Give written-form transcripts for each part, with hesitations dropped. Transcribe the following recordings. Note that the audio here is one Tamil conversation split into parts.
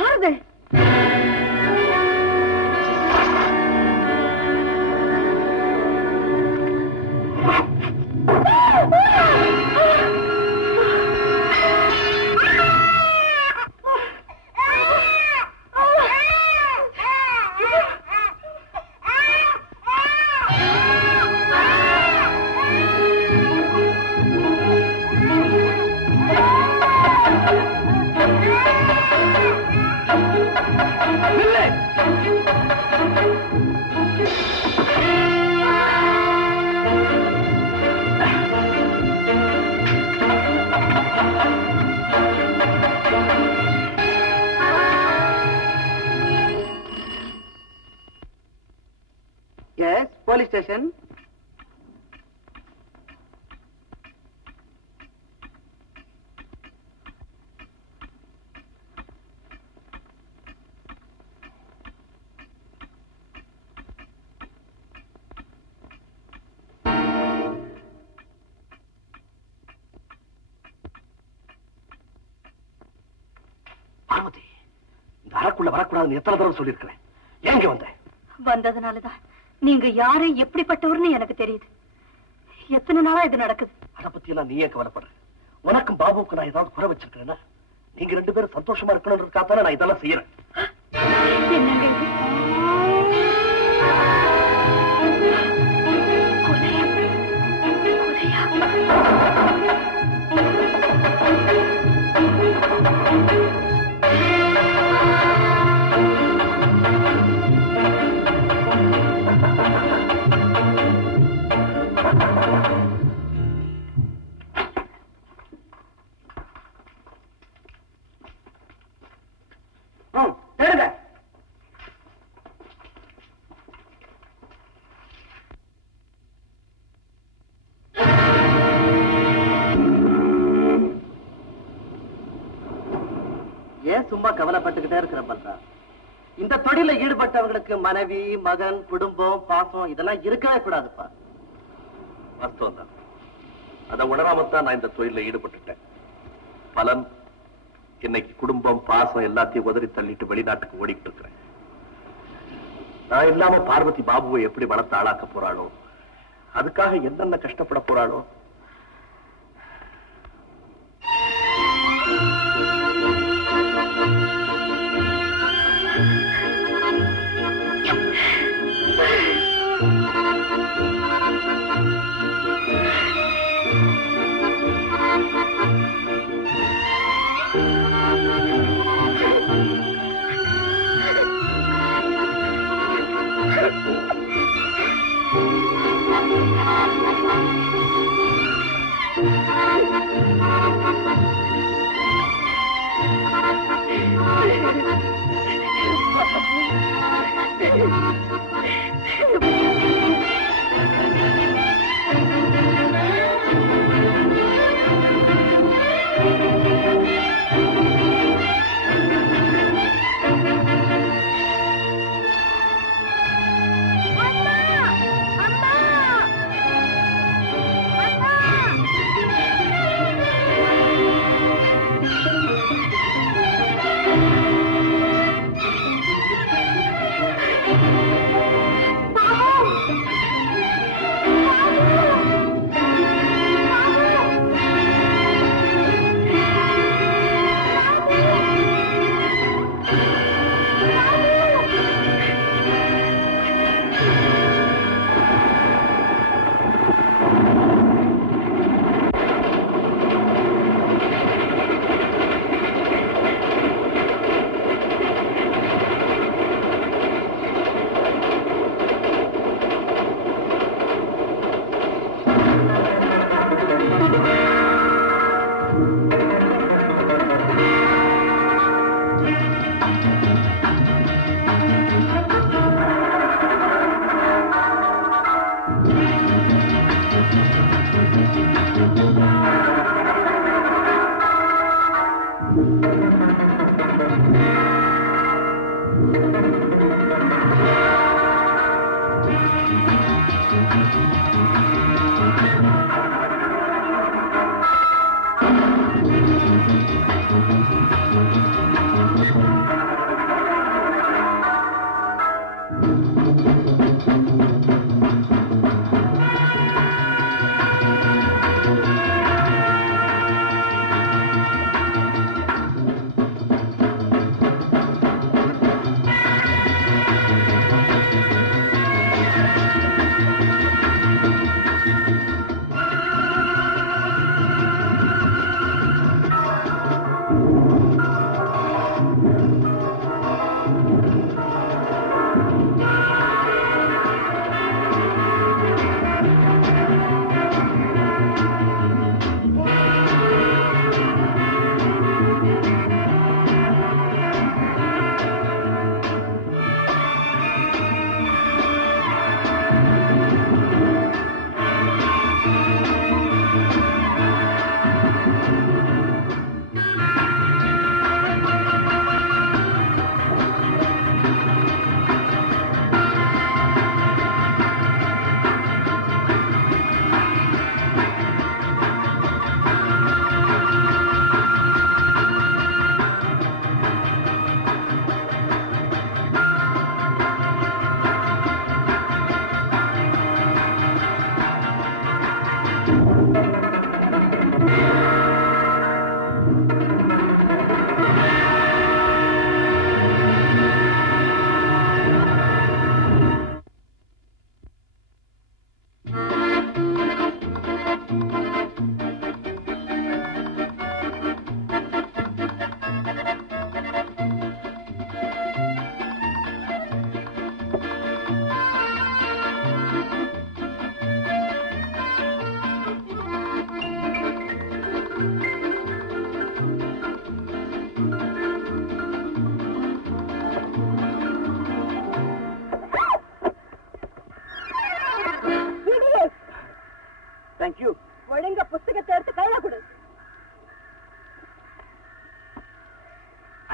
யாருது? Police station. பார்வதி, இந்த அறைக்குள்ள வரக்கூடாதுன்னு எத்தனை தடவை சொல்லியிருக்கிறேன். ஏங்க வந்ததுனாலதான் நீங்க யாரு எப்படிப்பட்டவர்னு எனக்கு தெரியுது. எத்தனை நாளா இது நடக்குது? அதை பத்தி எல்லாம் நீயே கவலைப்படுற. உனக்கும் பாபுக்கு நான் ஏதாவது குறை வச்சிருக்கேன்னா நீங்க ரெண்டு பேரும் சந்தோஷமா இருக்கணும்ன்றதுக்காக நான் இதெல்லாம் செய்யறேன். என்னங்க இது? ஏன் சும்மா கவலைப்பட்டுக்கிட்டே இருக்கிற பல்ரா? இந்த தொழில ஈடுபட்டவங்களுக்கு மனைவி, மகன், குடும்பம், பாசம் இதெல்லாம் இருக்கவே கூடாதுப்பா. வாஸ்தவம் தான். அதை உணராமத்தான் நான் இந்த தொழில ஈடுபட்டுட்டேன். பலன் இன்னைக்கு குடும்பம், பாசம் எல்லாத்தையும் உதறி தள்ளிட்டு வெளிநாட்டுக்கு ஓடிட்டு இருக்கிறேன். நான் இல்லாம பார்வதி பாபுவை எப்படி வளர்த்து ஆளாக்க போறாளோ, அதுக்காக என்னென்ன கஷ்டப்பட போறாளோ.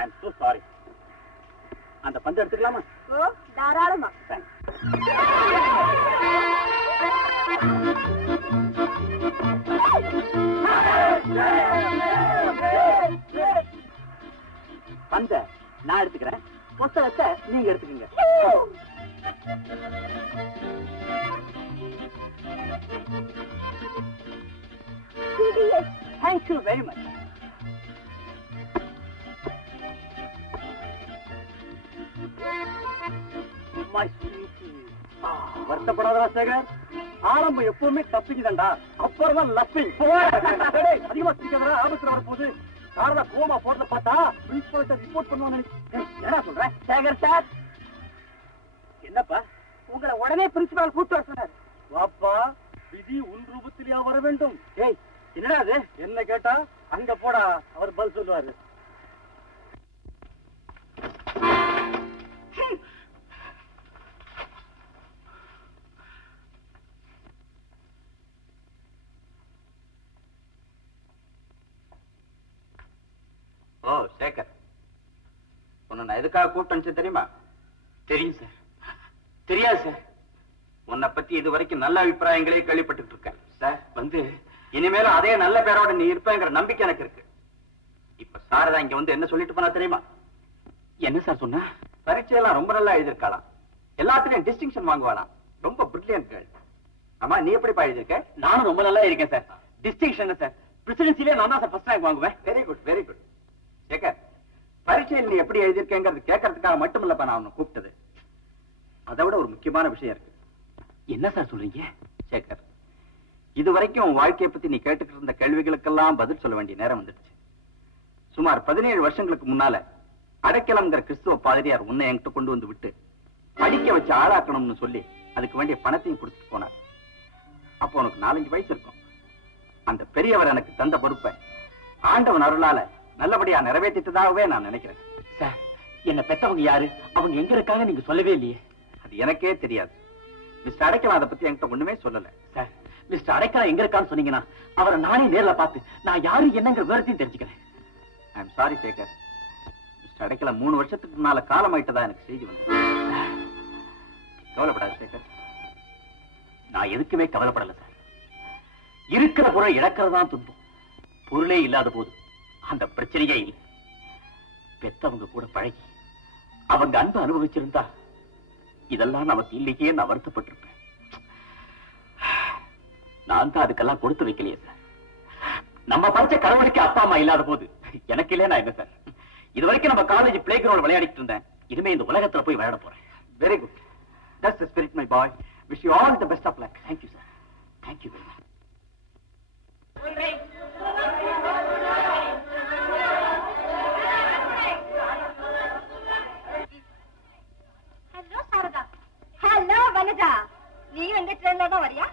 I am so sorry. அந்த பந்து எடுத்துக்கலாமா? ஓ, தாராளமா. பந்த நான் எடுத்துக்கிறேன், புத்தகத்தை நீங்க எடுத்துக்கீங்க. Thank you very much. My sweetie. வருத்தப்படாதா Sekar, ஆரம்பம் எப்பவுமே தப்பிக்குதண்டா, அப்புறம் தான் லப்பிங். அதிகமா சிரிக்கிறதா, ஆபத்துல வரப்போகுது. காரணம் கோமா போறத பார்த்தா பிரின்சிபல் ரிப்போர்ட் பண்ணுவாங்க. என்ன சொல்ற சேகர் சார்? என்னப்பா உங்களை உடனே பிரின்சிபால் கூப்பிட்டு வர சொன்னார். வாப்பா, விதி உன் ரூபத்திலேயா வர வேண்டும்? ஏய் என்னடா அது? என்ன கேட்டா அங்க போடா, அவர் பதில் சொல்லுவாரு. ஓ சேகர், உன்னை நான் எதுக்காக கூப்பிட்டு தெரியுமா? தெரியும் சார். தெரியாது சார், உன்னை பத்தி இது வரைக்கும் நல்ல அபிப்பிராயங்களே கேள்விப்பட்டு இருக்கேன் சார். இனிமேலும் அதே நல்ல பேரோட நீ இருப்பேங்கிற நம்பிக்கை எனக்கு இருக்கு. இப்ப சாரதா இங்க வந்து என்ன சொல்லிட்டு போனா தெரியுமா? என்ன சார் சொன்ன? பரீட்சையெல்லாம் ரொம்ப நல்லா எழுதிருக்கலாம், எல்லாத்துலயும் டிஸ்டிங்ஷன் வாங்குவானா, ரொம்ப பிரில்லியன்ட் கேர்ள். ஆமா, நீ எப்படிப்பா எழுதிருக்க? நானும் ரொம்ப நல்லா இருக்கேன் சார். டிஸ்டிங்ஷன் சார், பிரசிடென்சிலே நான் தான் சார் ஃபர்ஸ்ட் ரேங்க் வாங்குவேன். Very good, very good. Sekar, பரீட்சையில் நீ எப்படி எழுதியிருக்கேங்கிறது கேட்கறதுக்காக மட்டுமில்லப்பா நான் உன்னை கூப்பிட்டது. அதை விட ஒரு முக்கியமான விஷயம் இருக்கு. என்ன சார் சொல்றீங்க? சேகர், இதுவரைக்கும் உன் வாழ்க்கையை பத்தி நீ கேட்டுக்கிட்டு இருந்த கேள்விகளுக்கெல்லாம் பதில் சொல்ல வேண்டிய நேரம் வந்துடுச்சு. சுமார் 17 வருஷங்களுக்கு முன்னால அடைக்கலம்ங்கிற கிறிஸ்துவ பாதிரியார் உன்னை என்கிட்ட கொண்டு வந்து விட்டு படிக்க வச்சு ஆளாக்கணும்னு சொல்லி அதுக்கு வேண்டிய பணத்தையும் கொடுத்துட்டு போனார். அப்போ உனக்கு 4-5 வயசு இருக்கும். அந்த பெரியவர் எனக்கு தந்த பொறுப்பை ஆண்டவன் அருளால நல்லபடியா நிறைவேற்றிட்டதாகவே நான் நினைக்கிறேன். சார், என்ன பெத்தவங்க யாரு, அவங்க எங்க இருக்காங்க நீங்க சொல்லவே இல்லையே. அது எனக்கே தெரியாது. மிஸ்டர் அடைக்கலம் அதை பத்தி என்கிட்ட ஒண்ணுமே சொல்லல. சார், மிஸ்டர் அடைக்கலம் எங்க இருக்கான்னு சொன்னீங்கன்னா அவரை நானே நேர்ல பார்த்து நான் யாரு என்னங்கிற விவரத்தையும் தெரிஞ்சுக்கிறேன். I am sorry Sekar, Mr Adaikalam 3 வருஷத்துக்கு முன்னால காலமாயிட்டதா எனக்கு செய்தி வந்தது. கவலைப்படாது சேகர். நான் எதுக்குமே கவலைப்படல சார். இருக்கிற பொருளை இழக்கிறதான் துன்பம். பொருளே இல்லாத போது அந்த பிரச்சனையே இல்லை. பெத்தவங்க கூட பழகி அவங்க அன்பு அனுபவிச்சிருந்தா இதெல்லாம் நமக்கு இல்லையே நான் வருத்தப்பட்டிருப்பேன். நான் தான் அதுக்கெல்லாம் கொடுத்து வைக்கலையே சார். நம்ம படிச்ச கடவுளுக்கு அப்பா அம்மா இல்லாத போது எனக்கு இல்லையே நான் என்ன சார்? இது வரைக்கும் நம்ம காலேஜ் பிளே கிரவுண்ட் விளையாடிட்டு இருந்தேன். இனிமே இந்த உலகத்துல போய் விளையாட போறேன். Very good, that's the spirit my boy. Wish you all the best of luck. Thank you sir. Thank you very much. Hello Saradha. Hello Vanaja, நீ வந்து ட்ரெயின்ல தான் வரியா?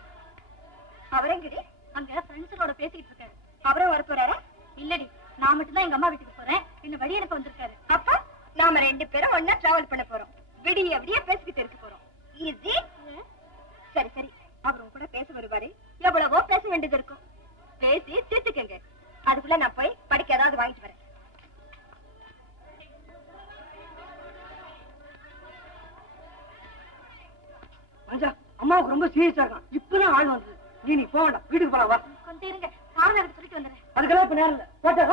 அவரெங்கடி? அங்க ஃப்ரெண்ட்ஸோட பேசிட்டு இருக்காரு. அவரும் வர போறாரா? இல்லடி, நான் மட்டும் தான் எங்க அம்மா வீட்டுக்கு போறேன். என்ன வழி எனக்கு வந்திருக்காரு. அப்ப நாம 2 பேரும் ஒண்ணா டிராவல் பண்ண போறோம். விடிய விடிய பேசிக்கிட்டு இருக்க போறோம். ஈஸி. சரி சரி, அவரும் கூட பேச வருவாரு. எவ்வளவோ பேச வேண்டியது இருக்கும். பேசி தீர்த்துக்கங்க. அதுக்குள்ள நான் போய் படிக்க ஏதாவது வாங்கிட்டு வரேன். அம்மாவுக்கு ரொம்ப சீரியஸா இருக்கான். இப்பதான் ஆள் வந்தது. நீ போக வேண்டாம், வீட்டுக்கு போலாம். வா கொஞ்சம் இருங்க, சாரதா கிட்ட சொல்லிட்டு வந்துடுறேன். அதுக்கெல்லாம் இப்ப நேரம் இல்ல. போட்டா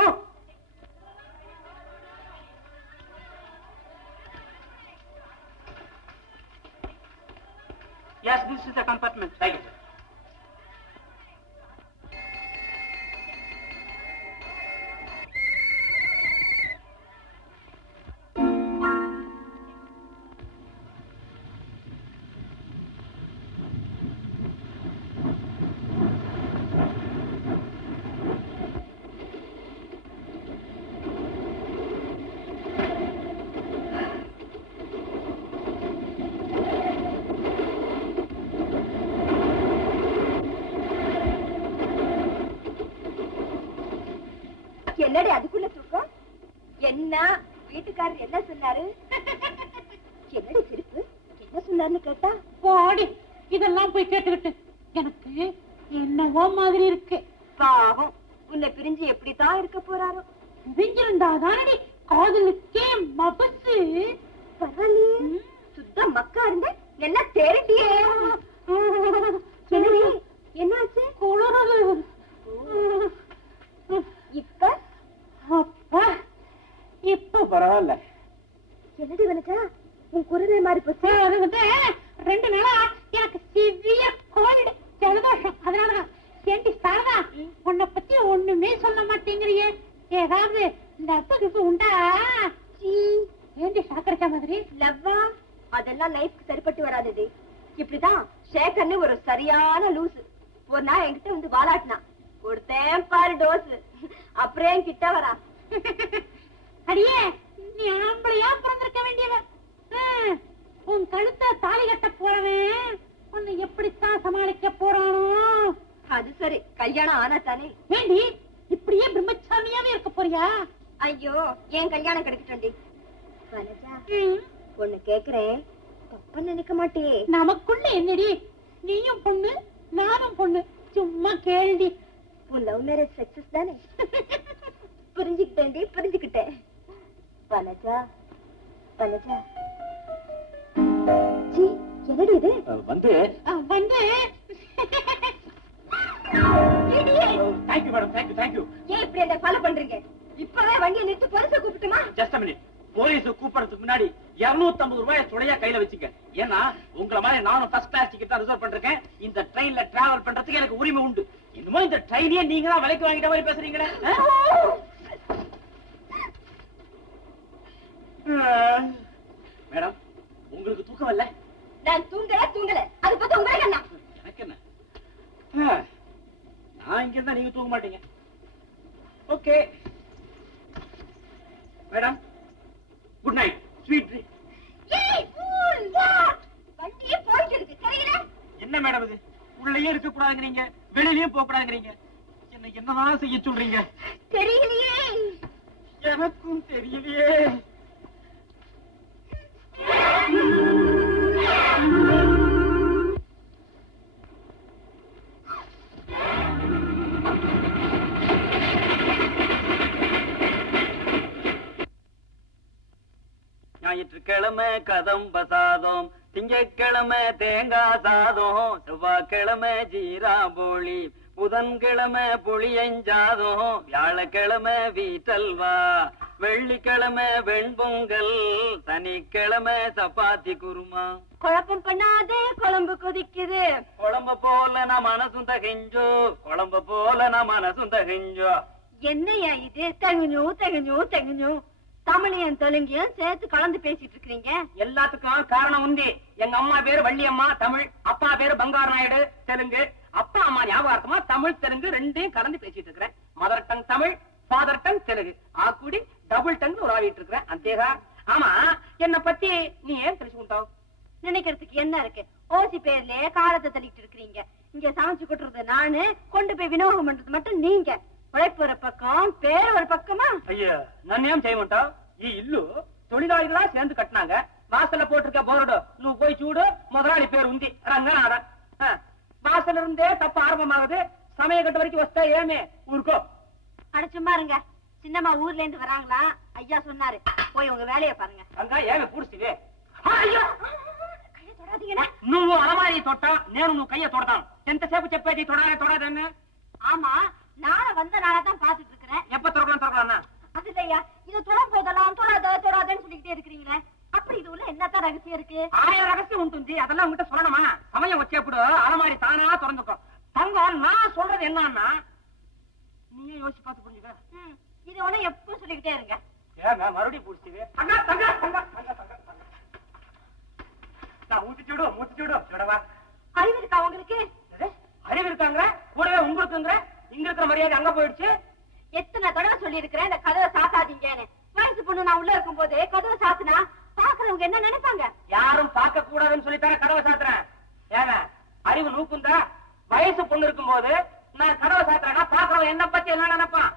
Yes, this is the compartment. Thank you, sir. என்னடி அதுக்குள்ள தூக்கம்? என்ன வீட்டுக்காரர் என்ன சொன்னாரு? என்னடி சிரிப்பு? என்ன சொன்னாருன்னு கேட்டா போடி, இதெல்லாம் போய் கேட்டுக்கிட்டு எனக்கு என்னவோ மாதிரி இருக்கு. பாவம், உன்னை பிரிஞ்சு எப்படித்தான் இருக்க போறாரோ. பிரிஞ்சிருந்தாதானடி காதலுக்கே மபசு. பரவாயில்லையே, சுத்த மக்கா இருந்த எல்லாம் தேடிட்டியே. என்னாச்சு? குளறது. இப்ப அப்பா இப்ப பரவாயில்ல. என்னடி வனஜா, உன் குரலே மாறி போச்சு. அது வந்து 2 நாளா எனக்கு சிவியர் கோல்டு, ஜலதோஷம். அதனாலதான் ஏண்டி சாரதா, உன்னை பத்தி ஒண்ணுமே சொல்ல மாட்டேங்கிறியே. ஏதாவது இந்த அப்ப உண்டா? ஏண்டி சாக்கடிச்ச மாதிரி? லவ்வா, அதெல்லாம் லைஃப்க்கு சரிப்பட்டு வராது. இப்படிதான் ஷேகர்னு ஒரு சரியான லூசு ஒரு நாள் என்கிட்ட வந்து வாலாட்டினா. கொடுத்தேன் பாரு டோஸ். அப்புறம் என் கிட்ட வரா. அடியே, நீ ஆம்பளையா பிறந்திருக்க வேண்டியவ. உன் கழுத்த தாலி கட்ட போறவன் உன்னை எப்படித்தான் சமாளிக்க போறானோ? அது சரி, கல்யாணம் ஆனா தானே. ஏண்டி இப்படியே பிரம்மச்சாமியாவே இருக்க போறியா? ஐயோ, என் கல்யாணம் கிடைக்கட்டும்டி. வனஜா, பொண்ணு கேக்குறேன், தப்பா நினைக்க மாட்டியே? நமக்குள்ள என்னடி, நீயும் பொண்ணு நானும் பொண்ணு, சும்மா கேள்வி. உன் லவ் மேரேஜ் சக்சஸ் தானே? புரிஞ்சுக்கிட்டேன்டி, புரிஞ்சுக்கிட்டேன். வனஜா, வனஜா, என்னடி இது? வந்து வந்து தேங்க்யூ மேடம், தேங்க்யூ. ஏன் இப்படி என்ன ஃபாலோ பண்றீங்க? இப்பவே வண்டியை நிறுத்து, போலீஸை கூப்பிட்டுமா? Just a minute. போலீஸ் கூப்பிடுறதுக்கு முன்னாடி 250 ரூபாயை துணையா கையில வச்சுக்க. ஏன்னா உங்களை மாதிரி நானும் ஃபர்ஸ்ட் கிளாஸ் டிக்கெட் தான் ரிசர்வ் பண்றேன். இந்த ட்ரெயின்ல டிராவல் பண்றதுக்கு எனக்கு உரிமை உண்டு. இன்னும் இந்த ட்ரெயினே நீங்க தான் விலைக்கு வாங்கிட்ட மாதிரி பேசுறீங்களே. மேடம், உங்களுக்கு தூக்கம் இல்ல? நான் தூங்கல. அது பத்தி உங்களுக்கு என்ன? எனக்கு என்ன, நான் இங்க இருந்தா நீங்க தூங்க மாட்டீங்க. Okay madam, good night, sweet dream. வண்டியே போயிட்டு இருக்கு, தெரியல? என்ன மேடம் இது, உள்ளேயே இருக்க கூடாதுங்கிறீங்க, வெளியிலயும் போக கூடாதுங்கிறீங்க. என்ன என்னதான் செய்ய சொல்றீங்க? தெரியலையே. எனக்கும் தெரியலையே. ஞாயிற்றுக்கிழமை கதம்ப சாதம், திங்கட்கிழமை தேங்காய் சாதம், செவ்வாய்க்கிழமை ஜீராபோளி, புதன்கிழமை புளியஞ்சாதம், வியாழக்கிழமை வீட்டல்வா, வெள்ளிக்கிழமை வெண்பொங்கல், சனிக்கிழமை சப்பாத்தி குருமா. குழப்பம் பண்ணாதே, குழம்பு கொதிக்குது. குழம்ப போல நான் மனசும் தகிஞ்சோ, குழம்ப போல நான் மனசும் தகிஞ்சோ. என்னையா இது? தகுஞ்சு தமிழையும் தெலுங்கையும் சேர்த்து கலந்து பேசிட்டு இருக்கீங்க. எல்லாத்துக்கும் காரணம் உண்டு. எங்க அம்மா பேரு வள்ளியம்மா தமிழ், அப்பா பேரு பங்காரு நாயுடு தெலுங்கு. அப்பா அம்மா ஞாபகார்த்தமா தமிழ் தெலுங்கு ரெண்டையும் கலந்து பேசிட்டு இருக்கிறேன். Mother tongue Tamil, father tongue Telugu, ஆக்குடி டபுள் டங் உருவாவிட்டு இருக்கிறேன். அந்தேகா. ஆமா, என்ன பத்தி நீ ஏன் தெரிஞ்சுக்கிட்டோம்? நினைக்கிறதுக்கு என்ன இருக்கு? ஓசி பேர்ல காலத்தை தள்ளிட்டு இருக்கிறீங்க. இங்க சமைச்சு கொட்டுறது நானு, கொண்டு போய் விநியோகம் பண்றது மட்டும் நீங்க. உழைப்பு ஒரு பக்கம், பேர் ஒரு பக்கமா? ஐயா, நான் ஏன் செய்ய மாட்டோம்? இல்லு தொழிலாளிகளா சேர்ந்து கட்டினாங்க. வாசல்ல போட்டிருக்க போர்டு நீ போய் சூடு, முதலாளி பேர் உந்தி ரங்கநாதன். வாசல்ல இருந்தே தப்பு ஆரம்பமாகுது. சமய கட்ட வரைக்கும் வச்சா ஏமே ஊருக்கோ. அடைச்சுமா இருங்க. சின்னம்மா ஊர்ல இருந்து வராங்களா? ஐயா சொன்னாரு, போய் உங்க வேலையை பாருங்க. அங்க ஏமே பூடிச்சிவே. தொடாதீங்க. నువ్వు అలమారి తొట్ట, నేను నువ్వు కయ్య తొడతాను. ఎంతసేపు చెప్పేది తొడాలని? ஆமா, நானும் வந்த நாளதான் பாத்துட்டு இருக்கிறேன். எப்ப தொடக்கலாம்? அது இல்லையா, இதை தொட போதெல்லாம் தொடாதன்னு சொல்லிக்கிட்டே இருக்கிறீங்களே, அப்படி இது உள்ள என்னத்தான் ரகசியம் இருக்கு? 1000 ரகசியம் ఉంటుంది. அதெல்லாம் உங்ககிட்ட சொல்லணுமா? சமயம் வச்சேப்படு அலமாரி தானா திறந்துக்கும். தங்கம், நான் சொல்றது என்னன்னா நீயே யோசிச்சு பார்த்து புரிஞ்சுக்க. இது ஒண்ணு எப்பவும் சொல்லிக்கிட்டே இருங்க. ஏங்க மறுபடியும் பூடிச்சிவே. நான் மூச்சுடு சொல்லவா? அறிவு இருக்கா உங்களுக்கு? அறிவு இருக்காங்க கூடவே உங்களுக்குங்கிற. இங்க இருக்கிற மரியாதை அங்க போயிடுச்சு. எத்தனை தடவை சொல்லி இருக்கிறேன் இந்த கதவை சாத்தாதீங்கன்னு. வயசு பொண்ணு நான் உள்ள இருக்கும் போது கதவை சாத்துனா பாக்குறவங்க என்ன நினைப்பாங்க? யாரும் பார்க்க கூடாதுன்னு சொல்லித்தானே கதவை சாத்துறேன். ஏங்க அறிவு நூக்குந்தா? வயசு பொண்ணு இருக்கும் போது நான் கதவை சாத்துறேன்னா பாக்குறவங்க என்ன பத்தி என்ன நினைப்பான்?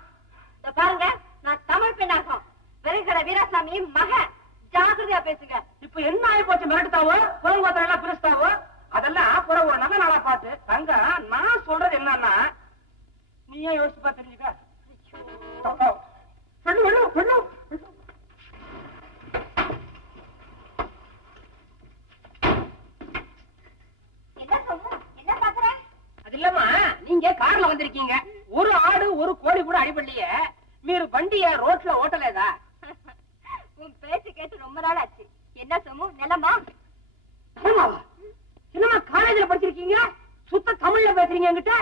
இத பாருங்க, நான் தமிழ் பெண்ணாகும் வெறுகடை வீராசாமி மகன். ஜாகிரதையா பேசுங்க. இப்ப என்ன ஆகி போச்சு? மிரட்டுத்தாவோ, குரங்கோத்திரம் எல்லாம் பிரிச்சுட்டாவோ, அதெல்லாம் ஒரு நல்ல நாளா பார்த்து தங்க. நான் சொல்றது என்னன்னா நீயே யோசிச்சு பார்த்து தெரிஞ்சுக்க. வந்திருக்கீங்க. ஒரு ஆடு ஒரு கோழி கூட அடிபடலையே. మీరు வண்டிய ரோட்ல ஓட்டலேதா? உன் பேச்சு கேட்டு ரொம்ப நாள் ஆச்சு. என்ன சோமு, நிலமா? நிலமாவா? என்னமா காலேஜ்ல படிச்சிருக்கீங்க, சுத்த தமிழ்ல பேசுறீங்க என்கிட்ட?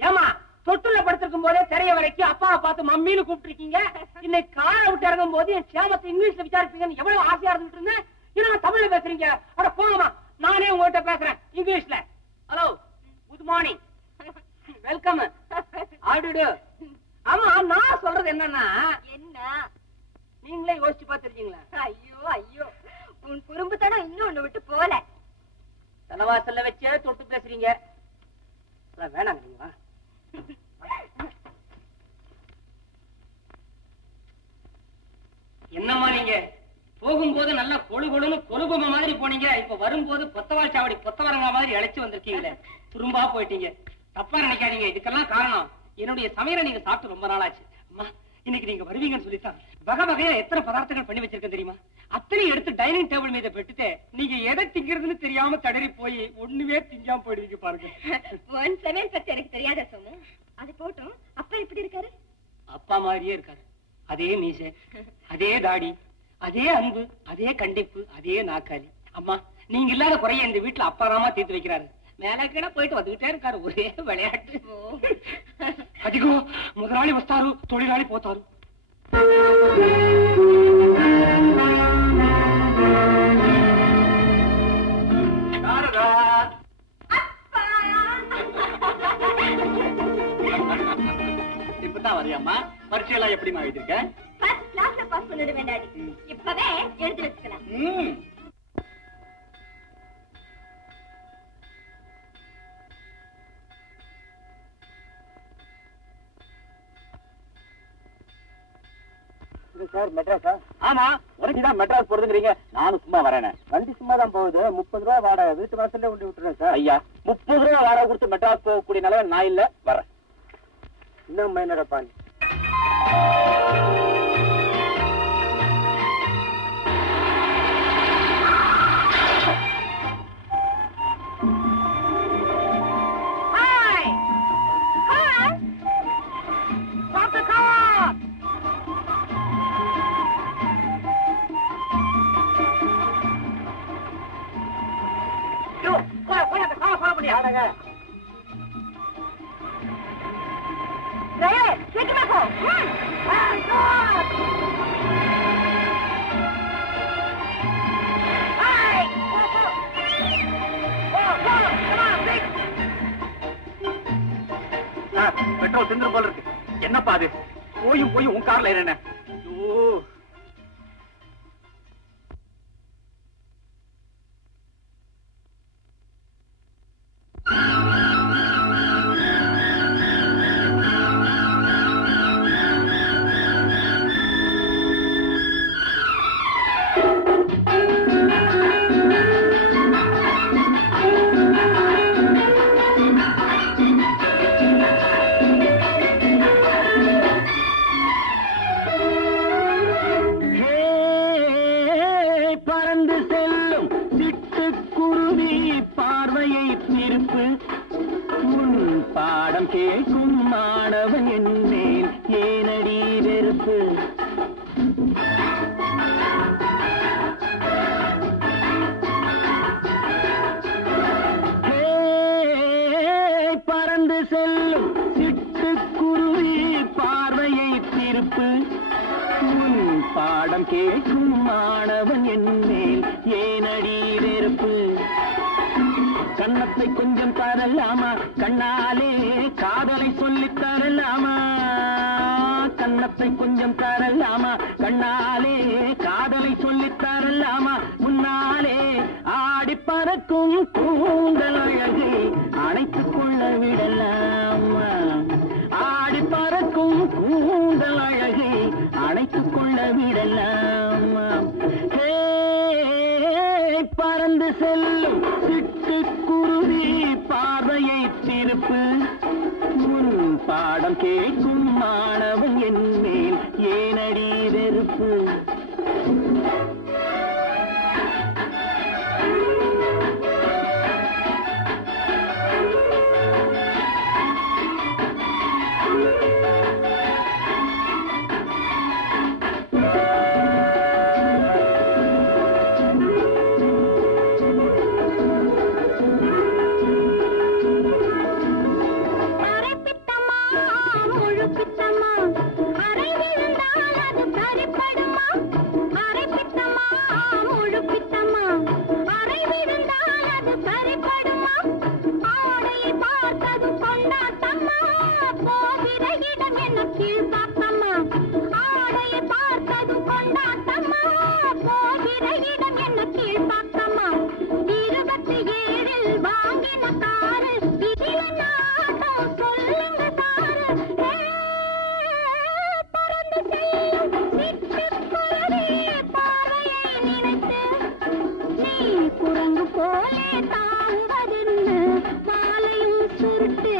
ஏமா தொட்டுல படுத்திருக்கும் போதே திரைய வரைக்கும் அப்பாவை பார்த்து மம்மின்னு கூப்பிட்டுருக்கீங்க. இன்னைக்கு காரை விட்டு இறங்கும் போது என் சேமத்தை இங்கிலீஷ்ல விசாரிப்பீங்கன்னு எவ்வளவு ஆசையா இருந்துட்டு இருந்தேன். என்ன தமிழ்ல பேசுறீங்க? அட போங்கம்மா, நானே உங்ககிட்ட பேசுறேன் இங்கிலீஷ்ல. ஹலோ, குட் மார்னிங், வெல்கம், ஆடுடு. ஆமா, நான் சொல்றது என்னன்னா, என்ன நீங்களே யோசிச்சு பார்த்திருக்கீங்களா? ஐயோ ஐயோ, உன் குறும்புத்தனம் இன்னும் ஒண்ணு விட்டு போல. தலைவாசல்ல வச்சே தொட்டு பேசுறீங்க. வேணாங்க, நீங்க வா. என்னம்மா நீங்க போகும்போது நல்லா கொழு கொழுன்னு கொழுபம மாதிரி போனீங்க. இப்ப வரும்போது பொத்தவாள் சாவடி பொத்தவரங்கா மாதிரி அழைச்சு வந்திருக்கீங்களே, துரும்பா போயிட்டீங்க. தப்பா நினைக்காதீங்க, இதுக்கெல்லாம் காரணம் என்னுடைய சமையலை நீங்க சாப்பிட்டு ரொம்ப நாளாச்சு. அம்மா, இன்னைக்கு நீங்க வருவீங்கன்னு சொல்லித்தான் வகை வகையா எத்தனை பதார்த்தங்கள் பண்ணி வச்சிருக்கேன் தெரியுமா? அத்தனை எடுத்து டைனிங் டேபிள் மீத பெட்டுட்டு நீங்க எதை திங்கிறதுன்னு தெரியாம தடறி போய் ஒண்ணுமே திங்காம போயிடுவீங்க பாருங்க. உன் சமையல் பத்தி எனக்கு தெரியாத சோமு. அது போட்டும், அப்பா எப்படி இருக்காரு? அப்பா மாதிரியே இருக்காரு. அதே மீசை, அதே தாடி, அதே அன்பு, அதே கண்டிப்பு, அதே நாக்காளி. அம்மா, நீங்க இல்லாத குறைய இந்த வீட்டுல அப்பாராமா தீர்த்து வைக்கிறாரு. மேல கீழே போயிட்டு வந்துகிட்டே இருக்காரு, ஒரே விளையாட்டு. அதிகம் முதலாளி வஸ்தாரு, தொழிலாளி போத்தாரு. இப்பதான் வரையாமா, பரீட்சையெல்லாம் எப்படி எழுதிருக்க? ஃபர்ஸ்ட் கிளாஸ்ல பாஸ் பண்ணிட வேண்டாடி, இப்பவே எழுதி வச்சுக்கலாம். சார், மெட்ராஸா? ஆமா, உனக்குதான் மெட்ராஸ் போறதுங்கிறீங்க. நானும் சும்மா வரேன். வண்டி சும்மா தான் போகுது. 30 ரூபா வாடகை, வீட்டு வாசல்ல கொண்டு விட்டுறேன் சார். ஐயா, 30 ரூபா வாடகை கொடுத்து மெட்ராஸ் போகக்கூடிய நிலைமை நான் இல்ல, வரேன். இன்னும் மைனடப்பா நீ. சீக்கிரமா போ. பெட்ரோல் தின்னு போல இருக்கு. என்னப்பா அது? போயும் உன் கார்ல ஏறேன். கண்ணத்தை கொஞ்சம் தரலாமா, கண்ணாலே காதலை சொல்லித் தரலாமா. கண்ணத்தை கொஞ்சம் தரலாமா, கண்ணாலே காதலை சொல்லித் தரலாமா. முன்னாலே ஆடி பறக்கும் கூந்தல் அழகை அணைத்துக் கொள்ள விடலாமா. ஆடி பறக்கும் கூந்தல் அழகை அணைத்துக் கொள்ள விடலாமா. பறந்து செல்லும் சிட்டுக்குருவி பார்வையை திருப்பு. முன் பாடம் கேட்கும் மாணவன் என் மேல் ஏனடி வெறுப்பு. போகிற இடம் என்ன கீழ்பாக்கமா 27 வாங்கின காரு இதில நாட்டம் சொல்லுங்க சாரு பறந்து செல்லும் சிட்டுக்குருவி பார்வையை நினைத்து நீ குரங்கு போலே தாங்குவதென்னு மாலையும் சுருட்டு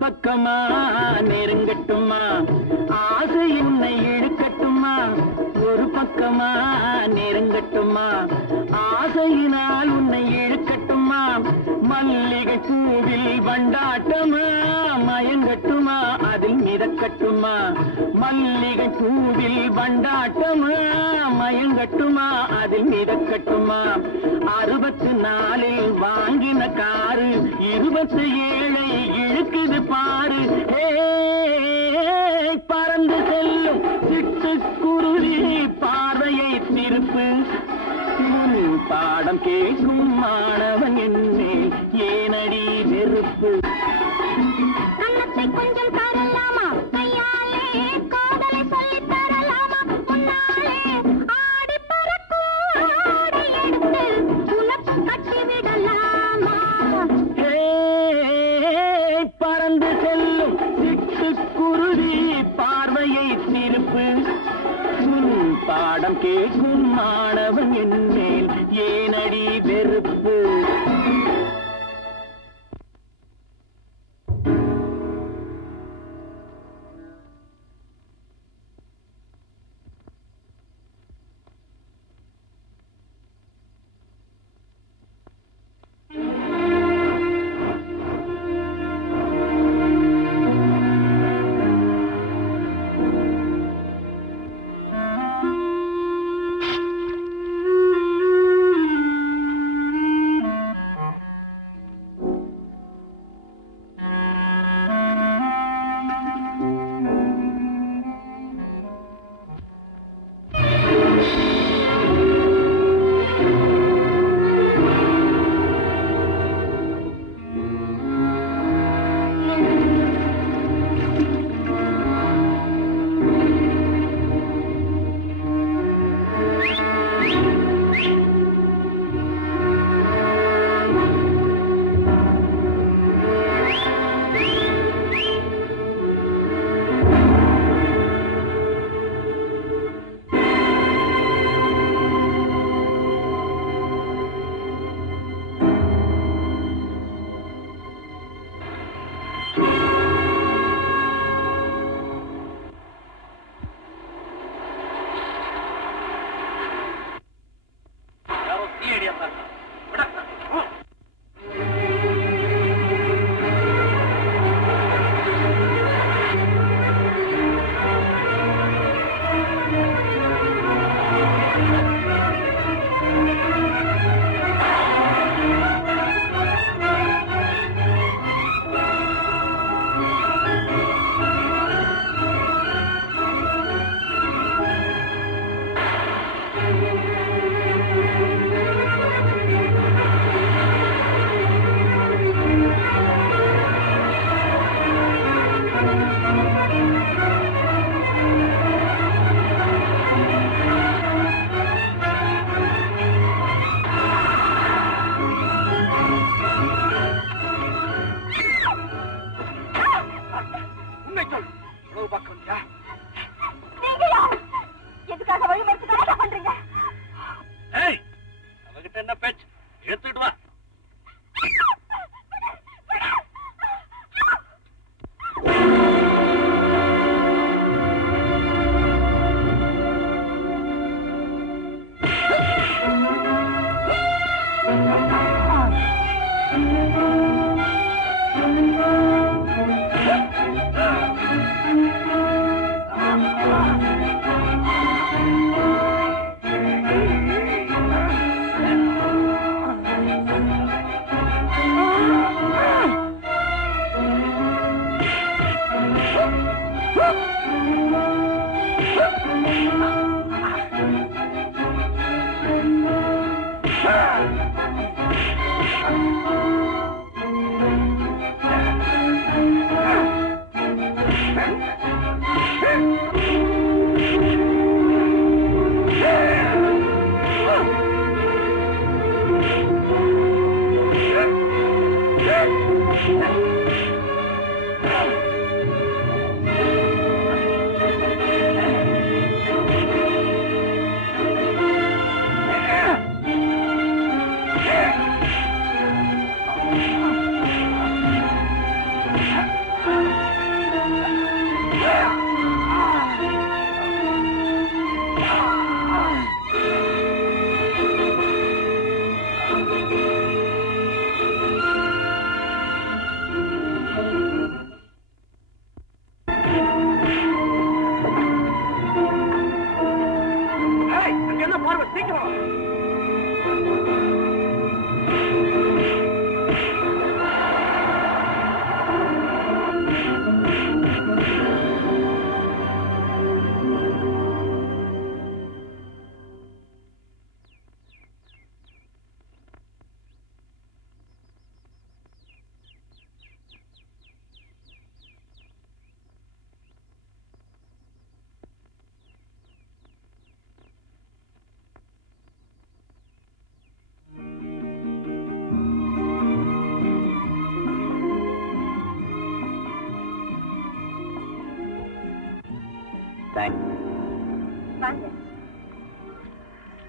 பக்கமா நெருங்கட்டுமா ஆசை உன்னை இழுக்கட்டுமா ஒரு பக்கமா நெருங்கட்டுமா ஆசையினால் உன்னை இழுக்கட்டுமா மல்லிகை பூவில் வண்டாட்டமா மயங்கட்டுமா அதில் மிதக்கட்டுமா மல்லிகை பூவில் வண்டாட்டமா மயங்கட்டுமா அதில் மிதக்கட்டுமா 64 வாங்கின காரு 27 இழுக்குது பாரு பறந்து செல்லும் சிட்டுக்குருவி பார்வையை திருப்பு முன் பாடம் கேட்கும் மாணவன் என்னேல் ஏனடி வெறுப்பு கண்ணத்தை கொஞ்சம் தரலாமா கையாலே காதலை சொல்லி தரலாமா உன்னாலே ஆடி பறக்கும் ஆடை எடுத்து உனக்கு கட்டிவிடலாமா பறந்து செல்லும் சிட்டுக்குருவி பார்வையை திருப்பு உன் பாடம் கேட்கும் மாணவன் என்னேல் ஏனடி வெறுப்பு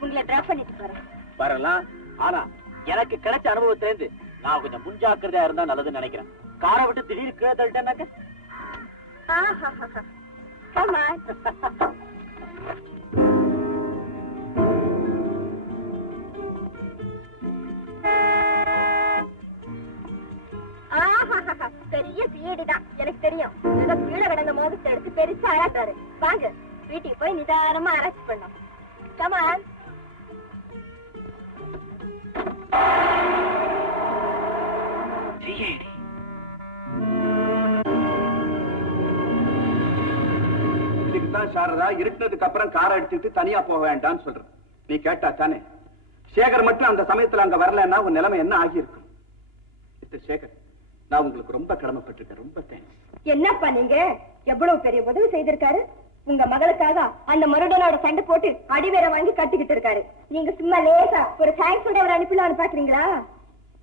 உங்களை டிராப் பண்ணிட்டு போறேன். வரலாம். ஆனா எனக்கு கிடைச்ச அனுபவத்திலிருந்து நான் கொஞ்சம் முன்ஜாக்கிரதையா இருந்தா நல்லதுன்னு நினைக்கிறேன். காரை விட்டு திடீர்னு கீழே தள்ளிட்டேன்னாக்க Come on. பெரிய சீடிதான் எனக்கு தெரியும். ஏதோ கீழே கிடந்த மோகத்தை எடுத்து பெருசா ஆராட்டாரு. வாங்க வீட்டுக்கு போய் நிதானமா ஆராய்ச்சி பண்ணலாம். Come on. இதுக்குதான் சாரதா இருட்டதுக்கு அப்புறம் காரை எடுத்துட்டு தனியா போக வேண்டாம்னு சொல்றேன். நீ கேட்டா தானே? சேகர் மட்டும் அந்த சமயத்துல அங்க வரலன்னா உன் நிலைமை என்ன ஆகியிருக்கும்? மிஸ்டர் சேகர், நான் உங்களுக்கு ரொம்ப கடமைப்பட்டிருக்கேன். ரொம்ப தேங்க்ஸ். என்னப்பா நீங்க எவ்வளவு பெரிய உதவி செய்திருக்காரு. உங்க மகளுக்காக அந்த மருடனோட சண்டை போட்டு அடிவேற வாங்கி கட்டிக்கிட்டு இருக்காரு. நீங்க சும்மா லேசா ஒரு தேங்க்ஸ் அவர் அனுப்பலாம்னு பாக்குறீங்களா?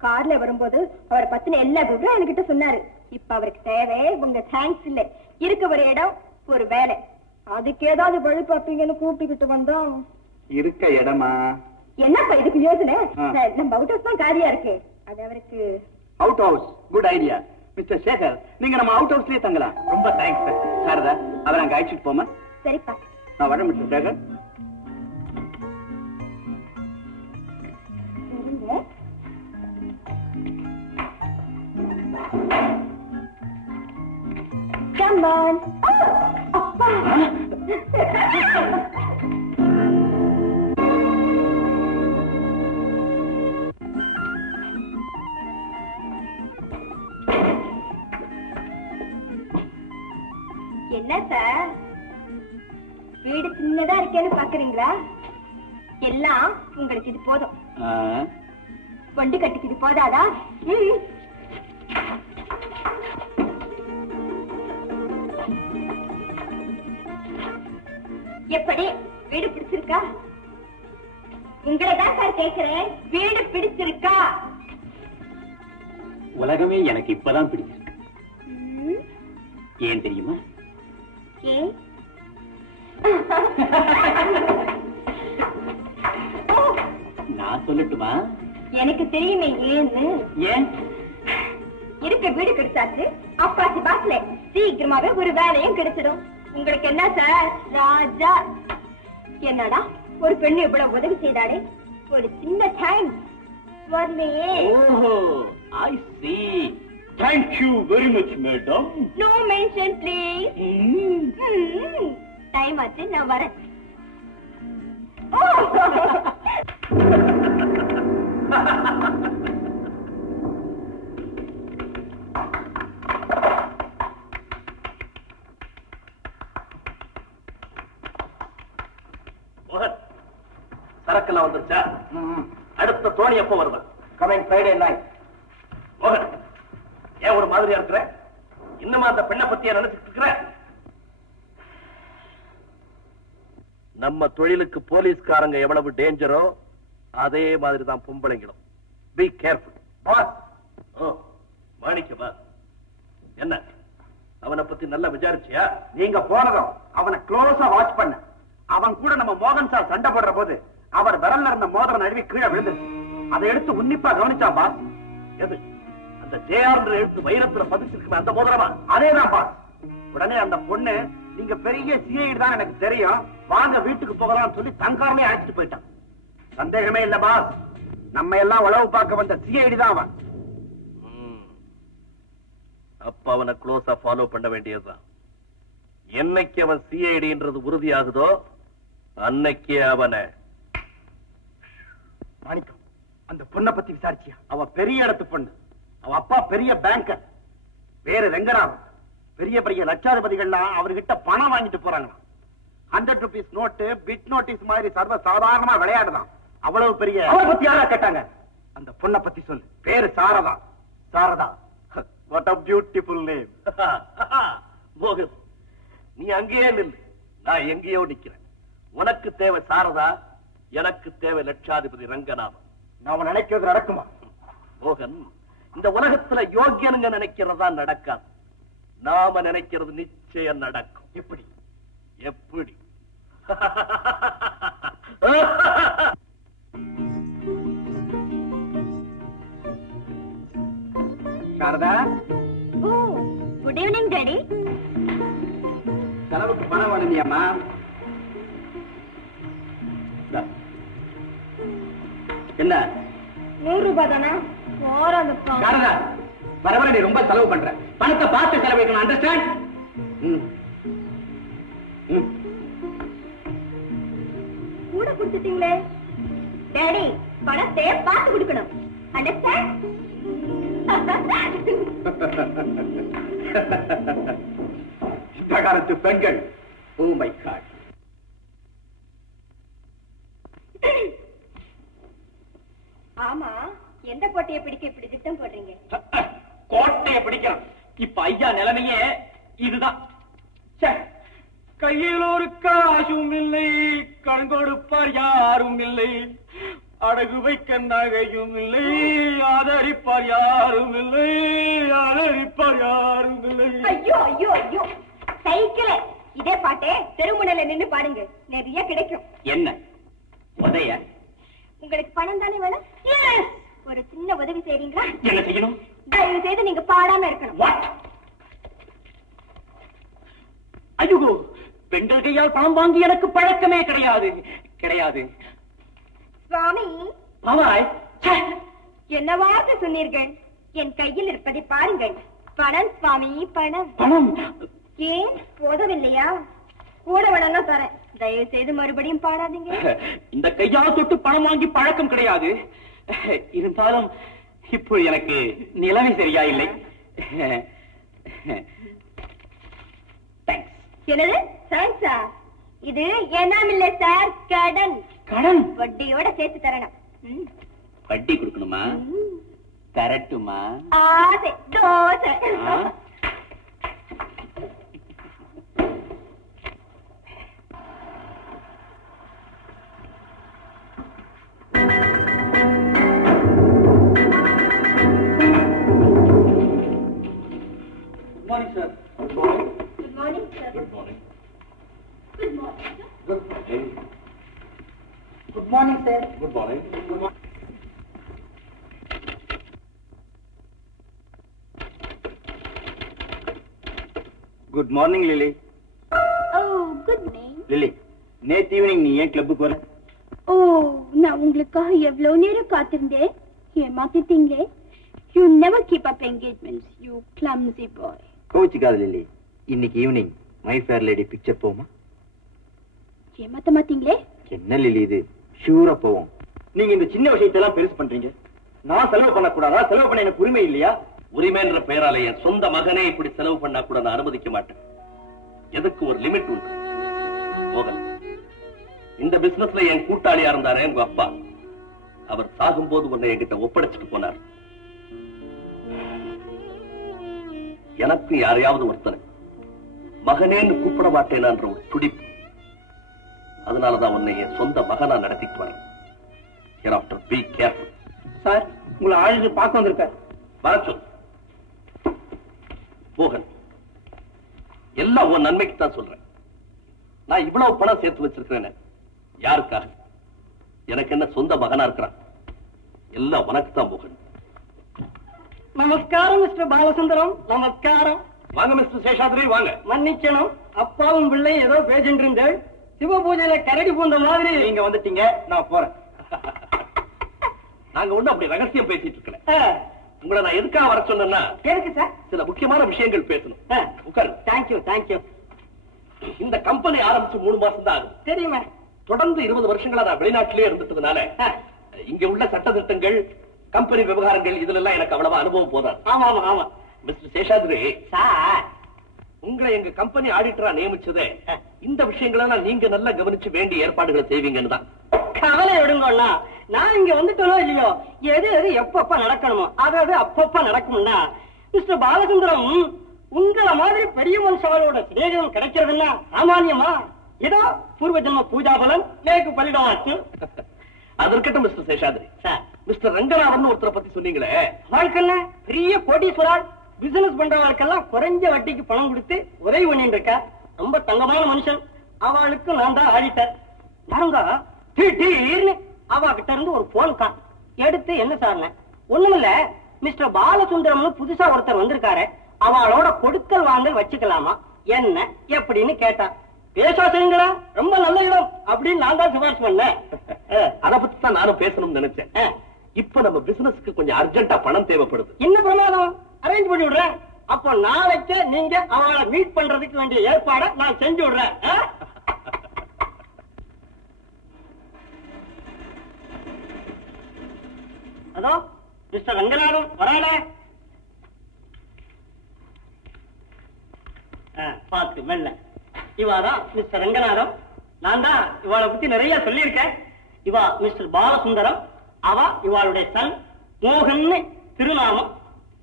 கார்ல வரும்போது அவரை பத்தின எல்லா விவரம் என்கிட்ட சொன்னாரு. இப்ப அவருக்கு தேவை உங்க தேங்க்ஸ் இல்ல, இருக்க ஒரு இடம் ஒரு வேலை. அதுக்கு ஏதாவது வழி பார்ப்பீங்கன்னு கூப்பிட்டுக்கிட்டு வந்தோம். இருக்க இடமா? என்னப்பா இதுக்கு யோசனை? நம்ம அவுட் ஹவுஸ் தான் காலியா இருக்கு. அது அவருக்கு outhouse good idea. Mr Sekar, நீங்க நம்ம அவுட் ஹவுஸ்லயே தங்கலாம். ரொம்ப தேங்க்ஸ் சார். சாரதா, அவரை அங்க அழைச்சிட்டு போமா? சரிப்பா. நான் வரேன் மிஸ்டர் சேகர். Come on. அப்பா. என்ன சார் வீடு சின்னதா இருக்கேன்னு பாக்குறீங்களா? எல்லாம் உங்களுக்கு இது போதும். கொண்டு கட்டிக்கு இது போதாதா? எப்படி வீடு பிடிச்சிருக்கா? உங்களை தான் சார் கேட்கிறேன். வீடு பிடிச்சிருக்கா? உலகமே எனக்கு இப்பதான் பிடிச்சிருக்கு. ஏன் தெரியுமா? ஏன்? நான் சொல்லட்டுமா? எனக்கு தெரியுமே ஏன்னு. ஏன்? இருக்க வீடு கிடைச்சாச்சு. அப்பாச்சி பாஸ்ல சீக்கிரமாவே ஒரு வேலையும் கிடைச்சிடும். உங்களுக்கு என்ன சார் ராஜா? என்னடா ஒரு பெண்ணு இவ்வளவு உதவி செய்தாடே, ஒரு சின்ன டைம் வரலையே. ஓஹோ, I see. Thank you very much, madam. No mention, please. Time ஆச்சு, நான் வரேன். சரக்கெல்லாம் வந்துருச்சா? அடுத்த தோணி எப்போ வருவேன்? Coming Friday night. மோகன், ஏன் ஒரு மாதிரியா இருக்கிற? இன்னுமா அந்த பெண்ணை பத்தியா நினைச்சிட்டு இருக்கிற? நம்ம தொழிலுக்கு போலீஸ்காரங்க எவ்வளவு டேஞ்சரோ அதே மாதிரிதான் பொம்பளைங்களும். Be careful. மாணிக்கமா என்ன அவனை பத்தி நல்லா விசாரிச்சியா? நீங்க போனதும் அவனை க்ளோஸா வாட்ச் பண்ண. அவன் கூட நம்ம மோகன் சார் சண்டை போடுற போது அவர் விரல்ல இருந்த மோதிரம் நழுவி கீழே விழுந்துருச்சு. அதை எடுத்து உன்னிப்பா கவனிச்சான் பாஸ். எது அந்த ஜேஆர் எழுத்து வைரத்துல பதிச்சிருக்குமே அந்த மோதிரமா? அதேதான் பாஸ். உடனே அந்த பொண்ணு நீங்க பெரிய சிஐடி தான் எனக்கு தெரியும், வாங்க வீட்டுக்கு போகலாம்னு சொல்லி தங்காரமே அழைச்சிட்டு போயிட்டான். சந்தேகமே இல்ல பாஸ், நம்ம எல்லாம் உளவு பார்க்க வந்த சிஐடி தான் அவன். அப்ப அவனை க்ளோஸா ஃபாலோ பண்ண வேண்டியதுதான். என்னைக்கு அவன் சிஐடின்றது உறுதியாகுதோ அன்னைக்கே அவனை. மாணிக்கம், அந்த பொண்ணை பத்தி விசாரிச்சியா? அவ பெரிய இடத்து பொண்ணு. அவ அப்பா பெரிய பேங்கர், வேற ரெங்கராமன். பெரிய பெரிய லட்சாதிபதிகள்லாம் அவர்கிட்ட பணம் வாங்கிட்டு போறாங்க. 100 ரூபீஸ் நோட்டு, பிட் நோட்டீஸ் மாதிரி சர்வ சாதாரணமா விளையாடுதான். அவ்வளவு பெரிய. அவளை பத்தி யாரா கேட்டாங்க? அந்த பொண்ணை பத்தி சொல்லு. பேரு Saradha. Saradha, what a beautiful name. மோகன், நீ அங்கேயே நில்லு, நான் எங்கேயோ நிக்கிறேன். உனக்கு தேவை சாரதா, எனக்கு தேவை லட்சாதிபதி ரங்கநாதன். நாம நினைக்கிறது நடக்குமா? மோகன், இந்த உலகத்துல யோக்கியனுங்க நினைக்கிறதா நடக்காது. நாம நினைக்கிறது நிச்சயம் நடக்கும். எப்படி? எப்படி? Saradha, good evening daddy. செலவுக்கு பணம் வேணுமியாமா? என்ன 100 ரூபாய் தானே? சாரதா, வர வர நீ ரொம்ப செலவு பண்ற. பணத்தை பார்த்து செலவழிக்கணும், அண்டர்ஸ்டாண்ட்? கூட கொடுத்துட்டீங்களே டாடி, பணத்தை பார்த்து கொடுக்கணும், அண்டர்ஸ்டாண்ட்? இந்த காலத்து பெண்கள், ஓ மை காட். ஆமா, எந்த கோட்டையை பிடிக்க இப்படி திட்டம் போடுறீங்க? கோட்டையை பிடிக்கணும். இப்ப ஐயா நிலைமையே இதுதான். கையில் ஒரு காசும் இல்லை, கடன் கொடுப்பார் யாரும் இல்லை, அடகு வைக்க நகையும் இல்லை, ஆதரிப்பார் யாரும் இல்லை, ஆதரிப்பார் யாரும் இல்லை. ஐயோ ஐயோ ஐயோ, சைக்கிள இதே பாட்டே தெருமுனையில நின்னு பாடுங்க, நிறைய கிடைக்கும். என்ன உதய? உங்களுக்கு பணம் தானே வேணும்? ஒரு சின்ன உதவி செய்றீங்களா? என்ன செய்யணும்? தயவு செய்து நீங்க பாடாம இருக்கணும். ஐயோ, பெண்கள் கையால் பணம் வாங்கி எனக்கு பழக்கமே கிடையாது கிடையாது. சுவாமி, ஆமாய், என்ன வார்த்தை சொன்னீர்கள்? என் கையில் இருப்பதை பாருங்கள். பணம் சுவாமி, பணம். பணம் ஏன் போதவில்லையா? கூட வேணா தரேன், தயவு செய்து மறுபடியும் பாடாதீங்க. இந்த கையால் தொட்டு பணம் வாங்கி பழக்கம் கிடையாது. இருந்தாலும் இப்போ எனக்கு நிலைமை சரியா இல்லை. என்னது தேங்க்ஸா? இது ஏனாம் இல்ல சார், கடன். கடன் வட்டியோட சேர்த்து தரணும். வட்டி கொடுக்கணுமா? தரட்டுமா? ஆசை dosa. Good morning, sir. Good morning, sir. Good morning. Good morning. Good morning. Good morning, sir. Good morning. Good morning. Good morning Lily. Oh, good morning. Lily, நேத்து ஈவினிங் நீ ஏன் கிளப்புக்கு வர? ஓ, நான் உங்களுக்காக எவ்வளவு நேரம் காத்திருந்தேன். ஏமாத்திட்டீங்களே. You never keep up engagements, you clumsy boy. கோச்சிக்காத லிலி, இன்னைக்கு evening My Fair Lady picture போமா? ஏமாத்த மாட்டீங்களே? என்ன லிலி இது, ஷூரா போவோம். நீங்க இந்த சின்ன விஷயத்தெல்லாம் பெருசு பண்றீங்க. நான் செலவு பண்ணக்கூடாதா? செலவு பண்ண எனக்கு உரிமை இல்லையா? உரிமைன்ற பெயரால என் சொந்த மகனே இப்படி செலவு பண்ணா கூட நான் அனுமதிக்க மாட்டேன். எதுக்கு ஒரு லிமிட் உண்டு. மோகன், இந்த பிசினஸ்ல என் கூட்டாளியா இருந்தாரே உங்க அப்பா, அவர் சாகும்போது உன்னை என்கிட்ட ஒப்படைச்சிட்டு போனார். எனக்கு யாரையாவது ஒருத்தர் மகனேன்னு கூப்பிட மாட்டேனான்ற ஒரு துடிப்பு. அதனாலதான் உன்னை என் சொந்த மகனா நடத்திட்டு வரேன். Hereafter be careful. சார், உங்களை ஆளுநர் பார்க்க வந்திருக்கார். வரச்சொல். மோகன், எல்லாம் உன் நன்மைக்கு தான் சொல்றேன். நான் இவ்வளவு பணம் சேர்த்து வச்சிருக்கிறேன். யாருக்காக? எனக்கு என்ன சொந்த மகனா இருக்கிறான்? எல்லாம் உனக்கு தான் மோகன். நமஸ்காரம் மிஸ்டர் பாலசுந்தரம். நமஸ்காரம். வாங்க மிஸ்டர் சேஷாத்ரி, வாங்க. மன்னிக்கணும், அப்பாவும் பிள்ளை ஏதோ பேசிட்டு இருந்தேன். சிவ பூஜையில கரடி பூந்த மாதிரி நீங்க வந்துட்டீங்க, நான் போறேன். நாங்க ஒண்ணு அப்படி ரகசியம் பேசிட்டு இருக்கல. உங்களை நான் எதுக்காக வர சொன்னேன்னா, எதுக்கு சார்? சில முக்கியமான விஷயங்கள் பேசணும். உட்காரு. Thank you thank you. இந்த கம்பெனி ஆரம்பிச்சு 3 மாசம் தான் ஆகுது. தெரியுமா? தொடர்ந்து 20 வருஷங்களா நான் வெளிநாட்டிலே இருந்துட்டதுனால இங்க உள்ள சட்டதிட்டங்கள், கம்பெனி விவகாரங்கள் இதுல எல்லாம் எனக்கு அவ்வளவா அனுபவம் போதாது. ஆமா ஆமா ஆமா. மிஸ்டர் சேஷாத்ரி சார், உங்களை எங்க கம்பெனி ஆடிட்டரா நியமிச்சதே இந்த விஷயங்களெல்லாம் நீங்க நல்லா கவனிச்சு வேண்டிய ஏற்பாடுகளை செய்வீங்கன்னு தான். கவலை விடுங்கண்ணா, நான் இங்க வந்துட்டோம் இல்லையோ, எது எது எப்பப்ப நடக்கணுமோ அதாவது அப்பப்ப நடக்கும்னா, மிஸ்டர் பாலசுந்தரம் உங்கள மாதிரி பெரிய மனுஷாவோட சிநேகம் கிடைக்கிறதுன்னா சாமானியமா? ஏதோ பூர்வ ஜென்ம பூஜா பலன் நேக்கு பலிடம் ஆச்சு. அது இருக்கட்டும் mister Seshadri. Sir, mister Ranganathan ஒருத்தரை பத்தி சொன்னீங்களே, வாழ்க்கை பெரிய கோடீஸ்வரால் பிசினஸ் பண்றவர்களுக்கெல்லாம் குறைஞ்ச வட்டிக்கு பணம் கொடுத்து உதவி பண்ணிட்டு இருக்கா. ரொம்ப தங்கமான மனுஷன். அவளுக்கு நான் தான் ஆடிட்டர். நாங்க திடீர்னு அவ கிட்ட இருந்து ஒரு போன் கால் எடுத்து, என்ன சார்? ஒண்ணுமில்ல, மிஸ்டர் பாலசுந்தரம்னு புதுசா ஒருத்தர் வந்திருக்காரு, அவளோட கொடுக்கல் வாங்கல் வச்சுக்கலாமா என்ன எப்படின்னு கேட்டா. பேசுங்களா, ரொம்ப நல்ல இடம் அப்படின்னு நான் தான் சிபாரிசு பண்ணேன். அதை பத்தி தான் நானும் பேசணும்னு நினைச்சேன். இப்ப நம்ம பிசினஸ்க்கு கொஞ்சம் அர்ஜென்ட்டா பணம் தேவைப்படுது. என்ன பிரமாதம், அரேஞ்ச் பண்ணி விடுறேன். அப்போ நாளைக்கு நீங்க அவளை மீட் பண்றதுக்கு வேண்டிய ஏற்பாடை நான் செஞ்சு விடுறேன். அதோ மிஸ்டர் ரங்கநாதன் வராட. பார்த்து மெல்ல. இவாதான் மிஸ்டர் ரங்கநாதன். நான் தான் இவாளை பத்தி நிறைய சொல்லியிருக்கேன். இவா மிஸ்டர் பாலசுந்தரம், அவ இவாளுடைய சன் மோகன் திருநாமம்.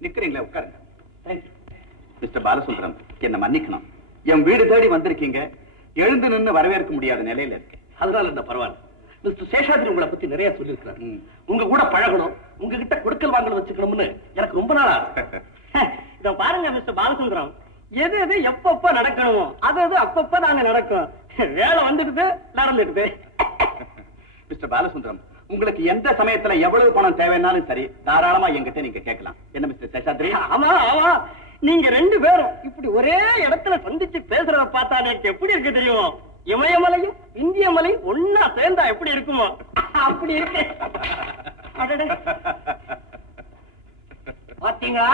நிக்கிறீங்களா? உட்காருங்க. மிஸ்டர் பாலசுந்தரம், என்ன மன்னிக்கணும். என் வீடு தேடி வந்திருக்கீங்க, எழுந்து நின்று வரவேற்க முடியாத நிலையில இருக்கேன். அதனால என்ன பரவாயில்ல. மிஸ்டர் சேஷாத்ரி உங்களை பத்தி நிறைய சொல்லியிருக்கிறார். உங்க கூட பழகணும், உங்ககிட்ட கொடுக்கல் வாங்கல் வச்சுக்கணும்னு எனக்கு ரொம்ப நாள் ஆசை. இத பாருங்க மிஸ்டர் பாலசுந்தரம், எது எது எப்பப்ப நடக்கணுமோ அது அது அப்பப்ப நாங்க நடக்கும். வேலை வந்துடுது, நடந்துடுது. மிஸ்டர் பாலசுந்தரம், உங்களுக்கு எந்த சமயத்துல எவ்வளவு பணம் தேவைன்னாலும் சரி, தாராளமா என்கிட்ட நீங்க கேட்கலாம். என்ன மிஸ்டர் சேஷாத்ரி? ஆமா ஆமா, நீங்க 2 பேரும் இப்படி ஒரே இடத்துல சந்திச்சு பேசுறத பார்த்தா எனக்கு எப்படி இருக்கு தெரியுமோ? இமயமலையும் இந்திய மலையும் ஒன்னா சேர்ந்தா எப்படி இருக்குமோ அப்படி இருக்கு. பாத்தீங்களா,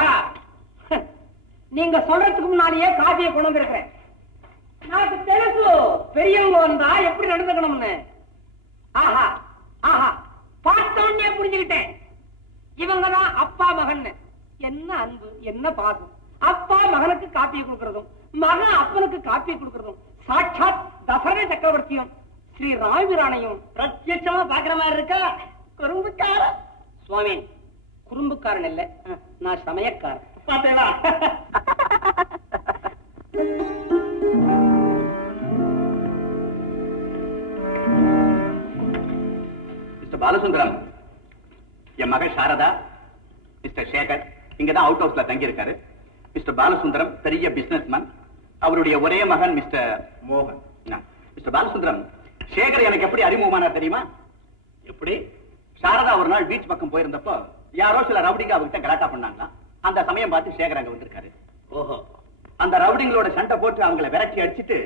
நீங்க சொல்றதுக்கு முன்னாடியே காஃபியை கொண்டு வந்திருக்கிறேன். నాకు తెలుసు பெரியவங்க வந்தா எப்படி நடந்துக்கணும்னு. ஆஹா ஆஹா, பார்த்த உடனே புரிஞ்சுக்கிட்டேன். இவங்கதான் அப்பா மகன். என்ன அன்பு, என்ன பாசம். அப்பா மகனுக்கு காப்பியை கொடுக்கறதும், மகன் அப்பனுக்கு காப்பியை கொடுக்கறதும் சாட்சாத் தசரத சக்கரவர்த்தியும் ஸ்ரீ ராமபிரானையும் பிரத்யட்சமா பாக்குற மாதிரி இருக்கா. குறும்புக்காரன் சுவாமி. குறும்புக்காரன் இல்ல, நான் சமயக்காரன். பாத்தீங்களா? மிஸ்டர் பாலசுந்தரம், என் மகள் சாரதா, மிஸ்டர் சேகர் இங்கதான் அவுட் ஹவுஸ்ல தங்கி இருக்காரு. மிஸ்டர் பாலசுந்தரம் பெரிய பிசினஸ்மேன். அவருடைய ஒரே மகன் மிஸ்டர் மோகன். மிஸ்டர் பாலசுந்தரம், சேகர் எனக்கு எப்படி அறிமுகமானார் தெரியுமா? எப்படி? சாரதா ஒரு நாள் பீச் பக்கம் போயிருந்தப்போ யாரோ சில ரவுடிங்க அவர்கிட்ட கலாட்டா பண்ணாங்களா. அந்த சமயம் பார்த்து சேகர் அங்க வந்திருக்காரு. ஓஹோ. அந்த ரவுடிங்களோட சண்டை போட்டு அவங்களை விரட்டி அடிச்சுட்டு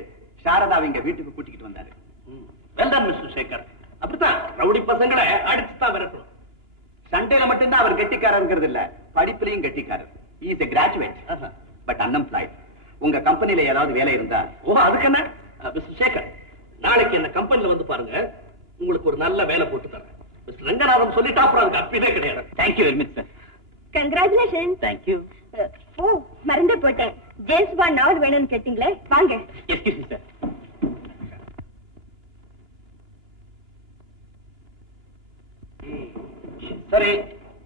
சாரதா அவங்க வீட்டுக்கு கூட்டிக்கிட்டு வந்தாரு. Well done Mr Sekar. அப்படித்தான் ரவுடி பசங்களை அடிச்சுதான் விரட்டணும். சண்டையில மட்டும்தான் அவர் கெட்டிக்காரங்கிறது இல்ல, படிப்புலயும் கெட்டிக்காரர். Is a graduate but unemployed. உங்க கம்பெனில ஏதாவது வேலை இருந்தா. ஓ, அதுக்கு என்ன மிஸ்டர் சேகர், நாளைக்கு என்ன கம்பெனில வந்து பாருங்க, உங்களுக்கு ஒரு நல்ல வேலை போட்டு தரேன். மிஸ்டர் ரங்கநாதன் சொல்லிட்டா அப்புறம் அதுக்கு அப்பவே கிடையாது. Thank you very much sir. Congratulation. Thank you. Oh, மறந்தே போயிட்டேன். ஜேம்ஸ் பாண்ட் நாவல் வேணும்னு கேட்டீங்களே, வாங்க. Excuse me sir. சரி,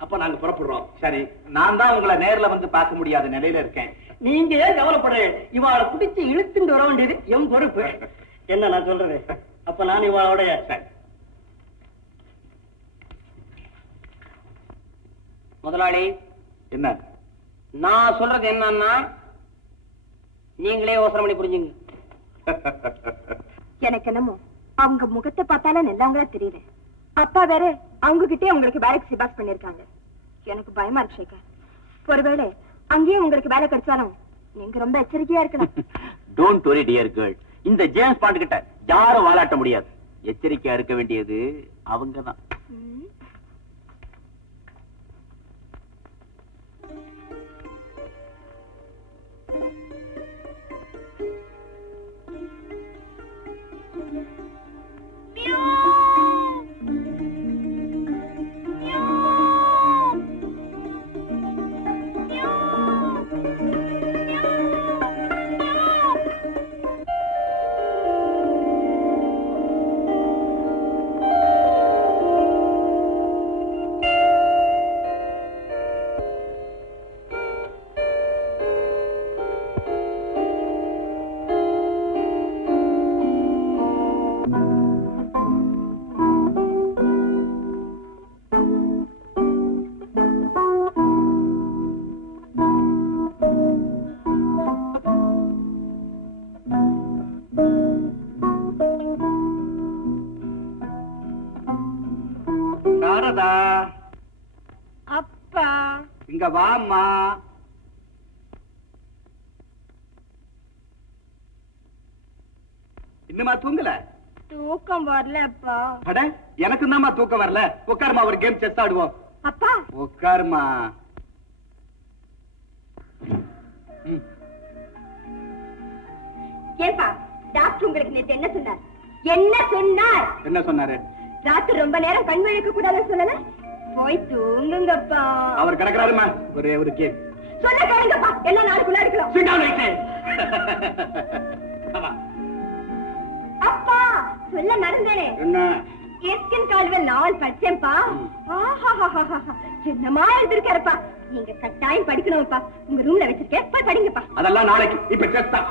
அப்ப நாங்க புறப்படுறோம். சரி, நான் தான் உங்களை நேர்ல வந்து பார்க்க முடியாத நிலையில இருக்கேன். நீங்க ஏன் கவலைப்பட? இவாளை பிடிச்சு இழுத்துட்டு வர வேண்டியது என் பொறுப்பு. என்ன நான் சொல்றது? அப்ப நான் இவாளோடைய முதலாளி. என்ன நான் சொல்றது என்னன்னா, நீங்களே யோசனை பண்ணி புரிஞ்சுங்க. எனக்கு என்னமோ அவங்க முகத்தை பார்த்தாலே நல்லவங்களா தெரியல. அப்பா வேற அவங்க கிட்டே உங்களுக்கு வேலைக்கு சிபாஸ் பண்ணிருக்காங்க. எனக்கு பயமா இருக்கு சேகர். ஒருவேளை அங்கேயும் உங்களுக்கு வேலை கிடைச்சாலும் நீங்க ரொம்ப எச்சரிக்கையா இருக்கலாம். Don't worry dear girl. இந்த ஜேம்ஸ் பாண்ட் கிட்ட யாரும் வாலாட்ட முடியாது. எச்சரிக்கையா இருக்க வேண்டியது அவங்கதான். அப்பா இங்க வாம்மா. இன்னுமா தூங்கல? தூக்கம் வரலப்பா. அட எனக்கு தான்மா தூக்கம் வரல. உட்காருமா, ஒரு கேம் செஸ் ஆடுவோம். அப்பா உட்காருமா. ஏப்பா டாக்டர் உங்களுக்கு நேத்து என்ன சொன்னார்? என்ன சொன்னார்? என்ன சொன்னாரு? ராத்திரி ரொம்ப நேரம் கண் விழிக்க கூடாதுன்னு சொல்லல. போய் தூங்குங்கப்பா. அவர் கிடக்குறாருமா. ஒரே ஒரு கேம் சொல்ல கேளுங்கப்பா. எல்லாம் நாளுக்குள்ள இருக்கலாம். அப்பா சொல்ல மறந்தேனே. என்ன? எஸ்கின் கால்வெல் நாவல் படிச்சேன்ப்பா. என்னமா எழுதிருக்காருப்பா. நீங்க கட்டாயம் படிக்கணும்ப்பா. உங்க ரூம்ல வச்சிருக்கேன், போய் படிங்கப்பா. அதெல்லாம் நாளைக்கு. இப்ப செஸ் தான்.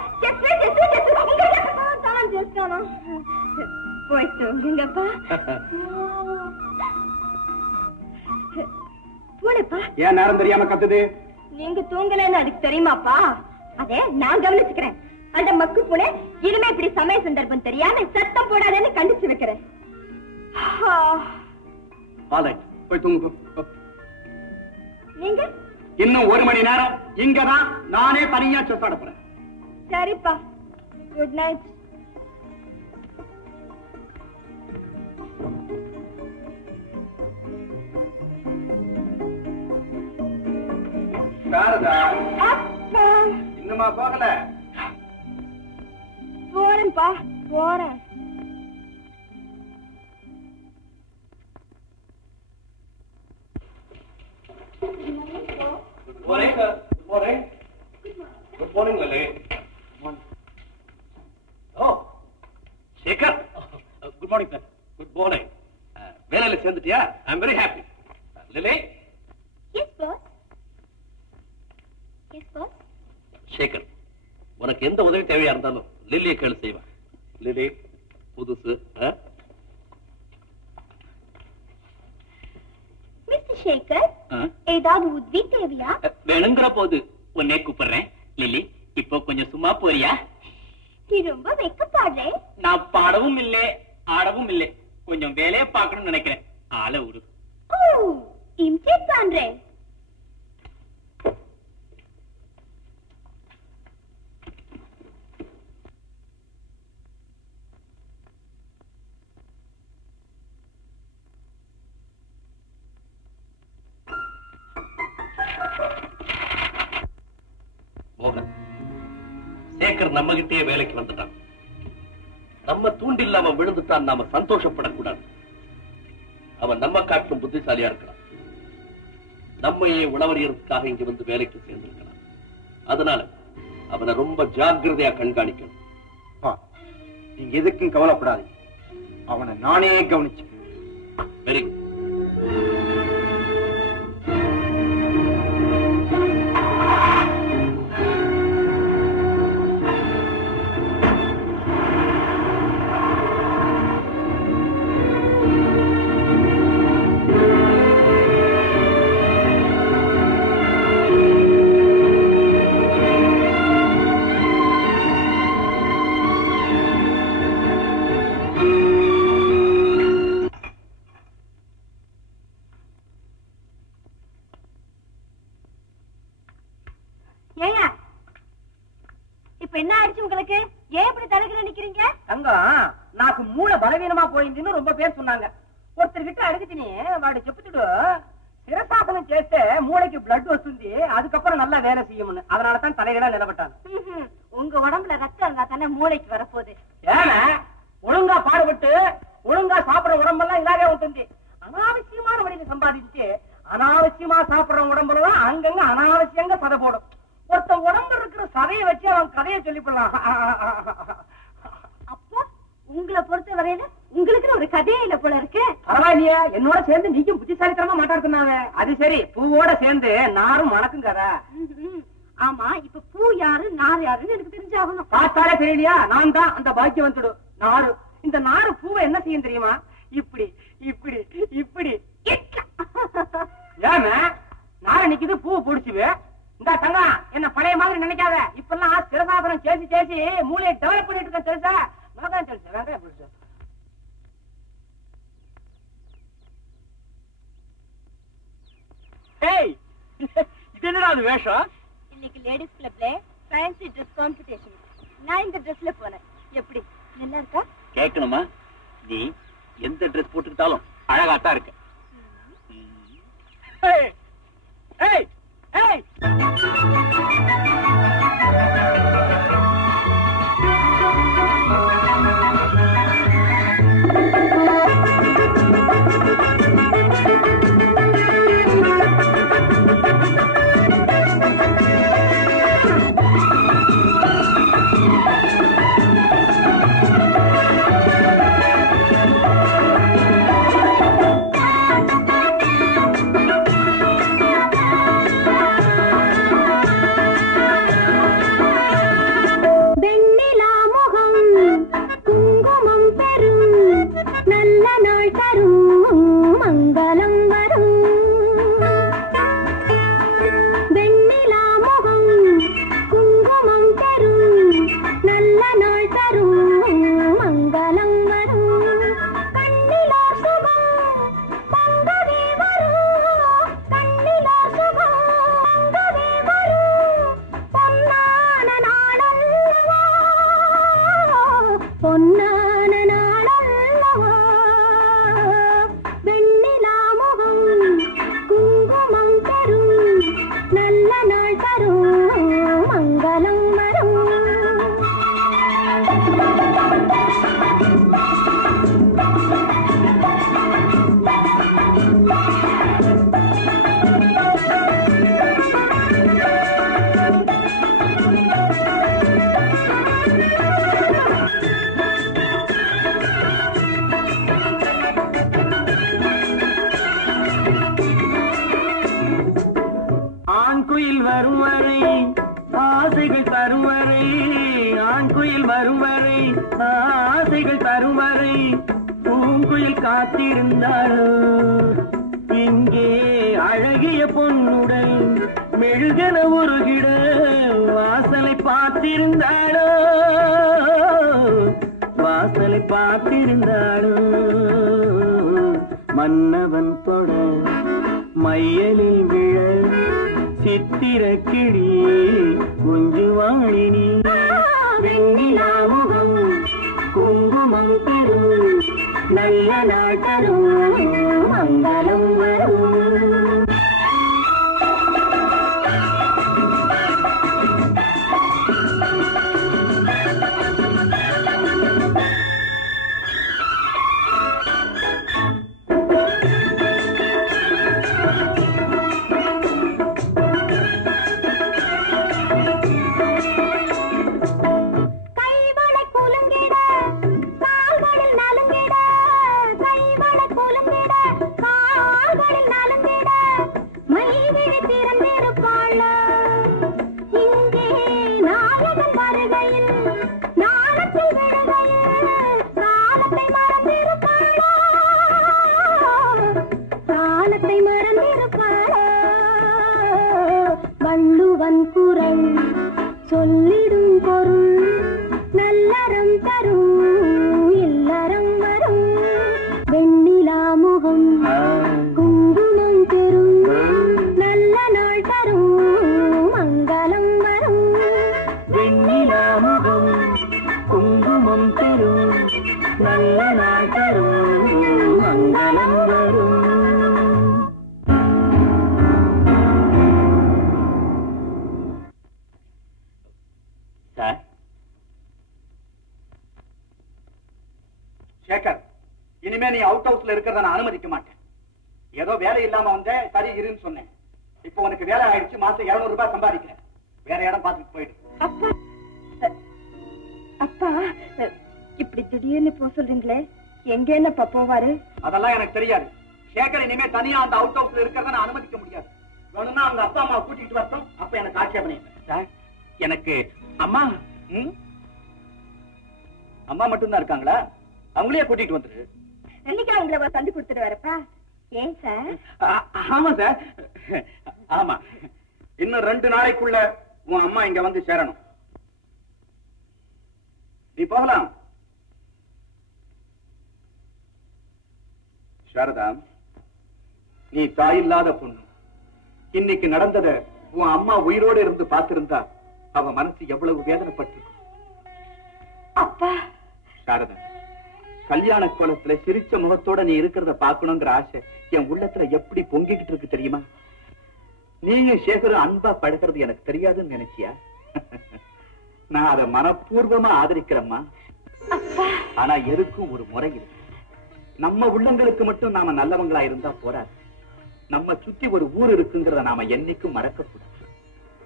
போய் தூங்குங்கப்பா. போனப்பா. ஏன் நேரம் தெரியாம கத்துது? நீங்க தூங்கலன்னு அதுக்கு தெரியுமாப்பா? அதே நான் கவனிச்சுக்கிறேன். அந்த மக்கு பூனை இனிமே இப்படி சமய சந்தர்ப்பம் தெரியாம சத்தம் போடாதேன்னு கண்டிச்சு வைக்கிறேன். போய் தூங்கு. நீங்க இன்னும் 1 மணி நேரம் இங்கதான் நானே தனியா செஸ் ஆட போறேன். சரிப்பா. Good night. சாரதா அப்பா இன்னுமா போகல? போறேன்ப்பா, போறேன். Good morning, sir. Good morning. Good morning, Lily. Good morning. Oh, Shekhar. Good morning, sir. Good morning. வேலையில சேர்ந்துட்டியா? I'm very happy. Lily. Yes, boss. Yes, boss. Sekar, உனக்கு எந்த உதவி தேவையா இருந்தாலும் லில்லியை கேளு செய்வேன். லில்லி புதுசு. மிஸ்டர் சேகர், ஏதாவது உதவி தேவையா? வேணுங்கிற போது உன்னை கூப்பிடுறேன். லில்லி, இப்போ கொஞ்சம் சும்மா போறியா? நீ ரொம்ப வெக்கப்படுறே. நான் பாடவும் இல்லை, ஆடவும் இல்லை. கொஞ்சம் வேலையை பார்க்கணும்னு நினைக்கிறேன். ஆளை விடு. ஓ, இமிடேட் பண்றேன். மோகன், சேகர் நம்ம கிட்டே வேலைக்கு வந்துட்டான். நம்ம தூண்டில் அவன் விழுந்துட்டான், நாம சந்தோஷப்படக்கூடாது. அவன் நம்ம காட்டும் புத்திசாலியா இருக்கலாம். நம்மையே உளவறியறதுக்காக இங்க வந்து வேலைக்கு சேர்ந்திருக்கலாம். அதனால அவனை ரொம்ப ஜாக்கிரதையா கண்காணிக்கணும். நீங்க எதுக்கும் கவலைப்படாது. அவனை நானே கவனிச்சு. Very good. இப்ப என்ன ஆயிடுச்சு உங்களுக்கு? ஏன் இப்படி தலைகில நிக்கிறீங்க? தங்கம், నాకు மூளை பலவீனமா போயிருந்துன்னு ரொம்ப பேர் சொன்னாங்க. ஒருத்தர்கிட்ட అడిగితిని వాడు చెప్తుడు శిరసాసనం చేస్తే మూளைக்கு blood వస్తుంది, அதுக்கப்புறம் நல்லா வேலை செய்யும்னு. அதனால தான் தலைகளா நிலவட்டாங்க. உங்க உடம்புல ரத்தம் இருந்தா தானே மூளைக்கு வரப்போகுது. ஏன்னா ஒழுங்கா பாடுபட்டு ஒழுங்கா சாப்பிடுற உடம்பெல்லாம் இதாவே ఉంటుంది. அனாவசியமான வழியில சம்பாதிச்சு அனாவசியமா சாப்பிடுற உடம்புலதான் அங்கங்க அனாவசியங்க சதை போடும். ஒருத்த உடம்புல இருக்கிற சதையை வச்சு அவன் கதையை சொல்லிவிடலாம். அப்போ உங்களை பொறுத்த வரையில உங்களுக்கு ஒரு கதையே இல்ல போல இருக்கு. பரவாயில்லையா, என்னோட சேர்ந்து நீக்கும் புத்திசாலித்தனமா மாட்டாடுனாங்க. அது சரி, பூவோட சேர்ந்து நாரும் மணக்கும் கதை. ஆமா, இப்ப பூ யாரு நார் யாருன்னு எனக்கு தெரிஞ்சாகணும். பார்த்தாலே தெரியலையா? நான் தான் அந்த பாக்கியம் வந்துடு நாரு. இந்த நாரு பூவை என்ன செய்யும் தெரியுமா? இப்படி இப்படி இப்படி ஏமா நாரை நிக்குது, பூவை பிடிச்சுவே. இந்த தங்கா என்ன பழைய மாதிரி நினைக்காத. இப்பெல்லாம் சிரசாசனம் சேசி சேசி மூளையை டெவலப் பண்ணிட்டு இருக்க. தெரிசா நான் தெரிஞ்சேன் வேற பிடிச்ச. இது என்னடா அது வேஷம்? இன்னைக்கு லேடிஸ் கிளப்ல ஃபேன்சி ட்ரெஸ் காம்படிஷன். நான் இந்த ட்ரெஸ்ல போனேன். எப்படி நல்லா இருக்கா? கேட்கணுமா? நீ எந்த ட்ரெஸ் போட்டுக்கிட்டாலும் அழகாத்தான் இருக்க. வெண்ணிலா இனிமே நீ அவுட் ஹவுஸ்ல இருக்கிறத நான் அனுமதிக்க மாட்டேன். ஏதோ வேலை இல்லாம வந்தேன், சரி இருன்னு சொன்னேன். இப்போ உனக்கு வேலை ஆயிடுச்சு, மாசம் 200 ரூபாய் சம்பாதிக்கிறேன். வேற இடம் பார்த்துட்டு போயிடு. அப்பா அப்பா இப்படி திடீர்னு போக சொல்றீங்களே, எங்க என்னப்பா போவாரு? அதெல்லாம் எனக்கு தெரியாது. சேகர் இனிமே தனியா அந்த அவுட் ஹவுஸ்ல இருக்கிறத நான் அனுமதிக்க முடியாது. வேணும்னா அவங்க அப்பா அம்மா கூட்டிட்டு வரட்டும், அப்ப எனக்கு ஆட்சேபனை இல்லை. எனக்கு அம்மா அம்மா மட்டும்தான் இருக்காங்களா? அவங்களே கூட்டிட்டு வந்துரு. என்னைக்கு அவங்கள தந்து கொடுத்துட்டு வரப்பா. ஏன் சார்? ஆமா சார், ஆமா. இன்னும் 2 நாளைக்குள்ள உன் அம்மா இங்க வந்து சேரணும். நீ போகலாம். சாரதா, நீ தாயில்லாத பொண்ணு. இன்னைக்கு நடந்தத உன் அம்மா உயிரோடு இருந்து பார்த்திருந்தா அவ மனசு எவ்வளவு வேதனைப்பட்டு. அப்பா சாரதா, கல்யாண கோலத்துல சிரிச்ச முகத்தோட நீ இருக்கிறத பாக்கணுங்கிற ஆசை என் உள்ளத்துல எப்படி பொங்கிக்கிட்டு இருக்கு தெரியுமா? நீயும் சேகரும் அன்பா பழகிறது எனக்கு தெரியாதுன்னு நினைச்சியா? நான் அதை மனப்பூர்வமா ஆதரிக்கிறேம்மா. ஆனா எதுக்கும் ஒரு முறை இருக்கு. நம்ம உள்ளங்களுக்கு மட்டும் நாம நல்லவங்களா இருந்தா போறாது. நம்ம சுத்தி ஒரு ஊர் இருக்குங்கிறத நாம என்னைக்கும் மறக்க கூடாது.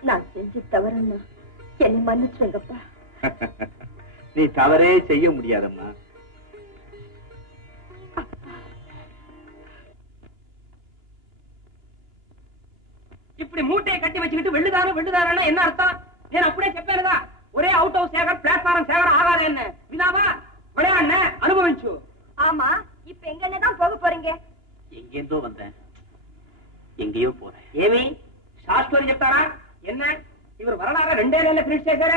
நான் செஞ்சு தவறுன்னா என்னை மன்னிச்சுங்கப்பா. நீ தவறே செய்ய முடியாதம்மா. இப்படி மூட்டையை கட்டி வச்சுக்கிட்டு வெள்ளுதாரா என்ன அர்த்தம்? నేను అప్పుడే చెప్పానుగా, ఒరే outhouse Sekar platform Sekar ஆகாத என்ன வினாவா விளையாடுன அனுபவிச்சு. ஆமா, இப்ப எங்க என்னதான் போக போறீங்க? எங்கேந்தோ வந்தேன், எங்கேயோ போறேன். ఏమి షార్ట్ స్టోరీ చెప్తారా? என்ன இவர் வரலாறு 2 நாள்ல ஃபினிஷ் செய்யற?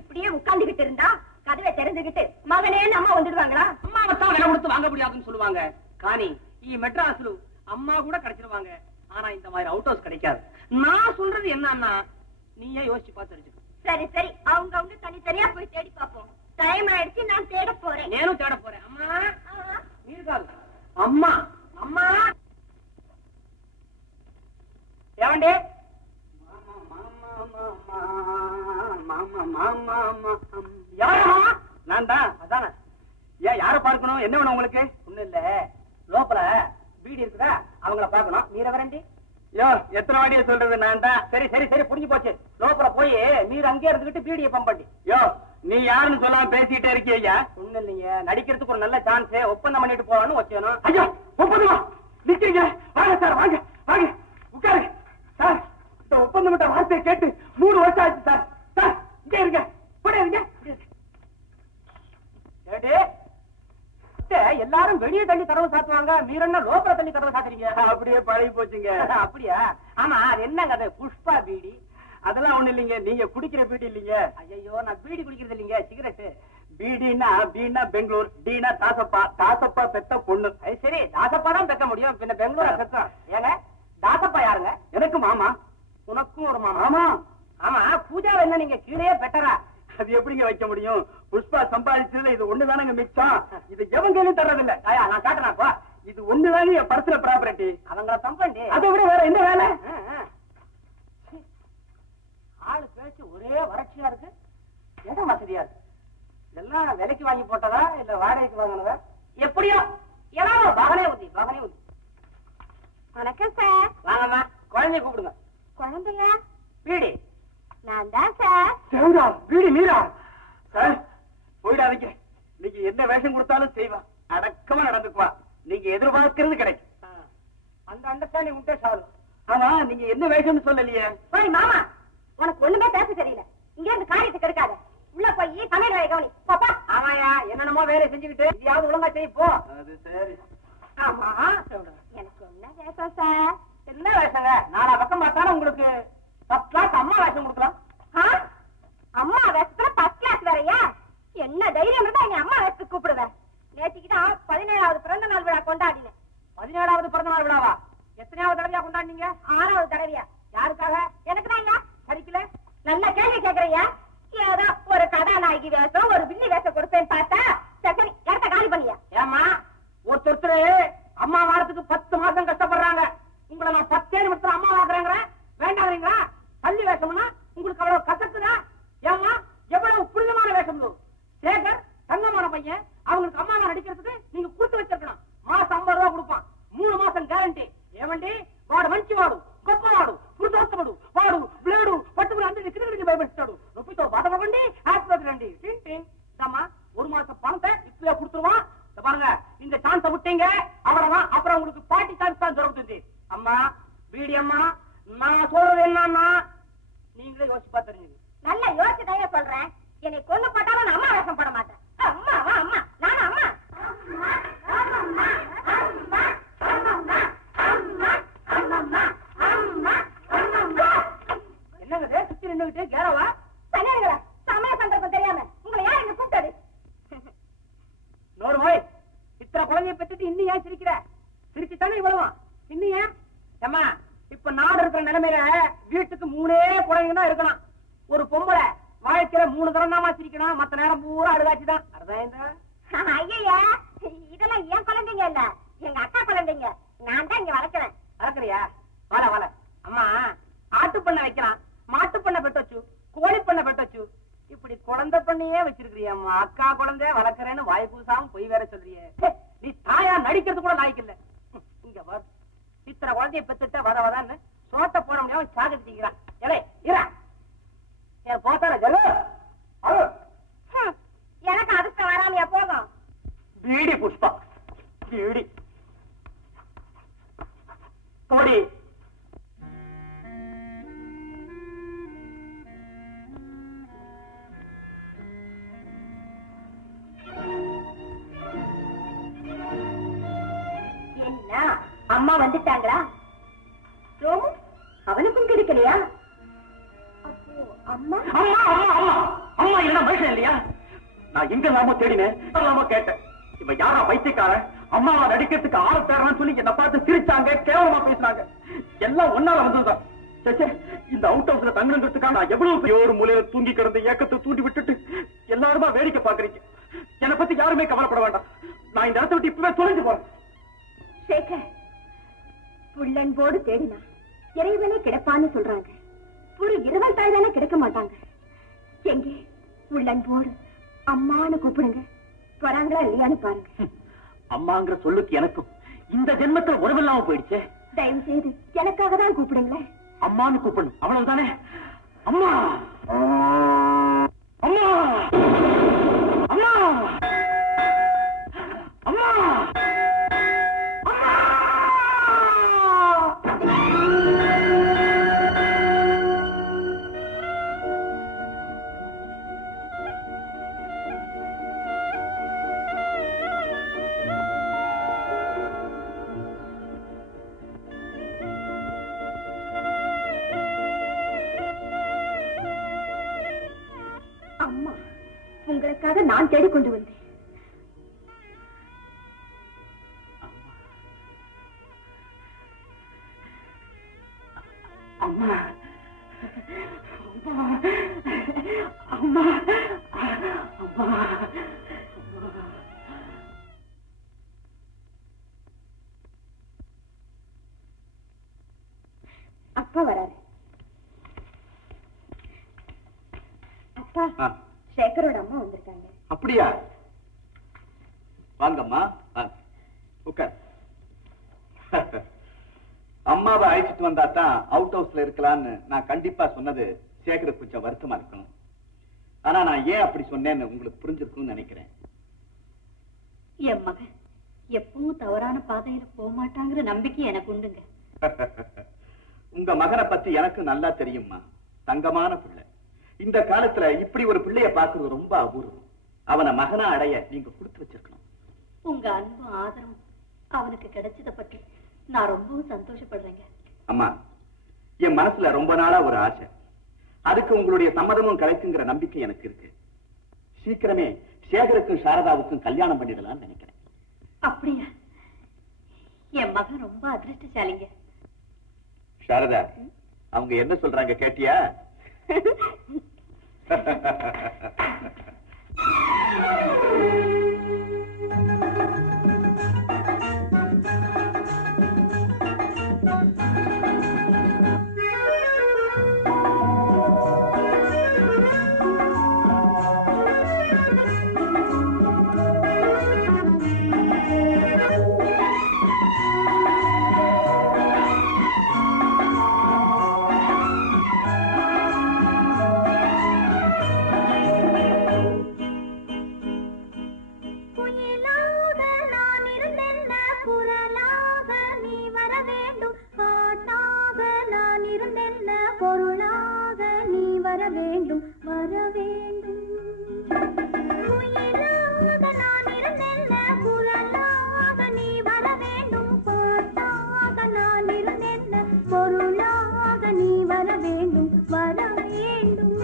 இப்படியே உட்கார்ந்துகிட்டு இருந்தா கதவை திறந்துகிட்டு மகனே அம்மா வந்துடுவாங்களா? அம்மாவை தான் விலை கொடுத்து வாங்க முடியாதுன்னு சொல்லுவாங்க. காணி ఈ மெட்ராஸ்ல அம்மா கூட கிடைச்சிருவாங்க. ஆனா இந்த மாதிரி அவுட் ஹவுஸ் கிடைக்காது. நான் சொல்றது என்னன்னா, நீயே யோசிச்சு பார்த்து தெரிஞ்சுக்க. சரி சரி, அவங்க தனித்தனியா போய் தேடி பாப்போம். டைம் ஆயிடுச்சு, நான் தேட போறேன். நேனும் தேட போறேன். அம்மா நீர்கால் அம்மா அம்மா ஏவண்டே யாரம்மா? நான் தான். அதானே. ஏன் யார பார்க்கணும்? என்ன வேணும் உங்களுக்கு? ஒண்ணு இல்ல, லோப்பல பீடி இருக்குதா, அவங்கள பார்க்கணும். நீர வரண்டி. யோ, எத்தனை வாடிய சொல்றது? நான் தான். சரி சரி சரி, புரிஞ்சு போச்சு. லோப்பல போய் நீர் அங்கே இருந்துகிட்டு பீடியை பம்ப் பண்ணி. யோ, நீ யாருன்னு சொல்லாம பேசிட்டே இருக்கியா? ஒண்ணு இல்லைங்க, நடிக்கிறதுக்கு ஒரு நல்ல சான்ஸ், ஒப்பந்தம் பண்ணிட்டு போகணும்னு வச்சேனும். ஐயோ, ஒப்பந்தமா? நிக்கிறீங்க? வாங்க சார், வாங்க வாங்க உட்காருங்க. சார், இந்த ஒப்பந்தம் விட்ட வார்த்தையை கேட்டு 3 வருஷம் ஆச்சு சார். சார், இங்கே இருங்க, கூட இருங்க. எல்லாரும் வெளியே தள்ளி கதவு சாத்துவாங்க, மீறன்னா லோக்கல தள்ளி கதவு சாத்துறீங்க. அப்படியே பழகி போச்சுங்க. அப்படியா? ஆமா, அது என்னங்க அது? புஷ்பா பீடி. அதெல்லாம் ஒண்ணு இல்லைங்க, நீங்க குடிக்கிற பீடி இல்லைங்க. ஐயோ, நான் பீடி குடிக்கிறது இல்லைங்க, சிகரெட். பீடினா பீனா பெங்களூர், டீனா தாசப்பா. தாசப்பா பெத்த பொண்ணு. அது சரி, தாசப்பா தான் பெக்க முடியும், பின்ன பெங்களூர் பெத்தா? ஏங்க, தாசப்பா யாருங்க? எனக்கு மாமா. உனக்கும் ஒரு மாமா? ஆமா. ஆமா, பூஜாவை என்ன நீங்க கீழே பெட்டரா? அது எப்படிங்க வைக்க முடியும்? புஷ்பா சம்பாதிச்சதுல இது ஒண்ணுதானங்க மிச்சம். இது எவங்க தர்றதில்ல. நான் காட்டுறேன்ப்பா, இது ஒண்ணுதானே என் பர்சனல் ப்ராப்பர்ட்டி. அவங்கள தம்பண்டி, அதை விட வேற என்ன வேலை? ஆளு பேச்சு ஒரே வறட்சியா இருக்கு. இடம் வசதியா இருக்கு. இதெல்லாம் விலைக்கு வாங்கி போட்டதா இல்ல வாடகைக்கு வாங்கினதா? எப்படியோ ஏதாவது வாகனே ஊதி வாகனே ஊதி. வணக்கம் சார். வாங்கம்மா, குழந்தைய கூப்பிடுங்க. குழந்தையா? பீடி நான் தான் சார். தேவரா, பீடி மீரா. சார், போயிடாதீங்க. நீங்க என்ன வேஷம் கொடுத்தாலும் செய்வா, அடக்கமா நடந்துக்குவா. நீங்க எதிர்பார்க்கிறது கிடைக்கும். அந்த அண்டர்ஸ்டாண்டிங் உண்டே சார். ஆமா, நீங்க என்ன வேஷம்னு சொல்லலையே. போய் மாமா, உனக்கு ஒண்ணுமே பேச தெரியல. இங்க இருந்து காரியத்துக்கு இருக்காத. உள்ள போய் சமையல் வேலை கவனி. பாப்பா. ஆமாயா, என்னென்னமோ வேலை செஞ்சுக்கிட்டு இதையாவது ஒழுங்கா செய்ய போ. அது சரி. ஆமா, எனக்கு என்ன வேஷம் சார்? என்ன வேஷங்க? நாலா பக்கம் பார்த்தாலும் உங்களுக்கு 10 கிளாஸ் அம்மா வேஷம் கொடுக்கலாம். அம்மா வேஷத்துல 10 கிளாஸ் வேறையா? என்ன தைரியம் இருந்தா எங்க அம்மா வேஷத்துக்கு கூப்பிடுவேன். நேற்றுக்குதான் 17வது பிறந்த நாள் விழா கொண்டாடினேன். 17வது பிறந்த நாள் விழாவா? எத்தனையாவது தடவையா கொண்டாடினீங்க? 6வது தடவையா? யாருக்காக? எனக்கு தான் ஐயா. சரிக்கல. நல்ல கேள்வி கேக்குறையா? ஏதோ ஒரு கதாநாயகி வேஷம், ஒரு வில்லி வேஷம் கொடுப்பேன்னு பார்த்தா சரி இடத்த காலி பண்ணியா? ஏமா, ஒருத்தரு அம்மா வாரத்துக்கு 10 மாசம் கஷ்டப்படுறாங்க. உங்களை நான் 10 நிமிஷத்துல அம்மா வாக்குறேங்கிற வேண்டாங்கிறீங்களா? பள்ளி வேஷம்னா உங்களுக்கு அவ்வளவு கசக்குதா? ஏமா, எவ்வளவு புனிதமான வேஷம். சேகர் தங்கமான பையன், அவங்களுக்கு அம்மாவா நடிக்கிறதுக்கு நீங்க கொடுத்து வச்சிருக்கணும். நான் சொல்றது என்னன்னா நீங்களே யோசிச்சு பார்த்துருங்க. நல்ல யோசிச்சுதான் சொல்றேன். என்னை கொண்டு போட்டாலும் நான் அம்மா வேஷம் போட மாட்டேன். அம்மா வா அம்மா, நானும் அம்மா. என்னங்க சுத்தி நின்றுகிட்டு கேரவா தனியாருங்களா? சமய சந்தர்ப்பம் தெரியாம உங்களை யார் இங்க கூப்பிட்டது? நோடு போய் இத்தனை குழந்தைய பெற்றுட்டு இன்னும் ஏன் சிரிக்கிற? சிரிச்சுத்தானே இவ்வளவு இன்னும் ஏன்? ஏம்மா இப்ப நாடு இருக்கிற நிலைமையில வீட்டுக்கு 3 குழந்தைங்க தான் இருக்கலாம். ஒரு பொம்பளை வாழ்க்கையில 3 தரம் தாமா சிரிக்கணும். மத்த நேரம் பூரா அழுகாச்சுதான். ஐயா இதெல்லாம் என் குழந்தைங்க இல்ல, எங்க அக்கா குழந்தைங்க. நான் தான் இங்க வளர்க்கிறேன். வளர்க்கறியா? வள வள. அம்மா ஆட்டு பண்ண வைக்கலாம், மாட்டு பண்ண பெட்டு வச்சு, கோழி பண்ண பெட்டு வச்சு, இப்படி குழந்தை பண்ணியே வச்சிருக்கிறியம்மா. அக்கா குழந்தை வளர்க்கறேன்னு வாய் பூசாம பொய் வேற சொல்றியே. நீ தாயா நடிக்கிறது கூட லாய்க்கு இல்ல. இங்க வர இத்தனை குழந்தைய பெத்துட்ட வத வதான்னு சோட்ட போட முடியாம சாகடிச்சுக்கிறான். ஏலே இரா என் போத்தார ஜலு எனக்கு அதிர்ஷ்டம் வராமையா போகும்? பீடி புஷ்பா பீடி கோடி. என்ன அம்மா வந்துட்டாங்களா? ரோமு அவனுக்கும் கிடைக்கலையா? அப்போ அம்மா அம்மா அம்மா அம்மா அம்மா என்ன மனுஷன் இல்லையா? நான் எங்க நாம தேடினேன், கேட்டேன். இப்ப யாரா பைத்தியக்காரன் அம்மாவா நடிக்கிறதுக்கு ஆள தேடுறான்னு சொல்லி என்ன பார்த்து சிரிச்சாங்க, கேவலமா பேசினாங்க. எல்லாம் ஒன்னால வந்ததுதான். இந்த அவுட் ஹவுஸ்ல தங்குறதுக்காக நான் எவ்வளவு ஒரு மூலையில தூங்கி கிடந்த ஏக்கத்தை தூண்டி விட்டுட்டு எல்லாருமா வேடிக்கை பாக்குறீங்க. என்னை பத்தி யாருமே கவலைப்பட வேண்டாம். நான் இந்த இடத்தை விட்டு இப்பவே தொலைஞ்சு போறேன். சேகர், புள்ளன்போடு தேடினா இறைவனே கிடப்பான்னு சொல்றாங்க. ஒரு 20 தாய் தானே கிடைக்க மாட்டாங்க. எங்கே உள்ளன்போடு அம்மான்னு கூப்பிடுங்க. வராங்களா இல்லையான்னு பாருங்க. அம்மாங்கிற சொல்லுக்கு எனக்கும் இந்த ஜென்மத்துல உறவில்லாம போயிடுச்சே. தயவு செய்து எனக்காக தான் கூப்பிடுங்களேன். அம்மான்னு கூப்பிடணும், அவ்வளவுதானே? அம்மா அம்மா அம்மா அம்மா அம்மா உங்களுக்காக நான் தேடிக்கொண்டு வந்தேன். அம்மா அம்மா அம்மா அப்பா வராரு. அப்பா, சேகரோட அம்மா வந்திருக்காங்க. அப்படியா? வாங்கம்மா, உட்கார். அம்மாவை அழைச்சிட்டு வந்தா தான் அவுட் ஹவுஸ்ல இருக்கலான்னு நான் கண்டிப்பா சொன்னது சேகருக்கு கொஞ்சம் வருத்தமா இருக்கணும். ஆனா நான் ஏன் அப்படி சொன்னேன்னு உங்களுக்கு புரிஞ்சிருக்கும்னு நினைக்கிறேன். என் மகன் எப்பவும் தவறான பாதையில போக மாட்டாங்கிற நம்பிக்கை எனக்கு உண்டுங்க. உங்க மகனை பத்தி எனக்கு நல்லா தெரியும்மா. தங்கமான பிள்ளை. இந்த காலத்துல இப்படி ஒரு பிள்ளைய பார்க்கறது ரொம்ப அபூர்வம். அவனை மகனா அடைய நீங்க கொடுத்து வச்சிருக்கணும். உங்க அன்பும் ஆதரவும் அவனுக்கு கிடைச்சத பற்றி நான் ரொம்பவும் சந்தோஷப்படுறேங்க. அம்மா, என் மனசுல ரொம்ப நாளா ஒரு ஆசை. அதுக்கு உங்களுடைய சம்மதமும் கிடைக்குங்கிற நம்பிக்கை எனக்கு இருக்கு. சீக்கிரமே சேகருக்கும் சாரதாவுக்கும் கல்யாணம் பண்ணிடலாம்னு நினைக்கிறேன். அப்படியா? என் மகன் ரொம்ப அதிர்ஷ்டசாலிங்க. சாரதா, அவங்க என்ன சொல்றாங்க கேட்டியா? வர வேண்டும் வர வேண்டும் உயிராக நான் இருந்தென்ன குரலாக நீ வர வேண்டும் பாட்டாக நான் இருந்தென்ன பொருளாக நீ வர வேண்டும் வர வேண்டும்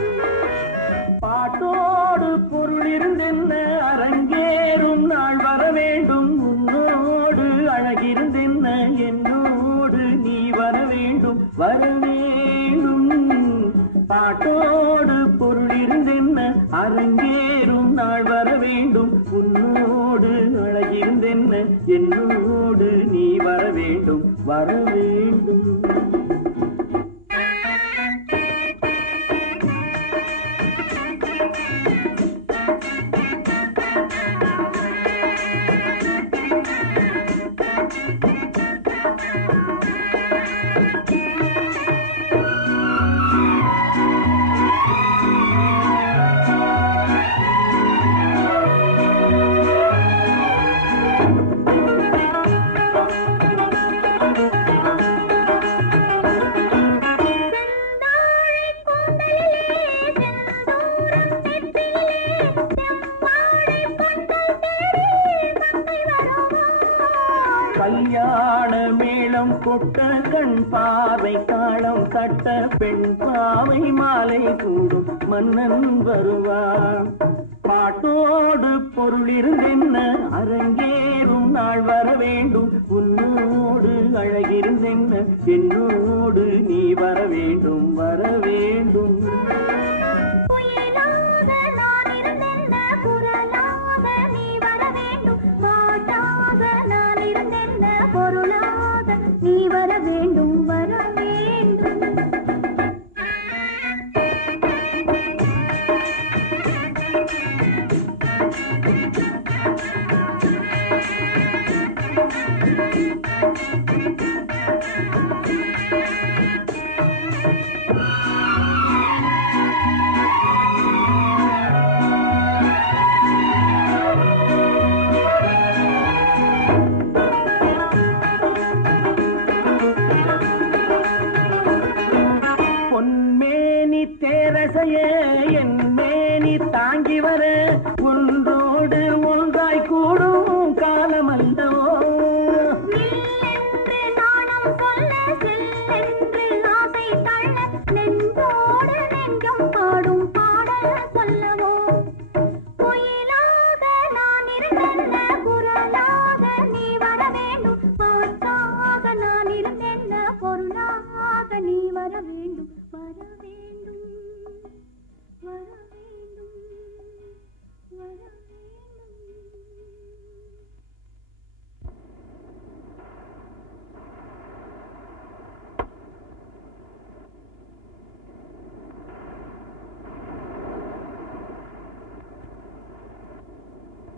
பாட்டோடு பொருள் இருந்தென்ன அரங்கேறும் நாள் வர வேண்டும் உன்னோடு அழகிருந்தென்ன என்னோடு நீ வர வேண்டும் வர வேண்டும் பாட்டோடு பொருள் இருந்தென்ன அரங்கேறும் நாள் வர வேண்டும் உன்னோடு அழகிருந்தென்ன என்னோடு நீ வர வேண்டும் வர வேண்டும் கல்யாண மேளம் கொட்ட கண் பாவை தாளம் தட்ட பெண் பாவை மாலை கூடும் மன்னன் வருவான் பாட்டோடு பொருள் இருந்தென்ன அரங்கேறும் நாள் வர வேண்டும் உன்னோடு அழகிருந்தென்ன என்னோடு நீ வர வேண்டும் வர வேண்டும் பொருளாக நீ வர வேண்டும் வர வேண்டும் என் மேனி தாங்கி வர ஒன்றோடு ஒன்றாய் கூடும் காலமல்லவோ நாணம் சொல்ல செல்லென்று ஆசை தள்ள நெஞ்சோடு நெஞ்சம் பாடும் பாடல் சொல்லவோ குயிலாக நான் இருந்தென்ன குரலாக நீ வர வேண்டும் பாட்டாக நான் இருந்தென்ன பொருளாக நீ வர வேண்டும் வர வேண்டும் வர வேண்டும் வர வேண்டும்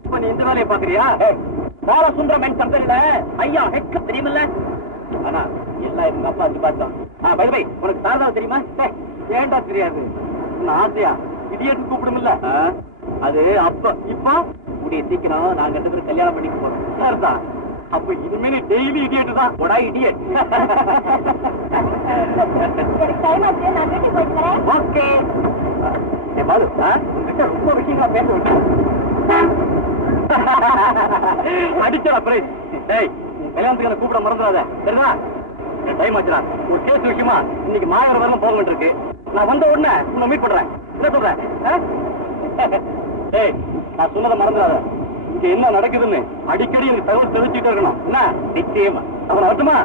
இப்ப நீ இந்த வேலையை பாக்குறியா பாலசுந்தரம் சந்தையில ஐயா ஹெக்க தெரியுமில்ல ஆனா எல்லாம் எங்க அப்பா பார்த்தான் பை உனக்கு சாரதா தெரியுமா ஏண்டா தெரியாது உன்ன ஆசையா இடியேட்டு கூப்பிடுமில்ல அது அப்ப இப்ப உடைய சீக்கிரம் நாங்க 2 பேரும் கல்யாணம் பண்ணிக்க போறோம் சார்தா அப்ப இனிமே டெய்லி இடியேட்டு தான் போடா இடியேட் ஓகே பாலு உங்ககிட்ட ரொம்ப விஷயங்களா பேச அடிச்சா பிரைஸ் டேய் கல்யாணத்துக்கு என்ன கூப்பிட மறந்துடாத சரிதா டைம் ஆச்சுடா ஒரு கேஸ் விஷயமா இன்னைக்கு மாயவர வரலாம் போக வேண்டியிருக்கு நான் வந்த உடனே உன்னை மீட் பண்றேன் என்ன சொல்றேன் டேய் நான் சொன்னதை மறந்துடாத இங்க என்ன நடக்குதுன்னு அடிக்கடி எனக்கு தகவல் தெரிவிச்சுட்டு இருக்கணும் என்ன நிச்சயமா அவனை வரட்டுமா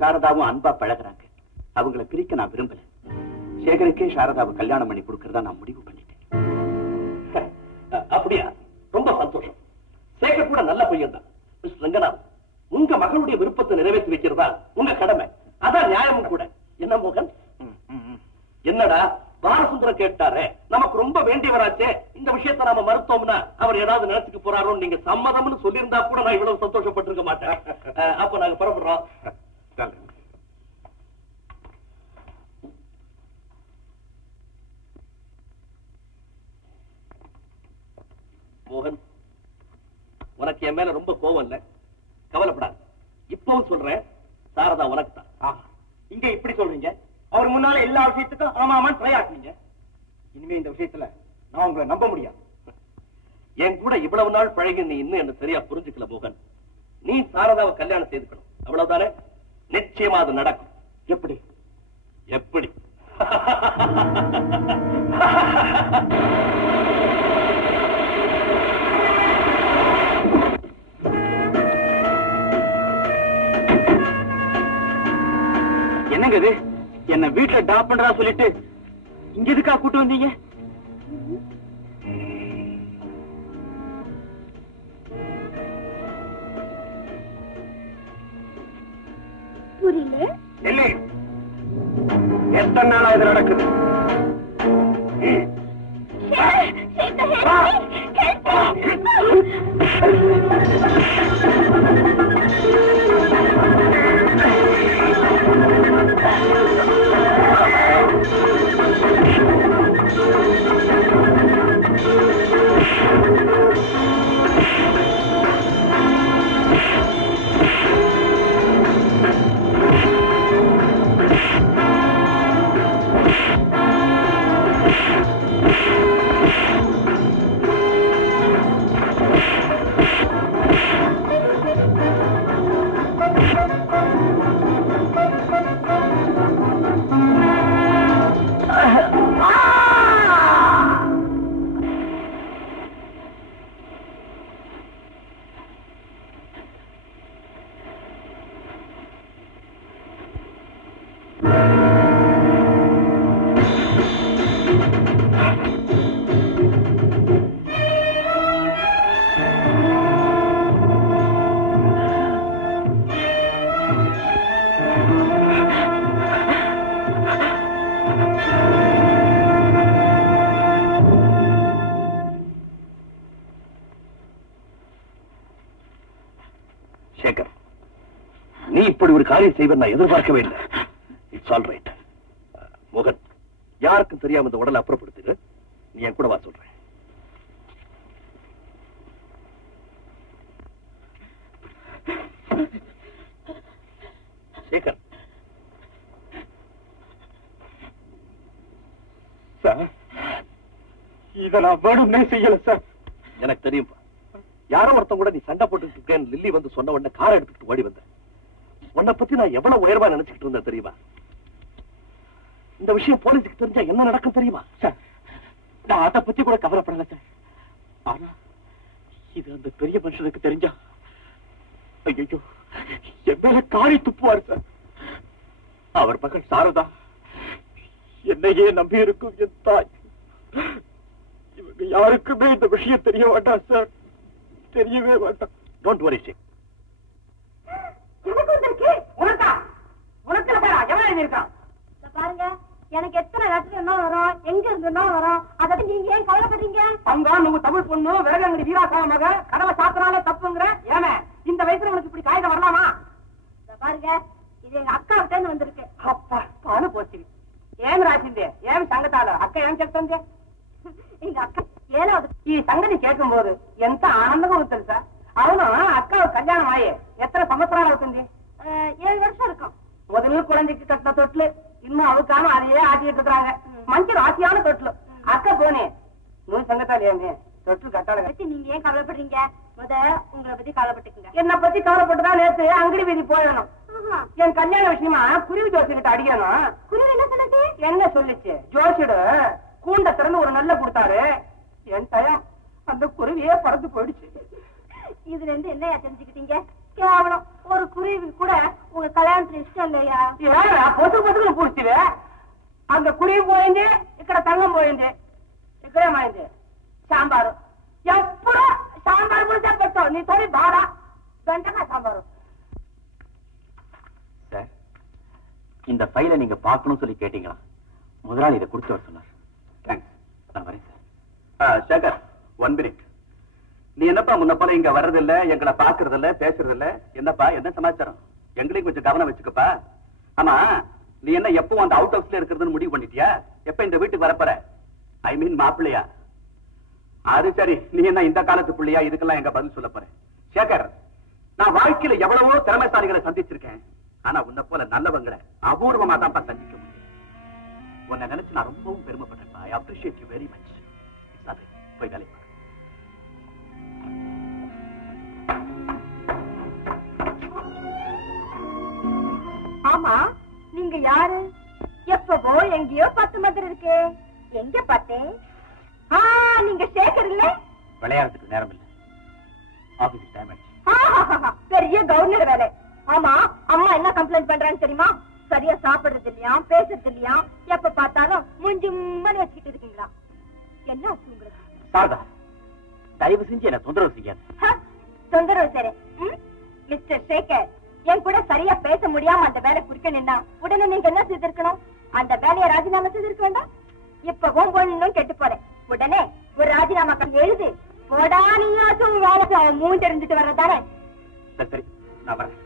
சாரதாவும் அன்பா பழகுறாங்க. அவங்கள பிரிக்க நான் விரும்பல. சேகருக்கே சாரதாவை கல்யாணம் பண்ணி கொடுக்கறதா நான் முடிவு பண்ணிட்டேன். அப்படியா? ரொம்ப சந்தோஷம். சேகர் கூட நல்ல பையன் தான். மிஸ்டர் ரங்கநாத், உங்க மகளுடைய விருப்பத்தை நிறைவேற்றி வைக்கிறதா உங்க கடமை. அதான் நியாயமும் கூட. என்ன மோகன்? என்னடா பாலசுந்தரம் கேட்டாரே, நமக்கு ரொம்ப வேண்டியவராச்சே, இந்த விஷயத்தை நாம மறுத்தோம்னா அவர் ஏதாவது நினைச்சுட்டு போறாரோன்னு நீங்க சம்மதம்னு சொல்லியிருந்தா கூட நான் இவ்வளவு சந்தோஷப்பட்டிருக்க மாட்டேன். அப்ப நாங்க புறப்படுறோம். மோகன், உனக்கு என் மேல ரொம்ப கோவம் இல்ல, கவலைப்படாது. இப்பவும் சொல்றேன், சாரதா உனக்கு தான். இங்க இப்படி சொல்றீங்க, அவர் முன்னால எல்லா விஷயத்துக்கும் ஆமாமான்னு ட்ரையாக்குனீங்க. இனிமே இந்த விஷயத்துல நான் உங்களை நம்ப முடியாது. என் கூட இவ்வளவு நாள் பழகி நீ இன்னும் என்ன சரியா புரிஞ்சுக்கல மோகன். நீ சாரதாவை கல்யாணம் செய்துக்கணும், அவ்வளவுதானே? நிச்சயமா அது நடக்கும். எப்படி? எப்படி? என்னங்க இது? என்ன வீட்டுல டிராப் பண்றா சொல்லிட்டு இங்க எதுக்கா கூட்டு வந்தீங்க? புரியல. இல்லை, எத்தனை நாளா இது நடக்குது? காரியம் செய்வேன் நான் எதிர்பார்க்கவே இல்லை. It's all right. மோகன், யாருக்கும் தெரியாம இந்த உடலை அப்புறப்படுத்துங்க. நீ என் கூட வா சொல்றேன். சேகர், சார், இதை நான் வேணும்னே செய்யல சார். எனக்கு தெரியும். யாரோ ஒருத்தன் கூட நீ சண்டை போட்டுட்டு இருக்கேன் லில்லி வந்து சொன்ன உடனே காரை எடுத்துட்டு ஓடி வந்தேன். உன்னை பத்தி நான் எவ்வளவு உயர்வா நினைச்சுக்கிட்டு இருந்தேன் தெரியுமா? இந்த விஷயம் போலீஸுக்கு தெரிஞ்சா என்ன நடக்கும் தெரியுமா? சார், நான் அதை பத்தி கூட கவலைப்படல சார். ஆனா இது அந்த பெரிய மனுஷனுக்கு தெரிஞ்சா ஐயோ என் மேல காரி துப்புவார் சார். அவர் மகள் சாரதா என்னையே நம்பி இருக்கும் என் தாய். இவங்க யாருக்குமே இந்த விஷயம் தெரிய வேண்டாம் சார். தெரியவே வேண்டாம். டோன்ட் வரி சேக். பாருங்க, எனக்கு எத்தனை லட்சம் என்ன வரும், எங்க இருந்து என்ன வரும், அதை நீங்க ஏன் கவலைப்படுறீங்க? தங்கம், நம்ம தமிழ் பொண்ணு வேளாங்கண்ணி வீராசாம மக கதவை சாத்தினாலே தப்புங்கிற ஏமே இந்த வயசுல உனக்கு இப்படி காய்த வரலாமா? பாருங்க, இது எங்க அக்கா விட்டு வந்திருக்கு. அப்பா பாலு போச்சு. ஏன் ராசிந்தே ஏன் சங்கத்தால அக்கா ஏன் చెప్తుంది? எங்க அக்கா ஏழாவது. ఈ సంగతి కేட்கும் పోదు ఎంత ఆనందంగా ఉంది తెలుసా? అవును, అక్క కళ్యాణం అయ్యే ఎత్తన సంవత్సరాలు అవుతుంది? 7 வருஷம் இருக்கும். முதல்ல குழந்தைக்கு கட்டின தொட்டில் இன்னும் அவுக்காம அதையே ஆட்டிட்டு இருக்காங்க. మంచి ராசியான தொட்டில் அக்கா போனே நூறு சங்கத்தால ஏமே தொட்டில் கட்டாள. நீங்க ஏன் கவலைப்படுறீங்க? உங்களை பத்தி கவலைப்பட்டுக்குங்க. என்ன பத்தி கவலைப்பட்டுதான் நேற்று அங்கடி வீதி போயணும். என் கல்யாண விஷயமா குருவி ஜோசிக்கிட்ட அடிக்கணும். குருவி என்ன சொல்லுச்சு? என்ன சொல்லுச்சு? ஜோசிடு கூண்ட திறந்து ஒரு நல்ல கொடுத்தாரு. என் தயம் அந்த குருவியே பறந்து போயிடுச்சு. இதுல இருந்து என்னையா தெரிஞ்சுக்கிட்டீங்க? கேவலம், ஒரு குருவி கூட உங்க கல்யாணத்துல இஷ்டம் இல்லையா? பொசு பொசுக்கு பூச்சிவே. அந்த குருவி போயிருந்து ఇక్కడ తంగం పోయింది, ఇక్కడేమైంది సాంబారు. ఎప్పుడు సాంబారు కూడా పెట్టావు నీ తోడి బాధ గంటగా సాంబారు. சார், இந்த ஃபைலை நீங்க பார்க்கணும்னு சொல்லி கேட்டீங்களா? முதலாளி இதை கொடுத்து வர சொன்னார். தேங்க்ஸ், நான் வரேன் சார். சேகர், 1 மினிட். நீ என்னப்பா முன்ன போல இங்க வர்றதில்ல, எங்களை பாக்குறது இல்ல, பேசுறது இல்ல? என்னப்பா, என்ன சமாச்சாரம்? எங்களையும் கொஞ்சம் கவனம் வச்சுக்கப்பா. ஆமா, நீ என்ன எப்பவும் அந்த அவுட் ஹவுஸ்ல இருக்கிறதுன்னு முடிவு பண்ணிட்டியா? எப்ப இந்த வீட்டுக்கு வரப்போற? ஐ மீன் மாப்பிள்ளையா? அது சரி, நீ என்ன இந்த காலத்து பிள்ளையா? இதுக்கெல்லாம் எங்க பதில் சொல்ல போறேன்? சேகர், நான் வாழ்க்கையில எவ்வளவோ திறமைசாலிகளை சந்திச்சிருக்கேன். ஆனா உன்னை போல நல்லவங்களை அபூர்வமா தான் சந்திக்க முடியும். உன்னை நினைச்சு நான் ரொம்பவும் பெருமைப்பட்டேன். I appreciate you very much. போய் வேலை பாரு. ஆமா, நீங்க யாரு? எப்பவோ எங்கேயோ பத்து மாதிரி இருக்கு. எங்க பார்த்தேன்? நீங்க சேகர் இல்ல? விளையாடுறதுக்கு நேரம் இல்லை, ஆபீஸ் டைம் ஆயிடுச்சு. பெரிய கவர்னர் வேலை. ஆமா, அம்மா என்ன கம்ப்ளைண்ட் பண்றான்னு தெரியுமா? சரியா சாப்பிடுறது இல்லையா, பேசுறது இல்லையா, எப்ப பார்த்தாலும் முஞ்சும்மன்னு வச்சுக்கிட்டு இருக்கீங்களா? என்ன ஆச்சு உங்களுக்கு? சாரதா, தயவு செஞ்சு என்ன தொந்தரவு செய்யாத. தொந்தரவு சரி. மிஸ்டர் சேகர், என் கூட சரியா பேச முடியாம அந்த வேலை குறிக்க நின்னா உடனே நீங்க என்ன செய்திருக்கணும்? அந்த வேலையை ராஜினாமா செய்திருக்க வேண்டாம்? இப்பவும் பொண்ணும் கெட்டு போறேன். உடனே ஒரு ராஜினாமா எழுது போடா. நீயாச்சும் வேலைக்கு அவன் மூணு தெரிஞ்சுட்டு வர்றதானே? சரி, நான் வரேன்.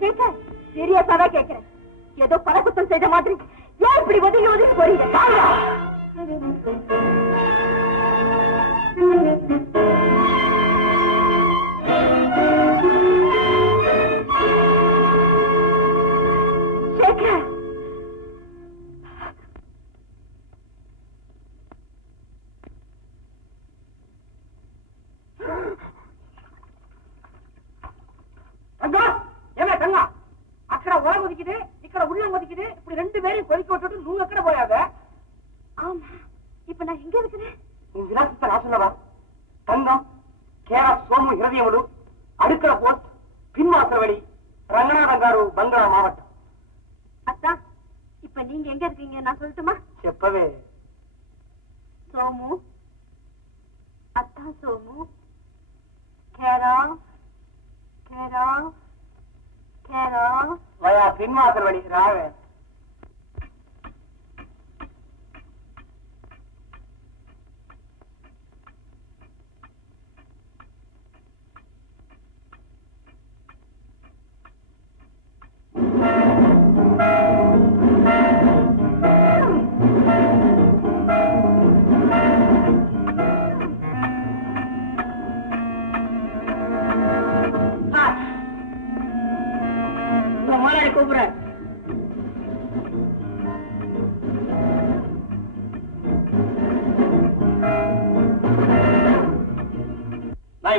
சேகர், சீரியஸாவே கேட்கிறேன். ஏதோ பணக்குத்தம் செய்த மாதிரி ஏன் இப்படி ஒதுங்கி ஒதுங்கி போறீங்க? சேகர், தங்கம், ஏமே தங்கம், அக்கட உரம் ஒதுக்குது, ఇక్కడ உள்ளம் ஒதுக்குது. இப்படி ரெண்டு பேரையும் கொதிக்க விட்டுட்டு நூறு அக்கட போயாத. ஆமா, இப்ப நான் எங்க இருக்கிறேன்? உன் விலாசத்தை நான் சொல்லவா? தங்கம், కేరా సోము హృదయములు, అడుకల పోస్ట్, పిన్వాసవడి, రంగనాథం గారు, బంగాళ మావட்டம். அத்தா, இப்ப நீங்க எங்க இருக்கீங்க நான் சொல்லட்டுமா? చెప్పవే. సోము, అత్తా సోము, కేరా కేరా కేరా వయా పిన్వాసవడి రావే.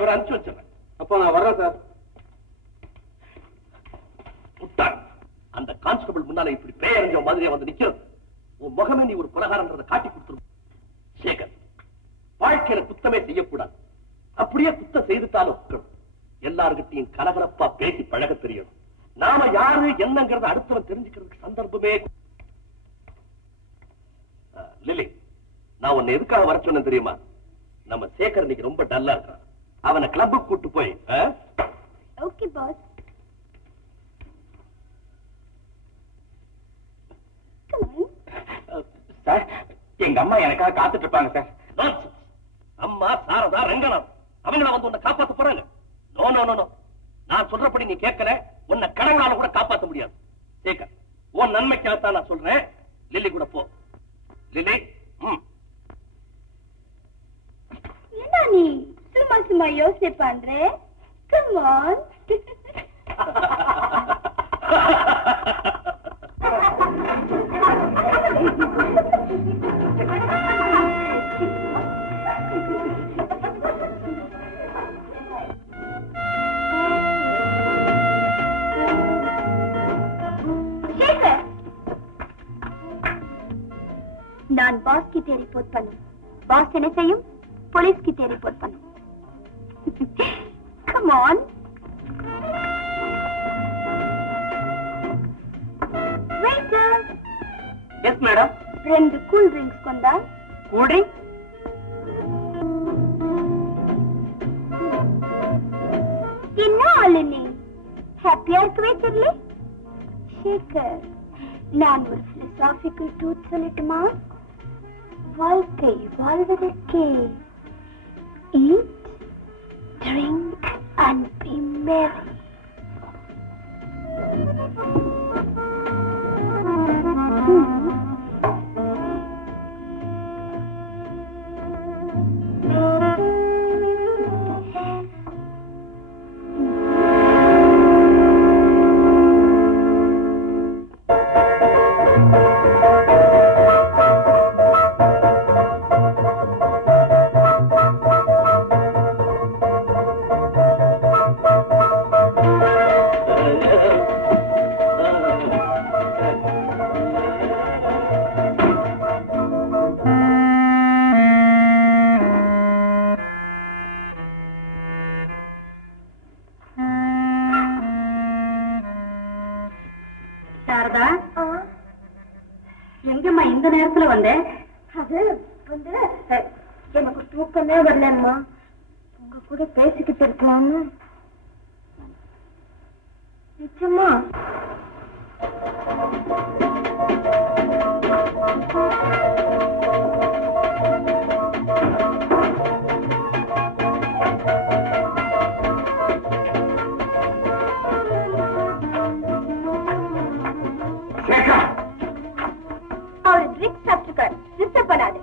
அவரை அனுப்பிச்சு வச்சிடறேன். அப்போ நான் வர்றேன் சார். முட்டாள், அந்த கான்ஸ்டபிள் முன்னால இப்படி பேயறிஞ்ச மாதிரியே வந்து நிக்கிறது. உன் முகமே நீ ஒரு கொலகாரன்றதை காட்டி கொடுத்துரும். சேகர், வாழ்க்கையில குத்தமே செய்யக்கூடாது. அப்படியே குத்தம் செய்துட்டாலும் எல்லார்கிட்டையும் கலகலப்பா பேசி பழக தெரியணும். நாம யாரு என்னங்கிறத அடுத்தவன் தெரிஞ்சுக்கிறதுக்கு சந்தர்ப்பமே. லிலி, நான் உன்னை எதுக்காக வர சொன்னேன் தெரியுமா? நம்ம சேகர் இன்னைக்கு ரொம்ப டல்லா இருக்கான். அவனை கிளப்புக்கு கூட்டு போய். Okay pass. சார், எங்க அம்மா எனக்காக காத்துட்டு இருப்பாங்க சார். அம்மா, சாரதா, ரங்கநாத் அவங்கள வந்து உன்னை காப்பாத்த போறாங்க. நோ நோ நோ, நான் சொல்றபடி நீ கேட்கல, உன்னை கடவுளால கூட காப்பாத்த முடியாது. சேகர், உன் நன்மைக்காகத்தான் நான் சொல்றேன். லில்லி கூட போ. லில்லி, என்ன நீ சும்மா சும்மா யோசனை பண்ற? Come on. நான் பாஸ் கிட்ட ரிப்போர்ட் பண்ணும். பாஸ் என்ன செய்யும்? போலீஸ் கிட்ட ரிப்போர்ட் பண்ணும். Come on. Waiter. Yes madam. 2 cool drinks கொண்டா. Cool drink? என்ன ஆளு நீ? ஹாப்பியா இருக்கவே தெரியல. சேகர், நான் ஒரு பிலோசாபிக்கல் ட்ரூத் சொல்லட்டுமா? வாழ்க்கை வாழ்வதற்கே eat, drink and be merry. எங்கம்மா இந்த நேரத்துல வந்த? அது வந்து எனக்கு தூக்கமே வரலம்மா. உங்க கூட பேசிக்கிட்டு இருக்கலாம்னு. நிச்சயமா? அவர் ட்ரிங்க் சாப்பிட்டுருக்காரு. டிஸ்டர்ப் பண்ணாது.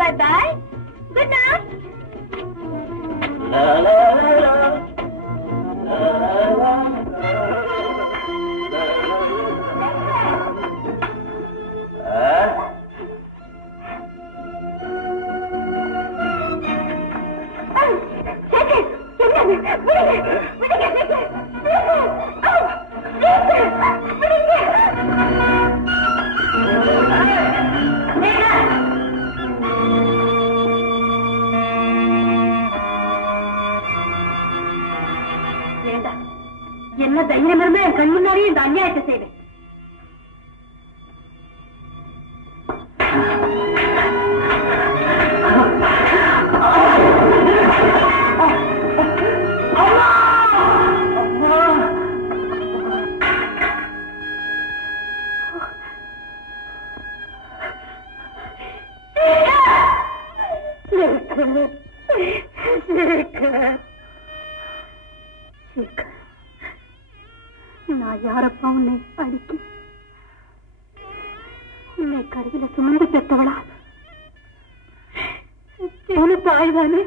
Bye bye. Good night. என்ன தைரியம் இருந்தா என் கண் முன்னாடியே இந்த அநியாயத்தை செய்வேன். நான் யாரப்பா உன்னை அடிக்க? உன்னை கருவில சுமந்து பெற்றவளா? தாய்தானே?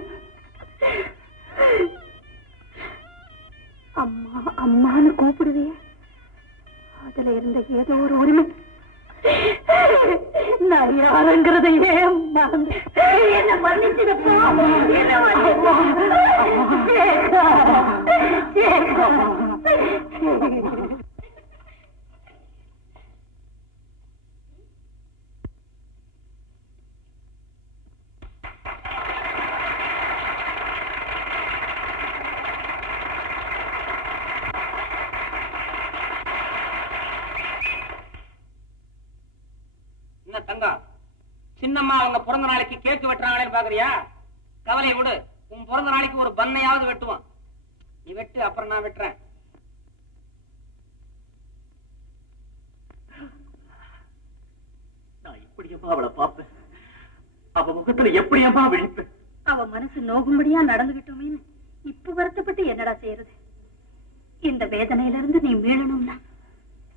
அம்மா அம்மான்னு கூப்பிடுவே. அதுல இருந்த ஏதோ ஒரு உரிமை நான் யாருங்கிறதையே மறந்து என்ன மன்னிச்சிடப்போ தங்கம், சின்னம்மா அவங்க பிறந்த நாளைக்கு கேக்கு வெட்டுறாங்களேன்னு பாக்குறியா? கவலையை விடு, உன் பிறந்த நாளைக்கு ஒரு பண்ணையாவது வெட்டுவான். நீ வெட்டு, அப்புறம் நான் வெட்டுறேன். நான் எப்படியம்மா அவளை பார்ப்பேன்? அவ முகத்துல எப்படியம்மா விழிப்பேன்? அவ மனசு நோகும்படியா நடந்துகிட்டோமே இப்ப வருத்தப்பட்டு என்னடா செய்யறது? இந்த வேதனையிலிருந்து நீ மீளணும்னா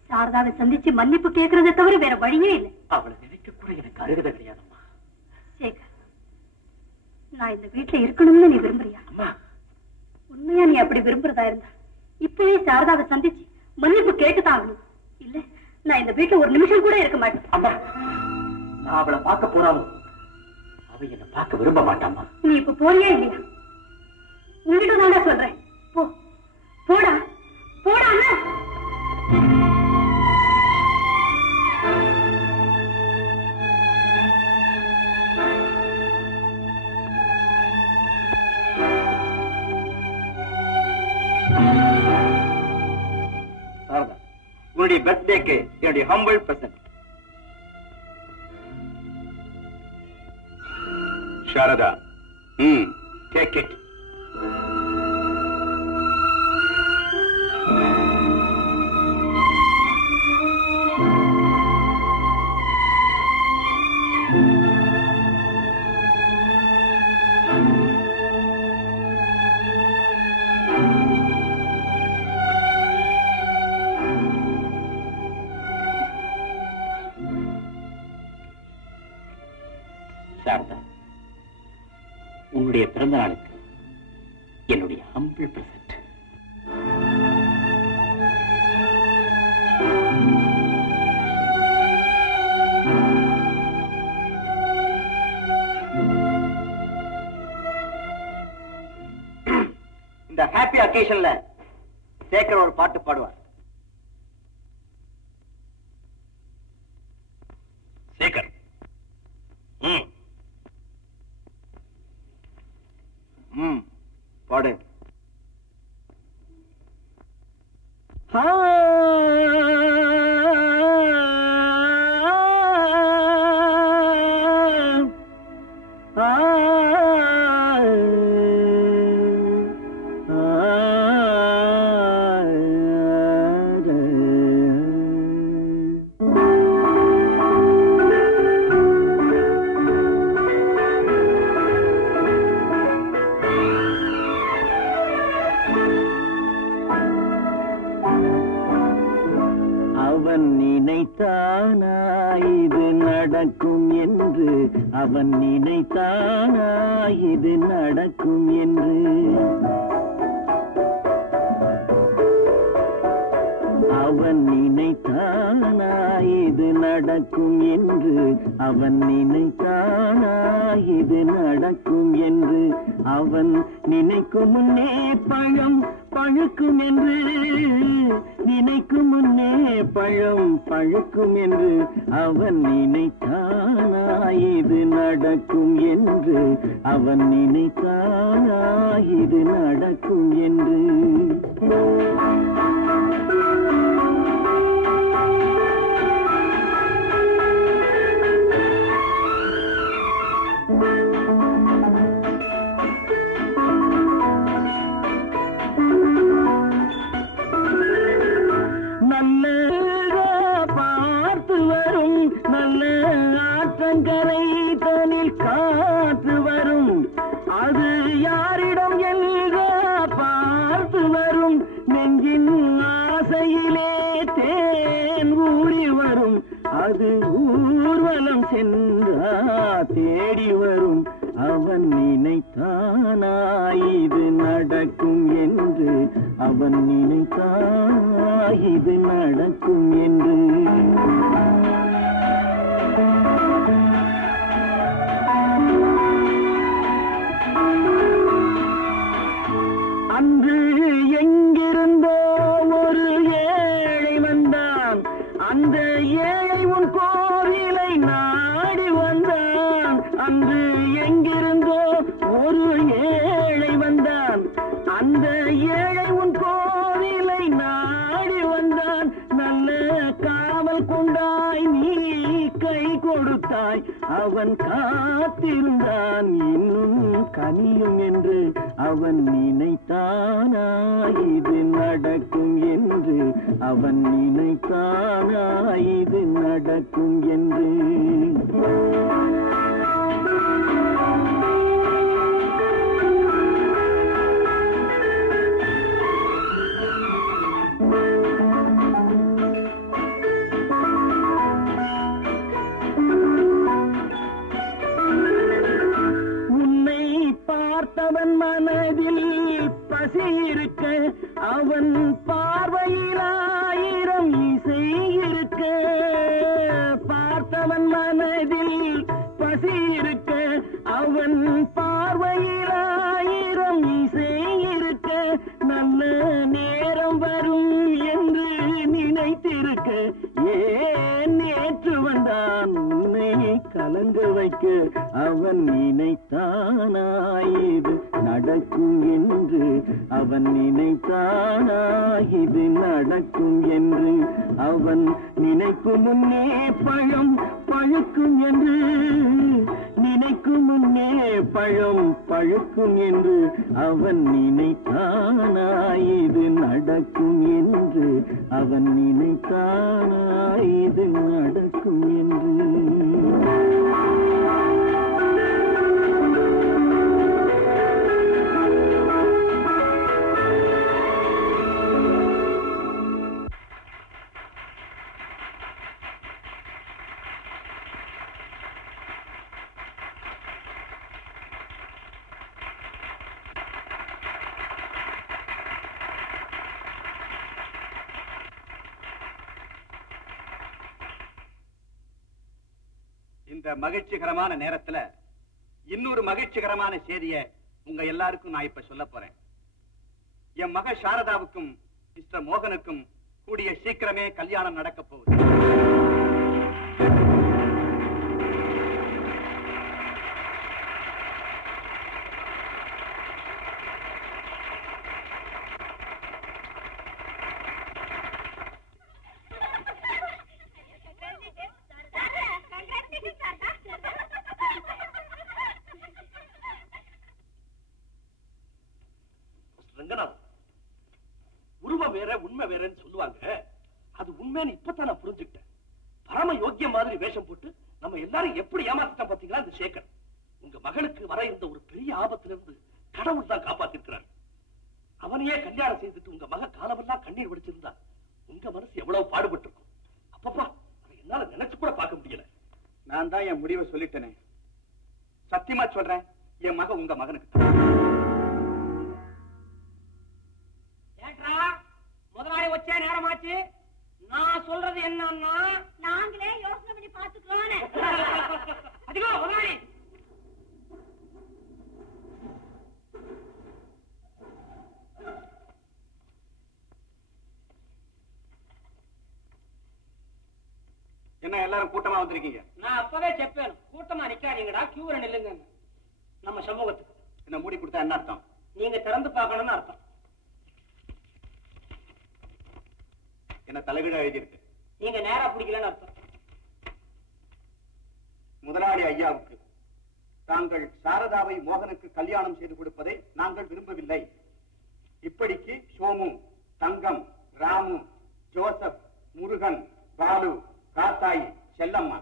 சாரதாவை சந்திச்சு மன்னிப்பு கேட்கறதை தவிர வேற வழியே இல்லை. அவளை நினைக்க கூட எனக்கு அருகதை கிடையாதம்மா. சேகர், நான் இந்த வீட்டுல இருக்கணும்னு நீ விரும்புறியா? உண்மையா நீ அப்படி விரும்புறதா இருந்தா இப்பவே சாரதாவை சந்திச்சு மன்னிப்பு கேட்டுதான் ஆகணும். இல்ல நான் இந்த வீட்டுல ஒரு நிமிஷம் கூட இருக்க மாட்டேன். அம்மா, நான் அவளை பார்க்க போறாலும் அவ என்ன பார்க்க விரும்ப மாட்டாமா. நீ இப்ப போறியா இல்லையா? உங்ககிட்ட தாண்டா சொல்றேன். போ, போடா போடா. உன்னுடைய பர்த்டேக்கு என்னுடைய humble present. Saradha, take it. Saradha, உன்னுடைய பிறந்த நாளுக்கு என்னுடைய ஹம்பிள் பிரசன்ட். இந்த ஹாப்பி அக்கேஷன்ல சேகர் ஒரு பாட்டு பாடுவார். சேகர், பாடு. அவன் நினைத்தானா இது நடக்கும் என்று? அவன் நினைத்தானா இது நடக்கும் என்று? அவன் நினைத்தானா இது நடக்கும் என்று? அவன் நினைக்கும் முன்னே பழம் பழுக்கும் என்று, நினைக்கும் முன்னே பழம் பழுக்கும் என்று. அவன் நினைத்தானா இது நடக்கும் என்று? அவன் நினைத்தானா இது நடக்கும் என்று? பார்த்து வரும் நல்ல ஆற்றங்கரை தனில் காற்று வரும், அது யாரிடம் என்ற பார்த்து வரும். நெஞ்சின் ஆசையிலே தேன் ஊறி வரும், அது ஊர்வலம் சென்றா தேடி வரும். அவன் நினைத்தானா இது நடக்கும் என்று? அவன் நினைத்தான் இது நடக்கும் என்று. அன்று எங்கிருந்தோ ஒரு ஏழை வந்தான், அந்த ஏழை உன் கோவிலை நாடி வந்தான். அன்று எங்கிருந்தோ ஒரு ஏழை வந்தான், அந்த ஏழை உன் கோவிலை நாடி வந்தான். நல்ல காவல் கொண்டாய், நீ கை கொடுத்தாய், அவன் காத்திருந்தான் இன்னும் கனியும் என்று. அவன் நினைத்தானா இது நடக்கும் என்று, அவன் நினைத்தானா இது நடக்கும் என்று. பார்த்தவன் மனதில் பசி இருக்க, அவன் பார்வையில் 1000 இசை இருக்க. பார்த்தவன் மனதில் பசி இருக்க, அவன் பார்வையில் 1000 இசை இருக்க. நல்ல நேரம் வரும் என்று நினைத்திருக்க, ஏன் நேற்று வந்தான் உன்னை கலங்க வைக்க. அவன் நினைத்தானா இது நடக்கும் என்று, அவன் நினைத்தானா இது நடக்கும் என்று. அவன் நினைக்கும் முன்னே பழம் பழுக்கும் என்று, நினைக்கும் முன்னே பழம் பழுக்கும் என்று. அவன் நினைத்தானா இது நடக்கும் என்று, அவன் நினைத்தானா இது நடக்கும் என்று. இந்த மகிழ்ச்சிகரமான நேரத்துல இன்னொரு மகிழ்ச்சிகரமான செய்தியை உங்க எல்லாருக்கும் நான் இப்ப சொல்ல போறேன். என் மக சாரதாவுக்கும் மிஸ்டர் மோகனுக்கும் கூடிய சீக்கிரமே கல்யாணம் நடக்க போகுது. உருவம் வேற உண்மை வேறன்னு சொல்லுவாங்க. அது உண்மைன்னு இப்பதான் நான் புரிஞ்சுக்கிட்டேன். பரம யோக்கியம் மாதிரி வேஷம் போட்டு நம்ம எல்லாரும் எப்படி ஏமாத்திட்டோம் பாத்தீங்களா இந்த சேகர். உங்க மகளுக்கு வர இருந்த ஒரு பெரிய ஆபத்துல இருந்து கடவுள் தான் காப்பாத்திருக்கிறார். அவனையே கல்யாணம் செய்துட்டு உங்க மக காலமெல்லாம் கண்ணீர் வடிச்சிருந்தா உங்க மனசு எவ்வளவு பாடுபட்டு இருக்கும். அப்பப்பா அதை என்னால நினைச்சு கூட பார்க்க முடியல. நான் தான் என் முடிவை சொல்லிட்டேனே. சத்தியமா சொல்றேன், என் மக உங்க மகனுக்கு. முதலாளி வச்சே நேரமாச்சு. நான் சொல்றது என்னன்னா, நாங்களே யோசனை பண்ணி பாத்துக்கிறோம். அதிகோ முதலாளி. என்ன எல்லாரும் கூட்டமா வந்திருக்கீங்க? நான் அப்பவே செப்பேன், கூட்டமா நிக்காதீங்கடா, கியூல நில்லுங்க. நம்ம சமூகத்துக்கு என்ன மூடி கொடுத்தா என்ன அர்த்தம்? நீங்க திறந்து பார்க்கணும்னு அர்த்தம். என்ன தலைகீழா எழுதியிருக்கு? நீங்க நேரா பிடிக்கலன்னு அர்த்தம். முதலாளி ஐயாவுக்கு தாங்கள் சாரதாவை மோகனுக்கு கல்யாணம் செய்து கொடுப்பதை நாங்கள் விரும்பவில்லை. இப்படிக்கு சோமு, தங்கம், ராமு, ஜோசப், முருகன், பாலு, காத்தாயி, செல்லம்மா.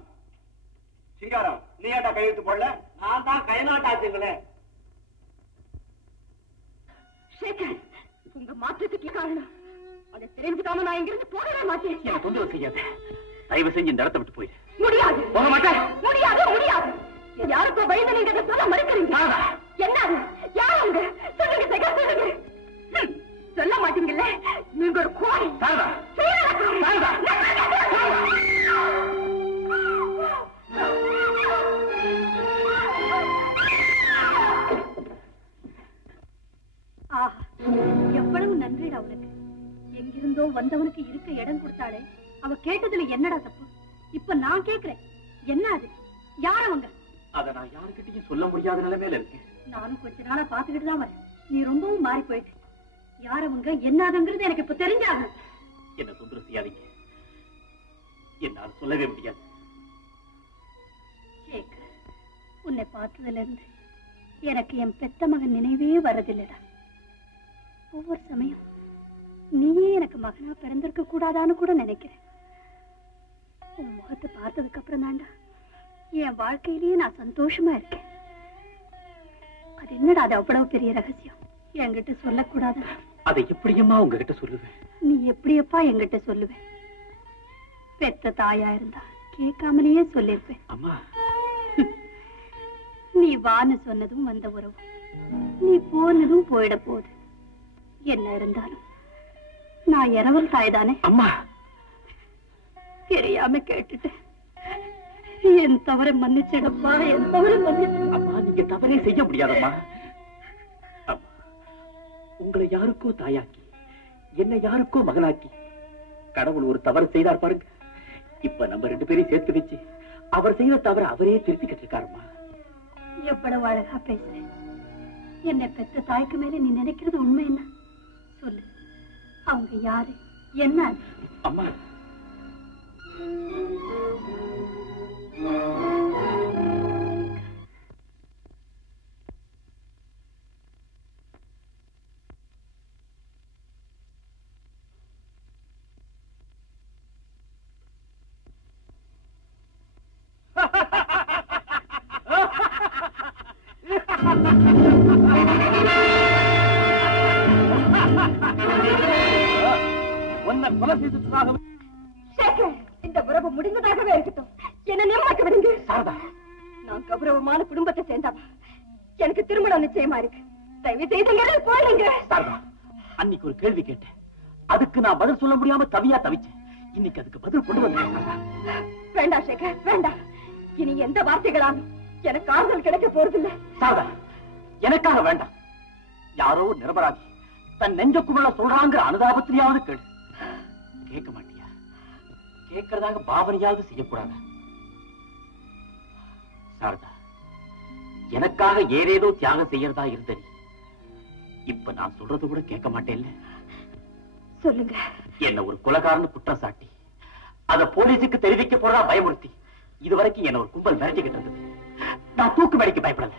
சிங்காரம், நீ ஏட்டா கையெழுத்து போடல? நான் தான் கைநாட்டாச்சுங்களே. சேகர், உங்க மாற்றத்துக்கு காரணம் அதை தெரிஞ்சுக்காம நான் இங்கிருந்து போகவே மாட்டேன். தொந்தரவு செய்யாத, தயவு செஞ்சு இந்த இடத்தை விட்டு போயிடு. முடியாது, போக மாட்டேன். முடியாது, முடியாது. யாருக்கோ பயந்து நீங்க சொல்ல மறுக்கிறீங்க. என்ன யார் அவங்க? சொல்லுங்க சேகர், சொல்லுங்க. சொல்ல மாட்டீங்க. வந்தவனுக்கு இருக்க இடம் கொடுத்தாளே, அவ கேட்டதுல என்னடா தப்பு? இப்ப நான் கேக்குறேன், என்ன அது? யார் அவங்க? அத நான் யாருக்கிட்டையும் சொல்ல முடியாத நிலைமையில இருக்கேன். நானும் கொஞ்ச நாளா பாத்துக்கிட்டு தான் வரேன். நீ ரொம்பவும் மாறி போயிட்டு. யார் அவங்க, என்னதுங்கிறது எனக்கு இப்ப தெரிஞ்சாங்க. என்ன தொந்தரவு செய்யாதீங்க, என்னால் சொல்லவே முடியாது. உன்னை பார்த்ததுல இருந்து எனக்கு என் பெத்த மகன் நினைவே வரதில்லடா. ஒவ்வொரு சமயம் நீயே எனக்கு மகனா பிறந்திருக்க கூடாதான்னு கூட நினைக்கிறேன். உன் முகத்தை பார்த்ததுக்கு அப்புறம் தாண்டா என் வாழ்க்கையிலேயே நான் சந்தோஷமா இருக்கேன். அது என்னடா, அது அவ்வளவு பெரிய ரகசியம், என்கிட்ட சொல்லக்கூடாதா? அதை எப்படியம்மா உங்ககிட்ட சொல்லுவேன்? நீ எப்படியப்பா என்கிட்ட சொல்லுவேன்? பெத்த தாயா இருந்தா கேட்காமலேயே சொல்லிருப்பேன். அம்மா, நீ வான்னு சொன்னதும் வந்த உறவு, நீ போனதும் போயிட போகுது. என்ன இருந்தாலும் நான் இரவல் தாய்தானே. அம்மா, தெரியாம கேட்டுட்டேன். என் தவற மன்னிச்சிடப்பா, என் தவற மன்னிச்சு. அம்மா, நீங்க தவறே செய்ய முடியாதம்மா. அம்மா, உங்களை யாருக்கோ தாயாக்கி, என்னை யாருக்கோ மகனாக்கி கடவுள் ஒரு தவறு செய்தார் பாருங்க. இப்ப நம்ம 2 பேரையும் சேர்த்து வச்சு அவர் செய்த தவறு அவரே திருத்திக்கிட்டு இருக்காருமா. எவ்வளவு அழகா பேசுறேன். என்னை பெத்த தாய்க்கு மேல நீ நினைக்கிறது உண்மை என்ன? சொல்லு, அவங்க யாரு, என்ன? அம்மா, இந்த உறவு முடிந்ததாகவே இருக்கட்டும். என்ன நியமனக்க விடுங்க. சாரதா, நான் கௌரவமான குடும்பத்தை சேர்ந்தவா. எனக்கு திருமணம் நிச்சயமா இருக்கு. தயவு செய்து போயிடுங்க. சாரதா, அன்னைக்கு ஒரு கேள்வி கேட்டேன், அதுக்கு நான் பதில் சொல்ல முடியாம தவிச்சேன். இன்னைக்கு அதுக்கு பதில் கொண்டு வந்தேன். வேண்டாம் சேகர், வேண்டாம். இனி எந்த வார்த்தைகளாலும் எனக்கு ஆறுதல் கிடைக்க போறதில்லை. சாரதா, எனக்காக வேண்டாம். யாரோ நிரபராதி தன் நெஞ்சக்குமல சொல்றாங்க அனுதாபத்திலேயாவது கேடு. கேட்க மாட்டியா? கேட்கறதாக பாவனையாவது செய்யக்கூடாது. சாரதா, எனக்காக ஏதேதோ தியாகம் செய்யறதா இருந்தது. இப்ப நான் சொல்றது கூட கேட்க மாட்டேன்ல. சொல்லுங்க. என்ன ஒரு கொலைகாரன்னு குற்றம் சாட்டி அத போலீஸுக்கு தெரிவிக்க போறதா பயமுறுத்தி இதுவரைக்கும் என்ன ஒரு கும்பல் மிரட்டிக்கிட்டு இருந்தது. நான் தூக்கு மேடைக்கு பயப்படல.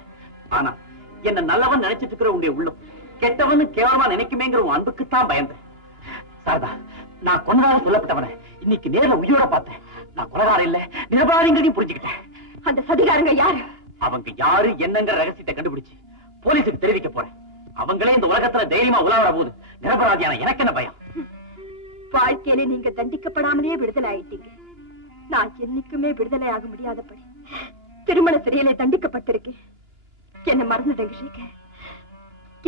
ஆனா என்ன நல்லவன் நினைச்சிட்டு இருக்கிற உன்னுடைய உள்ளம் கெட்டவன்னு கேவலமா நினைக்குமேங்கிற உன் அன்புக்குத்தான் பயந்தேன். சாரதா, நான் கொன்னதாக சொல்லப்பட்டவனை இன்னைக்கு நேர்ல உயிரோட பார்த்தேன். நான் கொலைகாரம் இல்ல, நிரபராதிங்கிறதையும் புரிஞ்சுக்கிட்டேன். அந்த சதிகாரங்க யாரு? அவங்க யாரு என்னங்கிற ரகசியத்தை கண்டுபிடிச்சு போலீஸுக்கு தெரிவிக்க போறேன். அவங்களே இந்த உலகத்துல தைரியமா உலவர போது நிரபராதியான எனக்கு என்ன பயம்? வாழ்க்கையில நீங்க தண்டிக்கப்படாமலே விடுதலை ஆயிட்டீங்க. நான் என்னைக்குமே விடுதலை ஆக முடியாதபடி திருமண சிறையிலே தண்டிக்கப்பட்டிருக்கேன். என்ன மறந்துடுங்க சேகர்.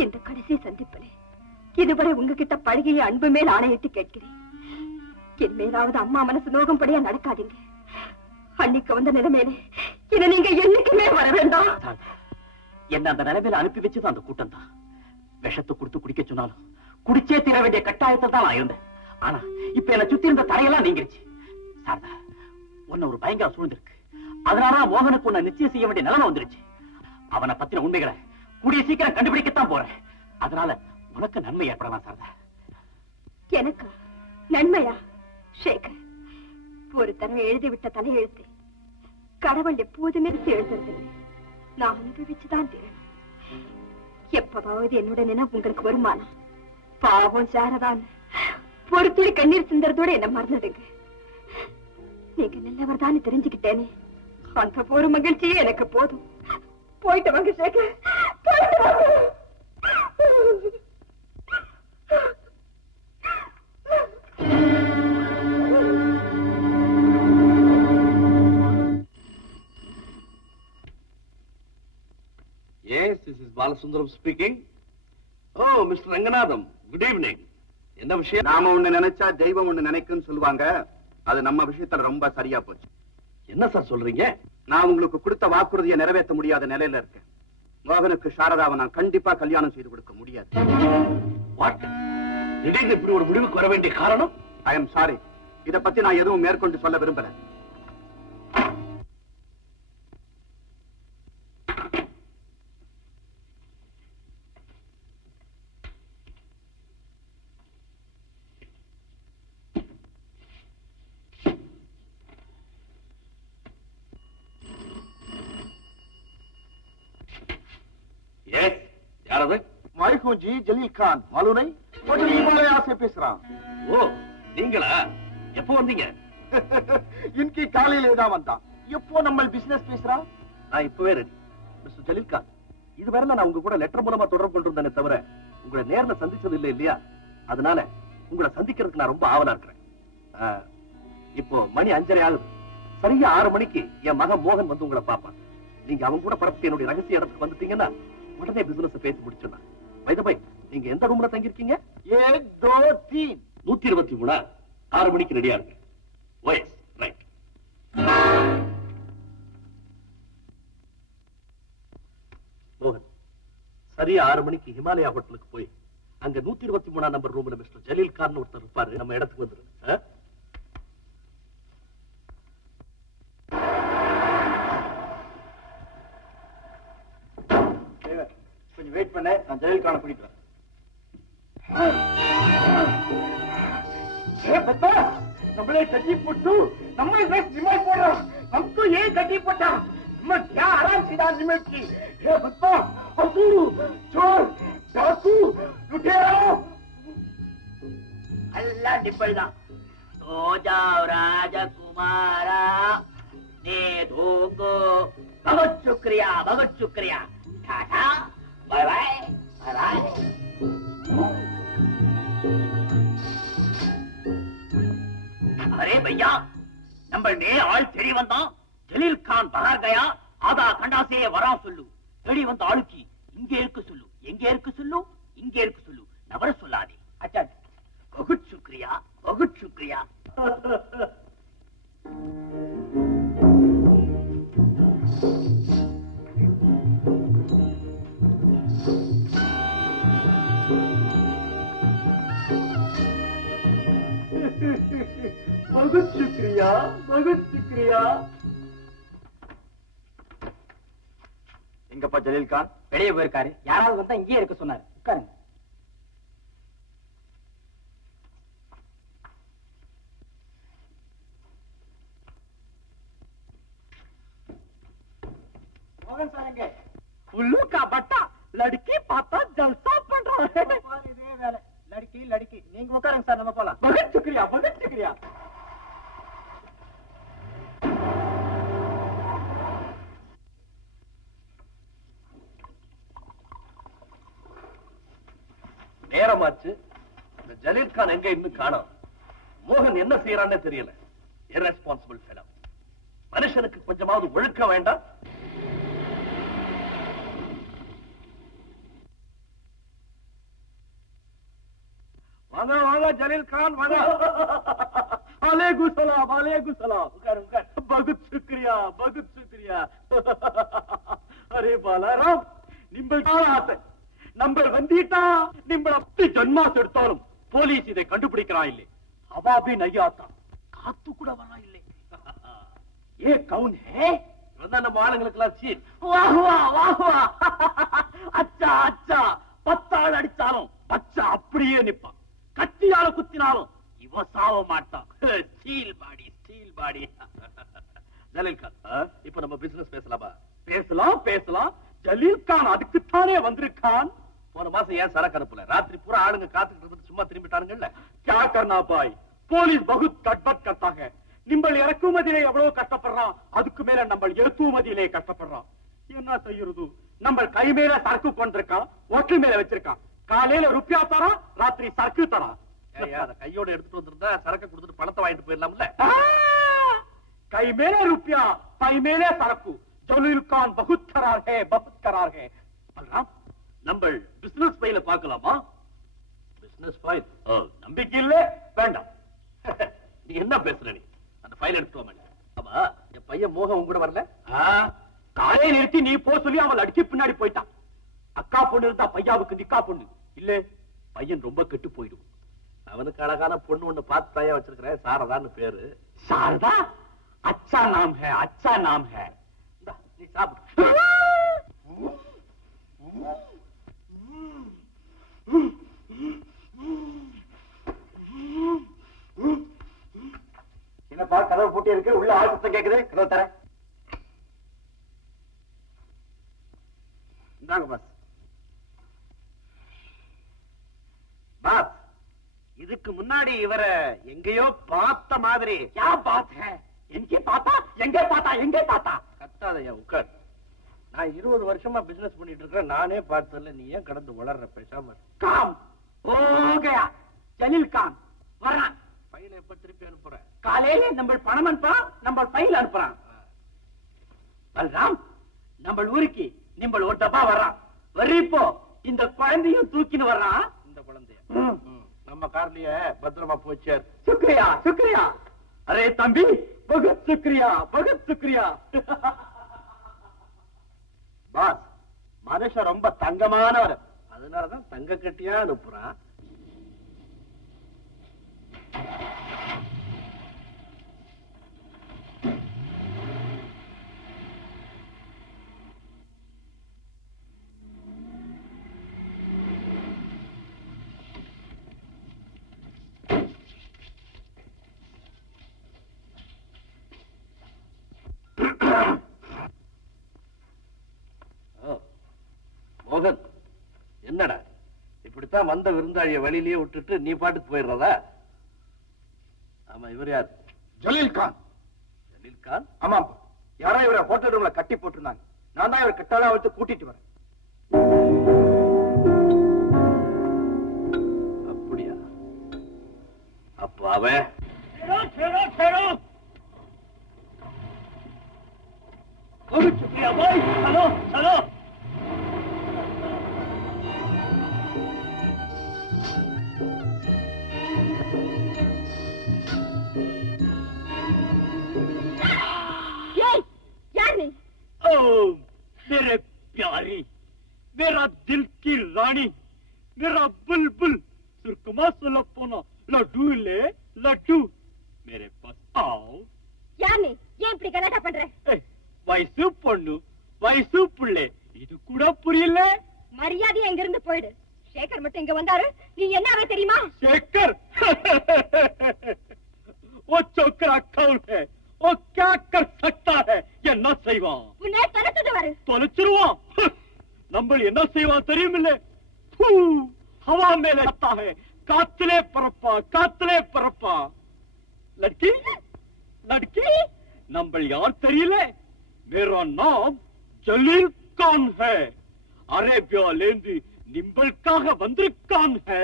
இந்த கடைசி சந்திப்பிலே இதுவரை உங்ககிட்ட பழகிய அன்பு மேல் ஆணையிட்டு கேட்கிறேன். என் மேலாவது அம்மா மனசு நோகும்படியா நடக்காதீங்க. அன்னைக்கு வந்த நிலைமையில என்ன நீங்க என்னைக்குமே வர வேண்டாம். என்ன அந்த நிலைமையில அனுப்பி வச்சது அந்த கூட்டம் தான். விஷத்தை கொடுத்து குடிக்க சொன்னாலும் குடிச்சே தீர வேண்டிய கட்டாயத்தில் தான் நான் இருந்தேன். ஆனா இப்ப என்ன சுத்தி இருந்த தடையெல்லாம் நீங்கிருச்சு. சாரதா, உன்ன ஒரு பயங்கரம் சூழ்ந்திருக்கு. அதனால மோகனுக்கு உன்னை நிச்சயம் செய்ய வேண்டிய நிலைமை வந்துருச்சு. அவனை பத்தின உண்மைகளை கூடிய சீக்கிரம் கண்டுபிடிக்கத்தான் போறேன். அதனால உனக்கு நன்மை ஏற்படலாம். சாரதா, எனக்கு நன்மையா? சேகர், ஒரு தடவை எழுதிவிட்ட தலையெழுத்து கடவுள் எப்போதுமே எழுதுறதில்லை. நான் அனுபவிச்சுதான் தீரணும். எப்பவாவது என்னோட நினைவு உங்களுக்கு வருமானம்? பாவம் சாரதான், ஒரு துளி கண்ணீர் சிந்தறதோட என்ன மறந்துடுங்க. நீங்க நல்லவர் தானே தெரிஞ்சுக்கிட்டேனே, அந்த ஒரு மகிழ்ச்சியே எனக்கு போதும். போயிட்டு வாங்க சேகர், போயிட்டு வாங்க. Yes, this is Balasundaram speaking. Oh, Mr. Ranganathan, good evening. என்ன விஷயம்? நாம ஒண்ணு நினைச்சா தெய்வம் ஒண்ணு நினைக்குன்னு சொல்லுவாங்க. அது நம்ம விஷயத்துல ரொம்ப சரியா போச்சு. என்ன சார் சொல்றீங்க? நான் உங்களுக்கு கொடுத்த வாக்குறுதியை நிறைவேற்ற முடியாத நிலையில இருக்கேன். மோகனுக்கு சாரதாவை நான் கண்டிப்பா கல்யாணம் செய்து கொடுக்க முடியாது. What? திடீர்னு இப்படி ஒரு முடிவுக்கு வர வேண்டிய காரணம்? ஐ எம் சாரி, இத பத்தி நான் எதுவும் மேற்கொண்டு சொல்ல விரும்பல. जी जलील खान मालूम नहीं वो जो हिमालय से பேசுறான். ஓ நீங்களா? எப்போ வந்தீங்க? இன்கி காலையில தான் வந்தான். எப்போ நம்ம பிசினஸ் பேசுறான்? நான் இப்பவே ரெடி. மிஸ்டர் ஜலீல் கான், இதுவரை நான் உங்க கூட லெட்டர் மூலமா தொடர்பு கொண்டிருந்தேனே தவிர உங்களை நேர்ல சந்திச்சது இல்லை இல்லையா? அதனால உங்களை சந்திக்கிறதுக்கு நான் ரொம்ப ஆவலா இருக்கிறேன். இப்போ மணி 5:30 ஆகுது. சரியா 6 மணிக்கு என் மகன் மோகன் வந்து உங்களை பாப்பான். நீங்க அவங்க கூட பரப்பிட்டு என்னுடைய ரகசிய இடத்துக்கு வந்துட்டீங்கன்னா உடனே பிசினஸ் பேசி முடிச்சிடலாம். பை நீங்க எந்த ரூம்ல தங்கி இருக்கீங்க? 1 2 3 123. 6 மணிக்கு ரெடியா இருக்கு. OS right. மோகன், சரியா 6 மணிக்கு ஹிமாலயா ஹோட்டலுக்கு போய் அங்க 123 நம்பர் ரூம்ல மிஸ்டர் ஜலீல் கான் ஒருத்தர் இருப்பாரு. நம்ம இடத்துக்கு வந்துரு. கொஞ்சம் வெயிட் பண்ண, நான் ஜலீல் கானை பிடிக்கிறேன். நம்மளே கட்டி போட்டு நம்ம நிமல் போடுறோம். நமக்கு ஏன் கட்டி போட்டா? நம்ம क्या आराम सीधा निमल की हे बच्चा हजूर चोर डाकू लुटेरा अल्लाह निपल दा सो जाओ राजकुमारा ने धोंगो. बहुत शुक्रिया tata bye bye bye bye. अरे भैया नंबर ने आल तेरी वंदा जलील खान बाहर गया आधा घंटा से वरा சொல்லு. தேடி வந்த ஆளுக்கு இங்க இருக்கு சொல்லு, எங்க இருக்கு சொல்லு, இங்க இருக்கு சொல்லு, நவர சொல்லாதே. अच्छा बहुत शुक्रिया. बहुत शुक्रिया. எங்கப்பா ஜலீல் கான்? வெளியே போயிருக்காரு. யாராவது வந்தா இங்கேயே இருக்க சொன்னாரு. உட்காருங்க. மோகன் சார் எங்க? उल्लू का बट्टा लड़की पाता जलसा पड़ रहा है. இதே வேலை. லड़की நீங்க உட்காருங்க சார், நம்ம போலாம். बहुत शुक्रिया. நேரமாச்சு. இந்த ஜலீல் கான் எங்க இன்னும் காணோம். மோகன் என்ன செய்யறான்னு தெரியல. irresponsible fellow. மனுஷனுக்கு கொஞ்சமாவது ஒழுக்கம் வேண்டாம்? வாங்க ஜலீல் கான் வாங்க. वालेकुम सलाम. उकार. बहुत शुक्रिया. अरे बालाराम, निम्बल आते நம்பர் வந்தீட்டா நிம்பள ஜன்மாஸ் எடுத்தாலும் போலீஸ் இதை கண்டுபிடிக்கிறான் இல்லை. அவாபி நையாத்தா காத்து கூட வரா இல்லை. ஏ கவுன் ஹே? இவன் நம்ம ஆளுங்களுக்கு எல்லாம் சீட். வாஹ்வா. அச்சா 10 ஆள் அடிச்சாலும் பச்சா அப்படியே நிப்பான். கத்தியால குத்தினாலும் இவ சாவ மாட்டான். ஸ்டீல் பாடி. ஜலீல் கான், இப்ப நம்ம பிசினஸ் பேசலாமா? பேசலாம். ஜலீல் கான் அதுக்குத்தானே வந்திருக்கான். போன மாசம் ஏன் சரக்கு அனுப்பல? ராத்திரி பூரா ஆளுங்க காத்துக்கிட்டு இருந்து சும்மா திரும்பிட்டாருங்கல்ல. क्या करना भाई, போலீஸ் बहुत கட்பட் करता है. நிம்பள் இறக்குமதியிலே எவ்வளவு கஷ்டப்படுறான், அதுக்கு மேல நம்ம ஏற்றுமதியிலே கஷ்டப்படுறான். என்ன செய்யறது? நம்ம கை மேல சரக்கு கொண்டிருக்கான், ஒட்டு மேல வச்சிருக்கான். காலையில ருப்பியா தரா, ராத்திரி சரக்கு தரா. அத கையோட எடுத்துட்டு வந்திருந்தா சரக்கு கொடுத்துட்டு பணத்தை வாங்கிட்டு போயிடலாம்ல. கை மேல ருப்பியா, பை மேல சரக்கு. ஜலீல் கான் बहुत करार है. பல்ராம், நம்ம பிசினஸ் ஃபைல பார்க்கலாமா? Business file? நம்பிக்கை இல்ல, வேண்டாம். நீ என்ன பேசுற? நீ அந்த ஃபைல் எடுத்து வா. ஆமா, என் பையன் மோகன் உங்க கூட வரல? காலையை நிறுத்தி நீ போ சொல்லி அவள் அடிச்சு பின்னாடி போயிட்டான். அக்கா பொண்ணு இருந்தா பையாவுக்கு நிக்கா பொண்ணு இல்ல. பையன் ரொம்ப கெட்டு போயிடும். அவனுக்கு அழகான பொண்ணு ஒண்ணு பார்த்து தாயா வச்சிருக்கிறேன், சாரதான்னு பேரு. शारदा अच्छा नाम है, अच्छा नाम है. நீ சாப்பிடு. என்னப்பா கதவு பூட்டி இருக்கு, உள்ள ஆள் சத்தம் கேக்குது, கதவு தர. இந்தாங்க பாஸ். பாஸ், இதுக்கு முன்னாடி இவரை எங்கேயோ பார்த்த மாதிரி. क्या बात है? எங்கே பார்த்தா எங்கே பார்த்தா எங்கே பார்த்தா? கத்தாதையா, உட்கார். நான் 20 வருஷமா பிசினஸ் பண்ணிட்டு இருக்கிறேன், நானே பார்த்ததில்ல, நீ ஏன் கடந்து வளர்ற? பேசாம काम हो गया. ஜலீல் கான் வர்றான். ஃபைல எப்ப திருப்பி அனுப்புறேன்? காலையில நம்ம பணம் அனுப்புறான், நம்ம ஃபைல் அனுப்புறான். பல்ராம், நம்ம ஊருக்கு நம்ம ஒரு டப்பா வர்றான். வர்றப்போ இந்த குழந்தையும் தூக்கின்னு வர்றான். இந்த குழந்தைய நம்ம கார்லயே பத்திரமா போச்சார். சுக்ரியா சுக்ரியா. அரே தம்பி, பகத் சுக்ரியா பகத் சுக்ரியா. பாஸ், மனுஷன் ரொம்ப தங்கமானவர், அதனாலதான் தங்க கட்டியா அனுப்புறான். மோகன், என்னடா இப்படித்தான் வந்த விருந்தாளிய வழியிலேயே விட்டுட்டு நீ பாட்டுக்கு போயிடுறதா? ஆமா, இவர் யார்? ஜலீல் கான். ஜலீல் கான்? ஆமாம், யாரோ இவரை ஹோட்டல் ரூம்ல கட்டி போட்டிருந்தாங்க. நான் தான் இவர் கட்டாலாம் வச்சு கூட்டிட்டு வரேன். அப்படியா? அப்ப அவன் சுக்ரியா பாய். Hello hello. मेरे प्यारी, मेरा दिल की रानी, मेरा बुलबुल, सुरकुमा सुलपोना, लड्डू ले लड्डू, मेरे पास आओ. யார் நீ? ஏன் இப்படி கலாட்டா பண்ற? வயசு பொண்ணு, வயசு புள்ளே, இது கூட புரியல. மரியாதையா இங்க இருந்து போயிடு. சேகர் மட்டும் இங்க வந்தாரு, நீ என்ன தெரியுமா? शेखर वो छोकरा कौन है? वो क्या कर सकता है? என்ன செய்வான்? உன்னை தொலைச்சிடுவாரு. தொலைச்சிருவான். நம்ம என்ன செய்வான் தெரியுமில்ல? हवा में लगता है, कातले परपा. लड़की लड़की, நம்ம யார் தெரியல? मेरा नाम जलील खान है. அரேபியாலேந்து நிம்பளுக்காக வந்திருக்கான் है.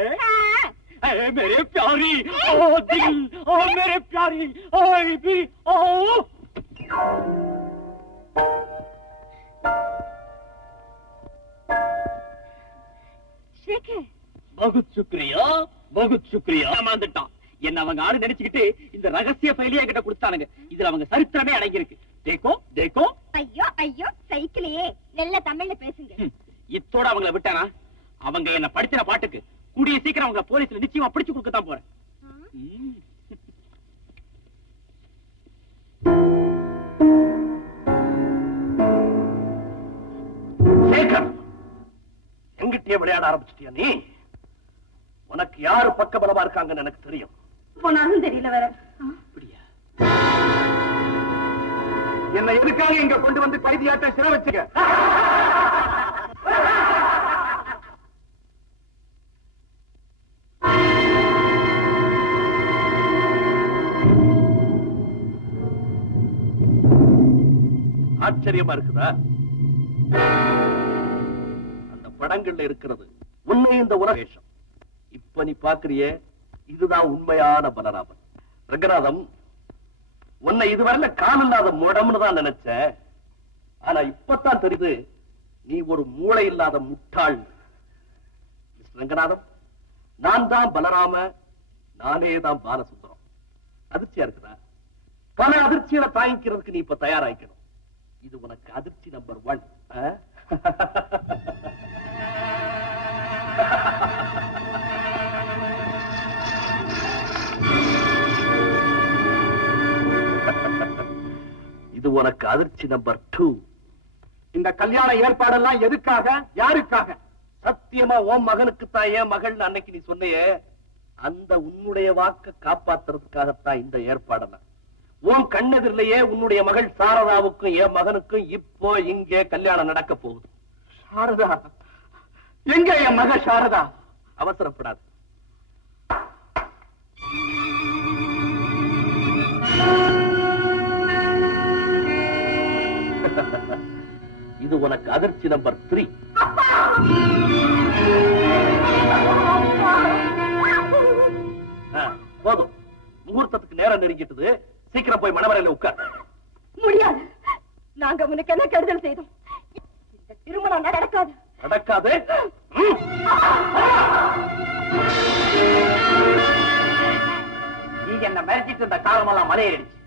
मेरे प्यारी, ओ दिल, ओ मेरे प्यारी, ओ भी, ओ. சேகர், बहुत शुक्रिया, बहुत शुक्रिया. மாந்துட்டான். என்ன அவங்க ஆளு நினைச்சுக்கிட்டு இந்த ரகசிய ஃபைலியா கிட்ட கொடுத்தானுங்க. இதுல அவங்க சரித்திரமே அடங்கி இருக்கு. தேக்கோ தேக்கோ. ஐயோ ஐயோ, சைக்கிளையே நல்ல தமிழ்ல பேசுங்க. இத்தோட அவங்கள விட்டானா? அவங்க என்ன படிச்சின பாட்டுக்கு கூடிய சீக்கிரம் அவங்க போலீஸ்ல நிச்சயமா பிடிச்சு கொடுக்கத்தான் போறேன். சேகர், எங்கிட்டே விளையாட ஆரம்பிச்சிட்டியா நீ? உனக்கு யாரு பக்கபலமா இருக்காங்கன்னு எனக்கு தெரியும். போனாலும் தெரியல வேற. என்ன எதுக்காக இங்க கொண்டு வந்து கைதியாட்ட சிறை வச்சுக்க? ஆச்சரியமா இருக்குதா? அந்த படங்கள்ல இருக்கிறது உண்மை. இந்த உலகம் இப்ப நீ பாக்குறியே, இதுதான் உண்மையான பலராமன். ரங்கநாதம், உன்னை இதுவரையில காலில்லாத முடம்னு தான் நினைச்ச. ஆனா இப்பத்தான் தெரியுது நீ ஒரு மூளை இல்லாத முட்டாள். ரங்கநாதம், நான் தான் பலராம, நானே தான் பாலசுந்தரம். அதிர்ச்சியா இருக்குதா? பல அதிர்ச்சிகளை தாங்கிக்கிறதுக்கு நீ இப்ப தயாராயிக்கணும். இது உனக்கு அதிர்ச்சி நம்பர் 1. உனக்கு அதிர்ச்சி நம்பர் 2. இந்த கல்யாண ஏற்பாடெல்லாம் எதுக்காக, யாருக்காக? சத்தியமா உன் மகனுக்குத்தான். என் மகள் அன்னைக்கு நீ சொன்னையே, அந்த உன்னுடைய வாக்க காப்பாத்துறதுக்காகத்தான் இந்த ஏற்பாடெல்லாம். உன் கண்ணெதிரிலேயே உன்னுடைய மகள் சாரதாவுக்கும் என் மகனுக்கும் இப்போ இங்கே கல்யாணம் நடக்க போகுது. சாரதா எங்க? என் மக சாரதா. அவசரப்படாது. இது உனக்கு அதிர்ச்சி நம்பர் 3. போதும், முகூர்த்தத்துக்கு நேரம் நெருங்கிட்டது. சீக்கிரம் போய் மணவரையில உட்கார். முடியாது. நாங்க உனக்கு என்ன கெடுதல் செய்தோம்? இந்த திருமணம் நடக்காது. நடக்காது? நீ என்ன மிரட்டிட்டு இருந்த காலமெல்லாம் மலையேறிடுச்சு.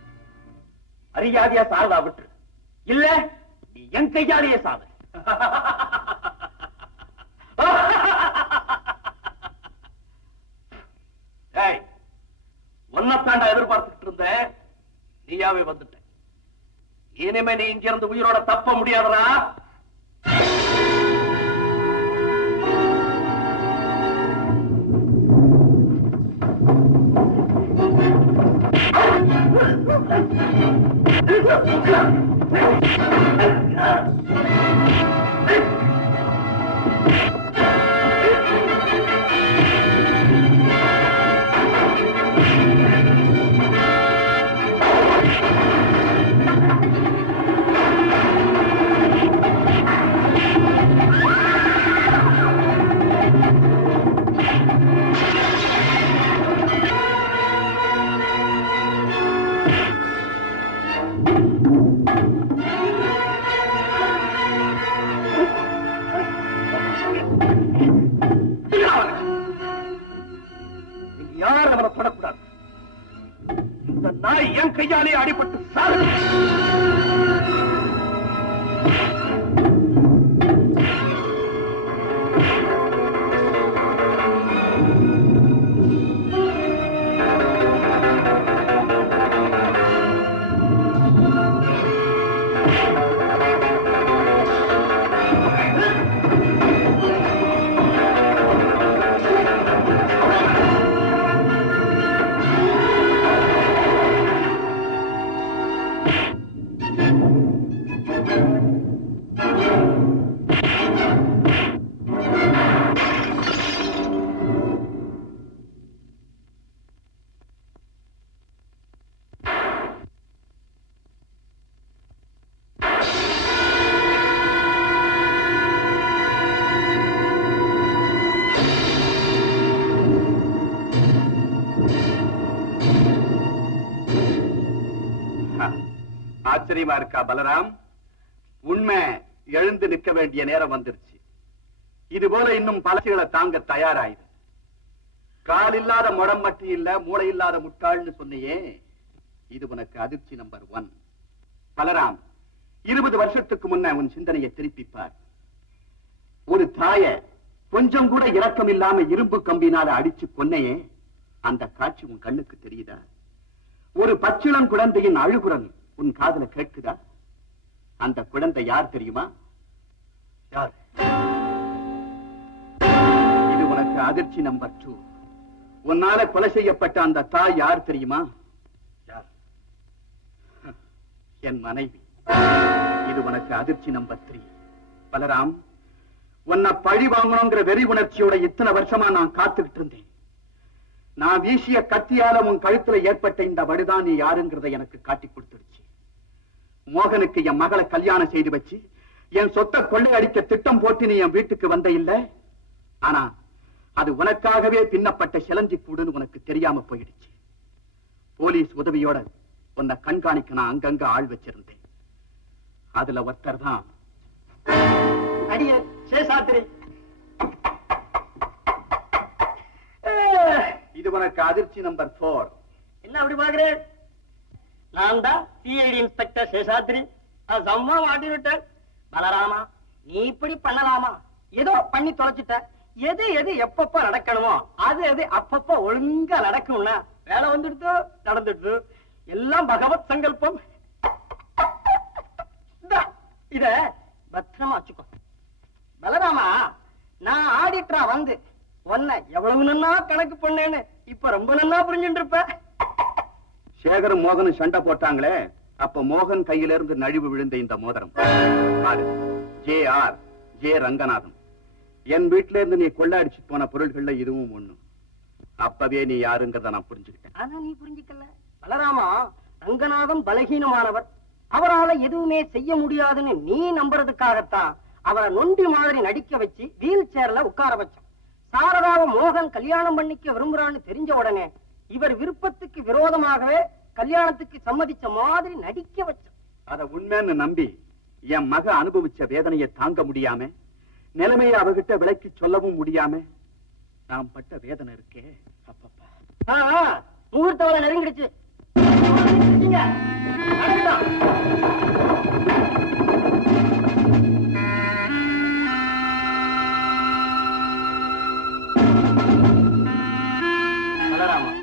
அறியாதியா சாரதா விட்டு, இல்ல நீ என் கையாலேயே சாத. ஒன்னத்தாண்டா எதிர்பார்த்துட்டு இருந்தேன், நீயாவே வந்துட்ட. இனிமே நீ இங்க இருந்து உயிரோட தப்ப முடியாதரா. கையாலே அடிபட்டு சார். ஆச்சரியமா இருக்கா பலராம்? உண்மை எழுந்து நிற்க வேண்டிய நேரம் வந்துருச்சு. இது போல இன்னும் பலர்களை தாங்க தயாராயிரு. கால் இல்லாத முடம் மட்டும் இல்ல, மூளை இல்லாத முட்டாள்னு சொன்னையே, இது உனக்கு அதிர்ச்சி நம்பர் 1. பலராம், 20 வருஷத்துக்கு முன்ன உன் சிந்தனையை திருப்பிப்பார். ஒரு தாய கொஞ்சம் கூட இரக்கம் இல்லாம இரும்பு கம்பினால அடிச்சு கொன்னையே, அந்த காட்சி உன் கண்ணுக்கு தெரியுதா? ஒரு பச்சிளம் குழந்தையின் அழுகுரல் உன் காதுல கேட்குதா? அந்த குழந்தை யார் தெரியுமா? யார்? இது உனக்கு அதிர்ச்சி நம்பர் 2. உன்னால கொலை செய்யப்பட்ட அந்த தாய் யார் தெரியுமா? யார்? என் மனைவி. இது உனக்கு அதிர்ச்சி நம்பர் 3. பலராம், உன்னை பழி வாங்கணுங்கிற வெறி உணர்ச்சியோட இத்தனை வருஷமா நான் காத்துக்கிட்டு இருந்தேன். நான் வீசிய கத்தியால உன் கழுத்துல ஏற்பட்ட இந்த வடுதான் நீ யாருங்கிறத எனக்கு காட்டி கொடுத்துருச்சு. மோகனுக்கு என் மகளை கல்யாணம் செய்து வச்சு என் சொத்தை கொள்ளை அடிக்க திட்டம் போட்டு நீ என் வீட்டுக்கு வந்த இல்ல. ஆனா அது உனக்காகவே பின்னப்பட்ட சிலந்தி கூடுன்னு உனக்கு தெரியாம போயிடுச்சு. போலீஸ் உதவியோட உன்னை கண்காணிக்க நான் அங்கங்க ஆள் வச்சிருந்தேன். அதுல ஒருத்தர் தான் அடிய சேஷாத்திரி. இது உனக்கு அதிர்ச்சி நம்பர் 4. என்ன அப்படி பாக்குறேன்? நான் தான் சிஐடி இன்ஸ்பெக்டர் சேஷாத்ரி. சம்மா மாட்டிவிட்டேன். பலராமா, நீ இப்படி பண்ணலாமா? ஏதோ பண்ணி தொலைச்சிட்ட. எது எது எப்பப்ப நடக்கணுமோ அது எது அப்பப்ப ஒழுங்கா நடக்கும்னா வேலை வந்துடுத்து, நடந்துட்டு எல்லாம் பகவத் சங்கல்பம். இத பத்திரமா வச்சுக்கோ. பலராமா, நான் ஆடிட்டரா வந்து உன்னை எவ்வளவு நன்னா கணக்கு பண்ணேன்னு இப்ப ரொம்ப நன்னா புரிஞ்சுட்டு இருப்ப. சேகரும் மோகனும் சண்டை போட்டாங்களே, அப்ப மோகன் கையில இருந்து நழுவு விழுந்த இந்த மோதிரம் ஜே.ஆர். ஜே. ரங்கநாதன். என் வீட்டுல இருந்து நீ கொள்ளடிச்சு போன பொருள்கள்ல இதுவும் ஒண்ணு. அப்பவே நீ யாருங்கிறத நான் புரிஞ்சுக்கிட்டேன். ஆனா நீ புரிஞ்சுக்கல. பலராமா, ரங்கநாதன் பலகீனமானவர், அவரால எதுவுமே செய்ய முடியாதுன்னு நீ நம்புறதுக்காகத்தான் அவரை நொண்டி மாதிரி நடிக்க வச்சு வீல் சேர்ல உட்கார வச்சோம். சாரதாவை மோகன் கல்யாணம் பண்ணிக்க விரும்புறான்னு தெரிஞ்ச உடனே இவர் விருப்பத்துக்கு விரோதமாகவே கல்யாணத்துக்கு சம்மதிச்ச மாதிரி நடிக்க வச்சோம். அத உண்மைன்னு நம்பி என் மக அனுபவிச்ச வேதனையை தாங்க முடியாம, நிலைமையை அவகிட்ட விலைக்கு சொல்லவும் முடியாம நான் பட்ட வேதனை இருக்கே அப்பப்பா. முகூர்த்தவரை நெருங்கிடுச்சு. பலராமா,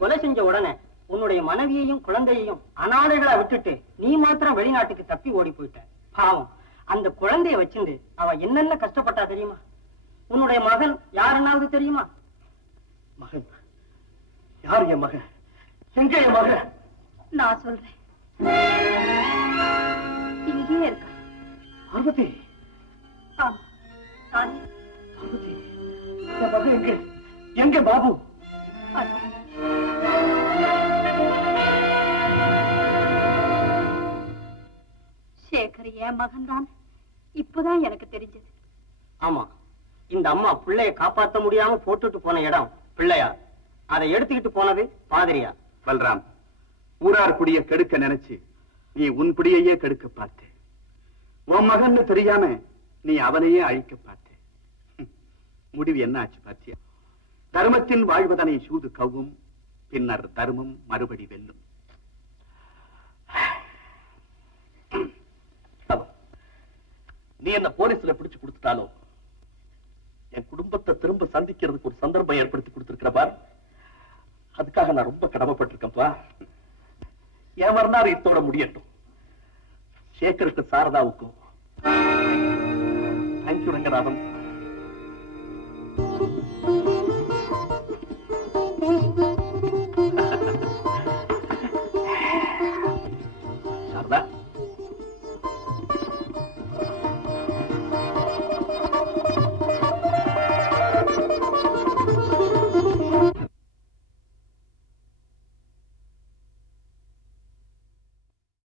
கொலை செஞ்ச உடனே உன்னுடைய மனைவியையும் குழந்தையையும் அனாதைகளை விட்டுட்டு நீ மாத்திரம் வெளிநாட்டுக்கு தப்பி ஓடி போயிட்ட. பாவம், அந்த குழந்தைய வச்சிருந்து அவ என்னென்ன கஷ்டப்பட்டா தெரியுமா? உன்னுடைய மகன் யாருன்னாவது தெரியுமா? மகன் யார்? என் மகன் எங்க? என் மகன் நான் சொல்றேன், இங்கே இருக்கா. பார்வதி. ஆமா, நானே. பார்வதி, என் மகன் எங்க? எங்க பாபு? சேகர் என் மகன் தான். இப்பதான் எனக்கு தெரிஞ்சது. ஆமா, இந்த அம்மா பிள்ளைய காப்பாத்த முடியாம போட்டுட்டு போன இடம் பிள்ளையா, அதை எடுத்துக்கிட்டு போனது பாதிரியா. பல்ராம், ஊரார் குடிய கெடுக்க நினைச்சு நீ உன் குடியையே கெடுக்க பார்த்த. உன் மகன்னு தெரியாம நீ அவனையே அழிக்க பார்த்த. முடிவு என்ன ஆச்சு பாத்தியா? தர்மத்தின் வாழ்வதனை சூது கவ்வும், பின்னர் தர்மம் மறுபடி வெல்லும். நீ என்ன போலீஸ்ல பிடிச்சு கொடுத்துட்டாலும் என் குடும்பத்தை திரும்ப சந்திக்கிறதுக்கு ஒரு சந்தர்ப்பம் ஏற்படுத்தி கொடுத்திருக்கிற பார், அதுக்காக நான் ரொம்ப கடமைப்பட்டிருக்கேன்ப்பா. என் வரலாறு இத்தோட முடியட்டும். சேகருக்கு, சாரதாவுக்கும் தேங்க்யூ ரங்கநாதன்.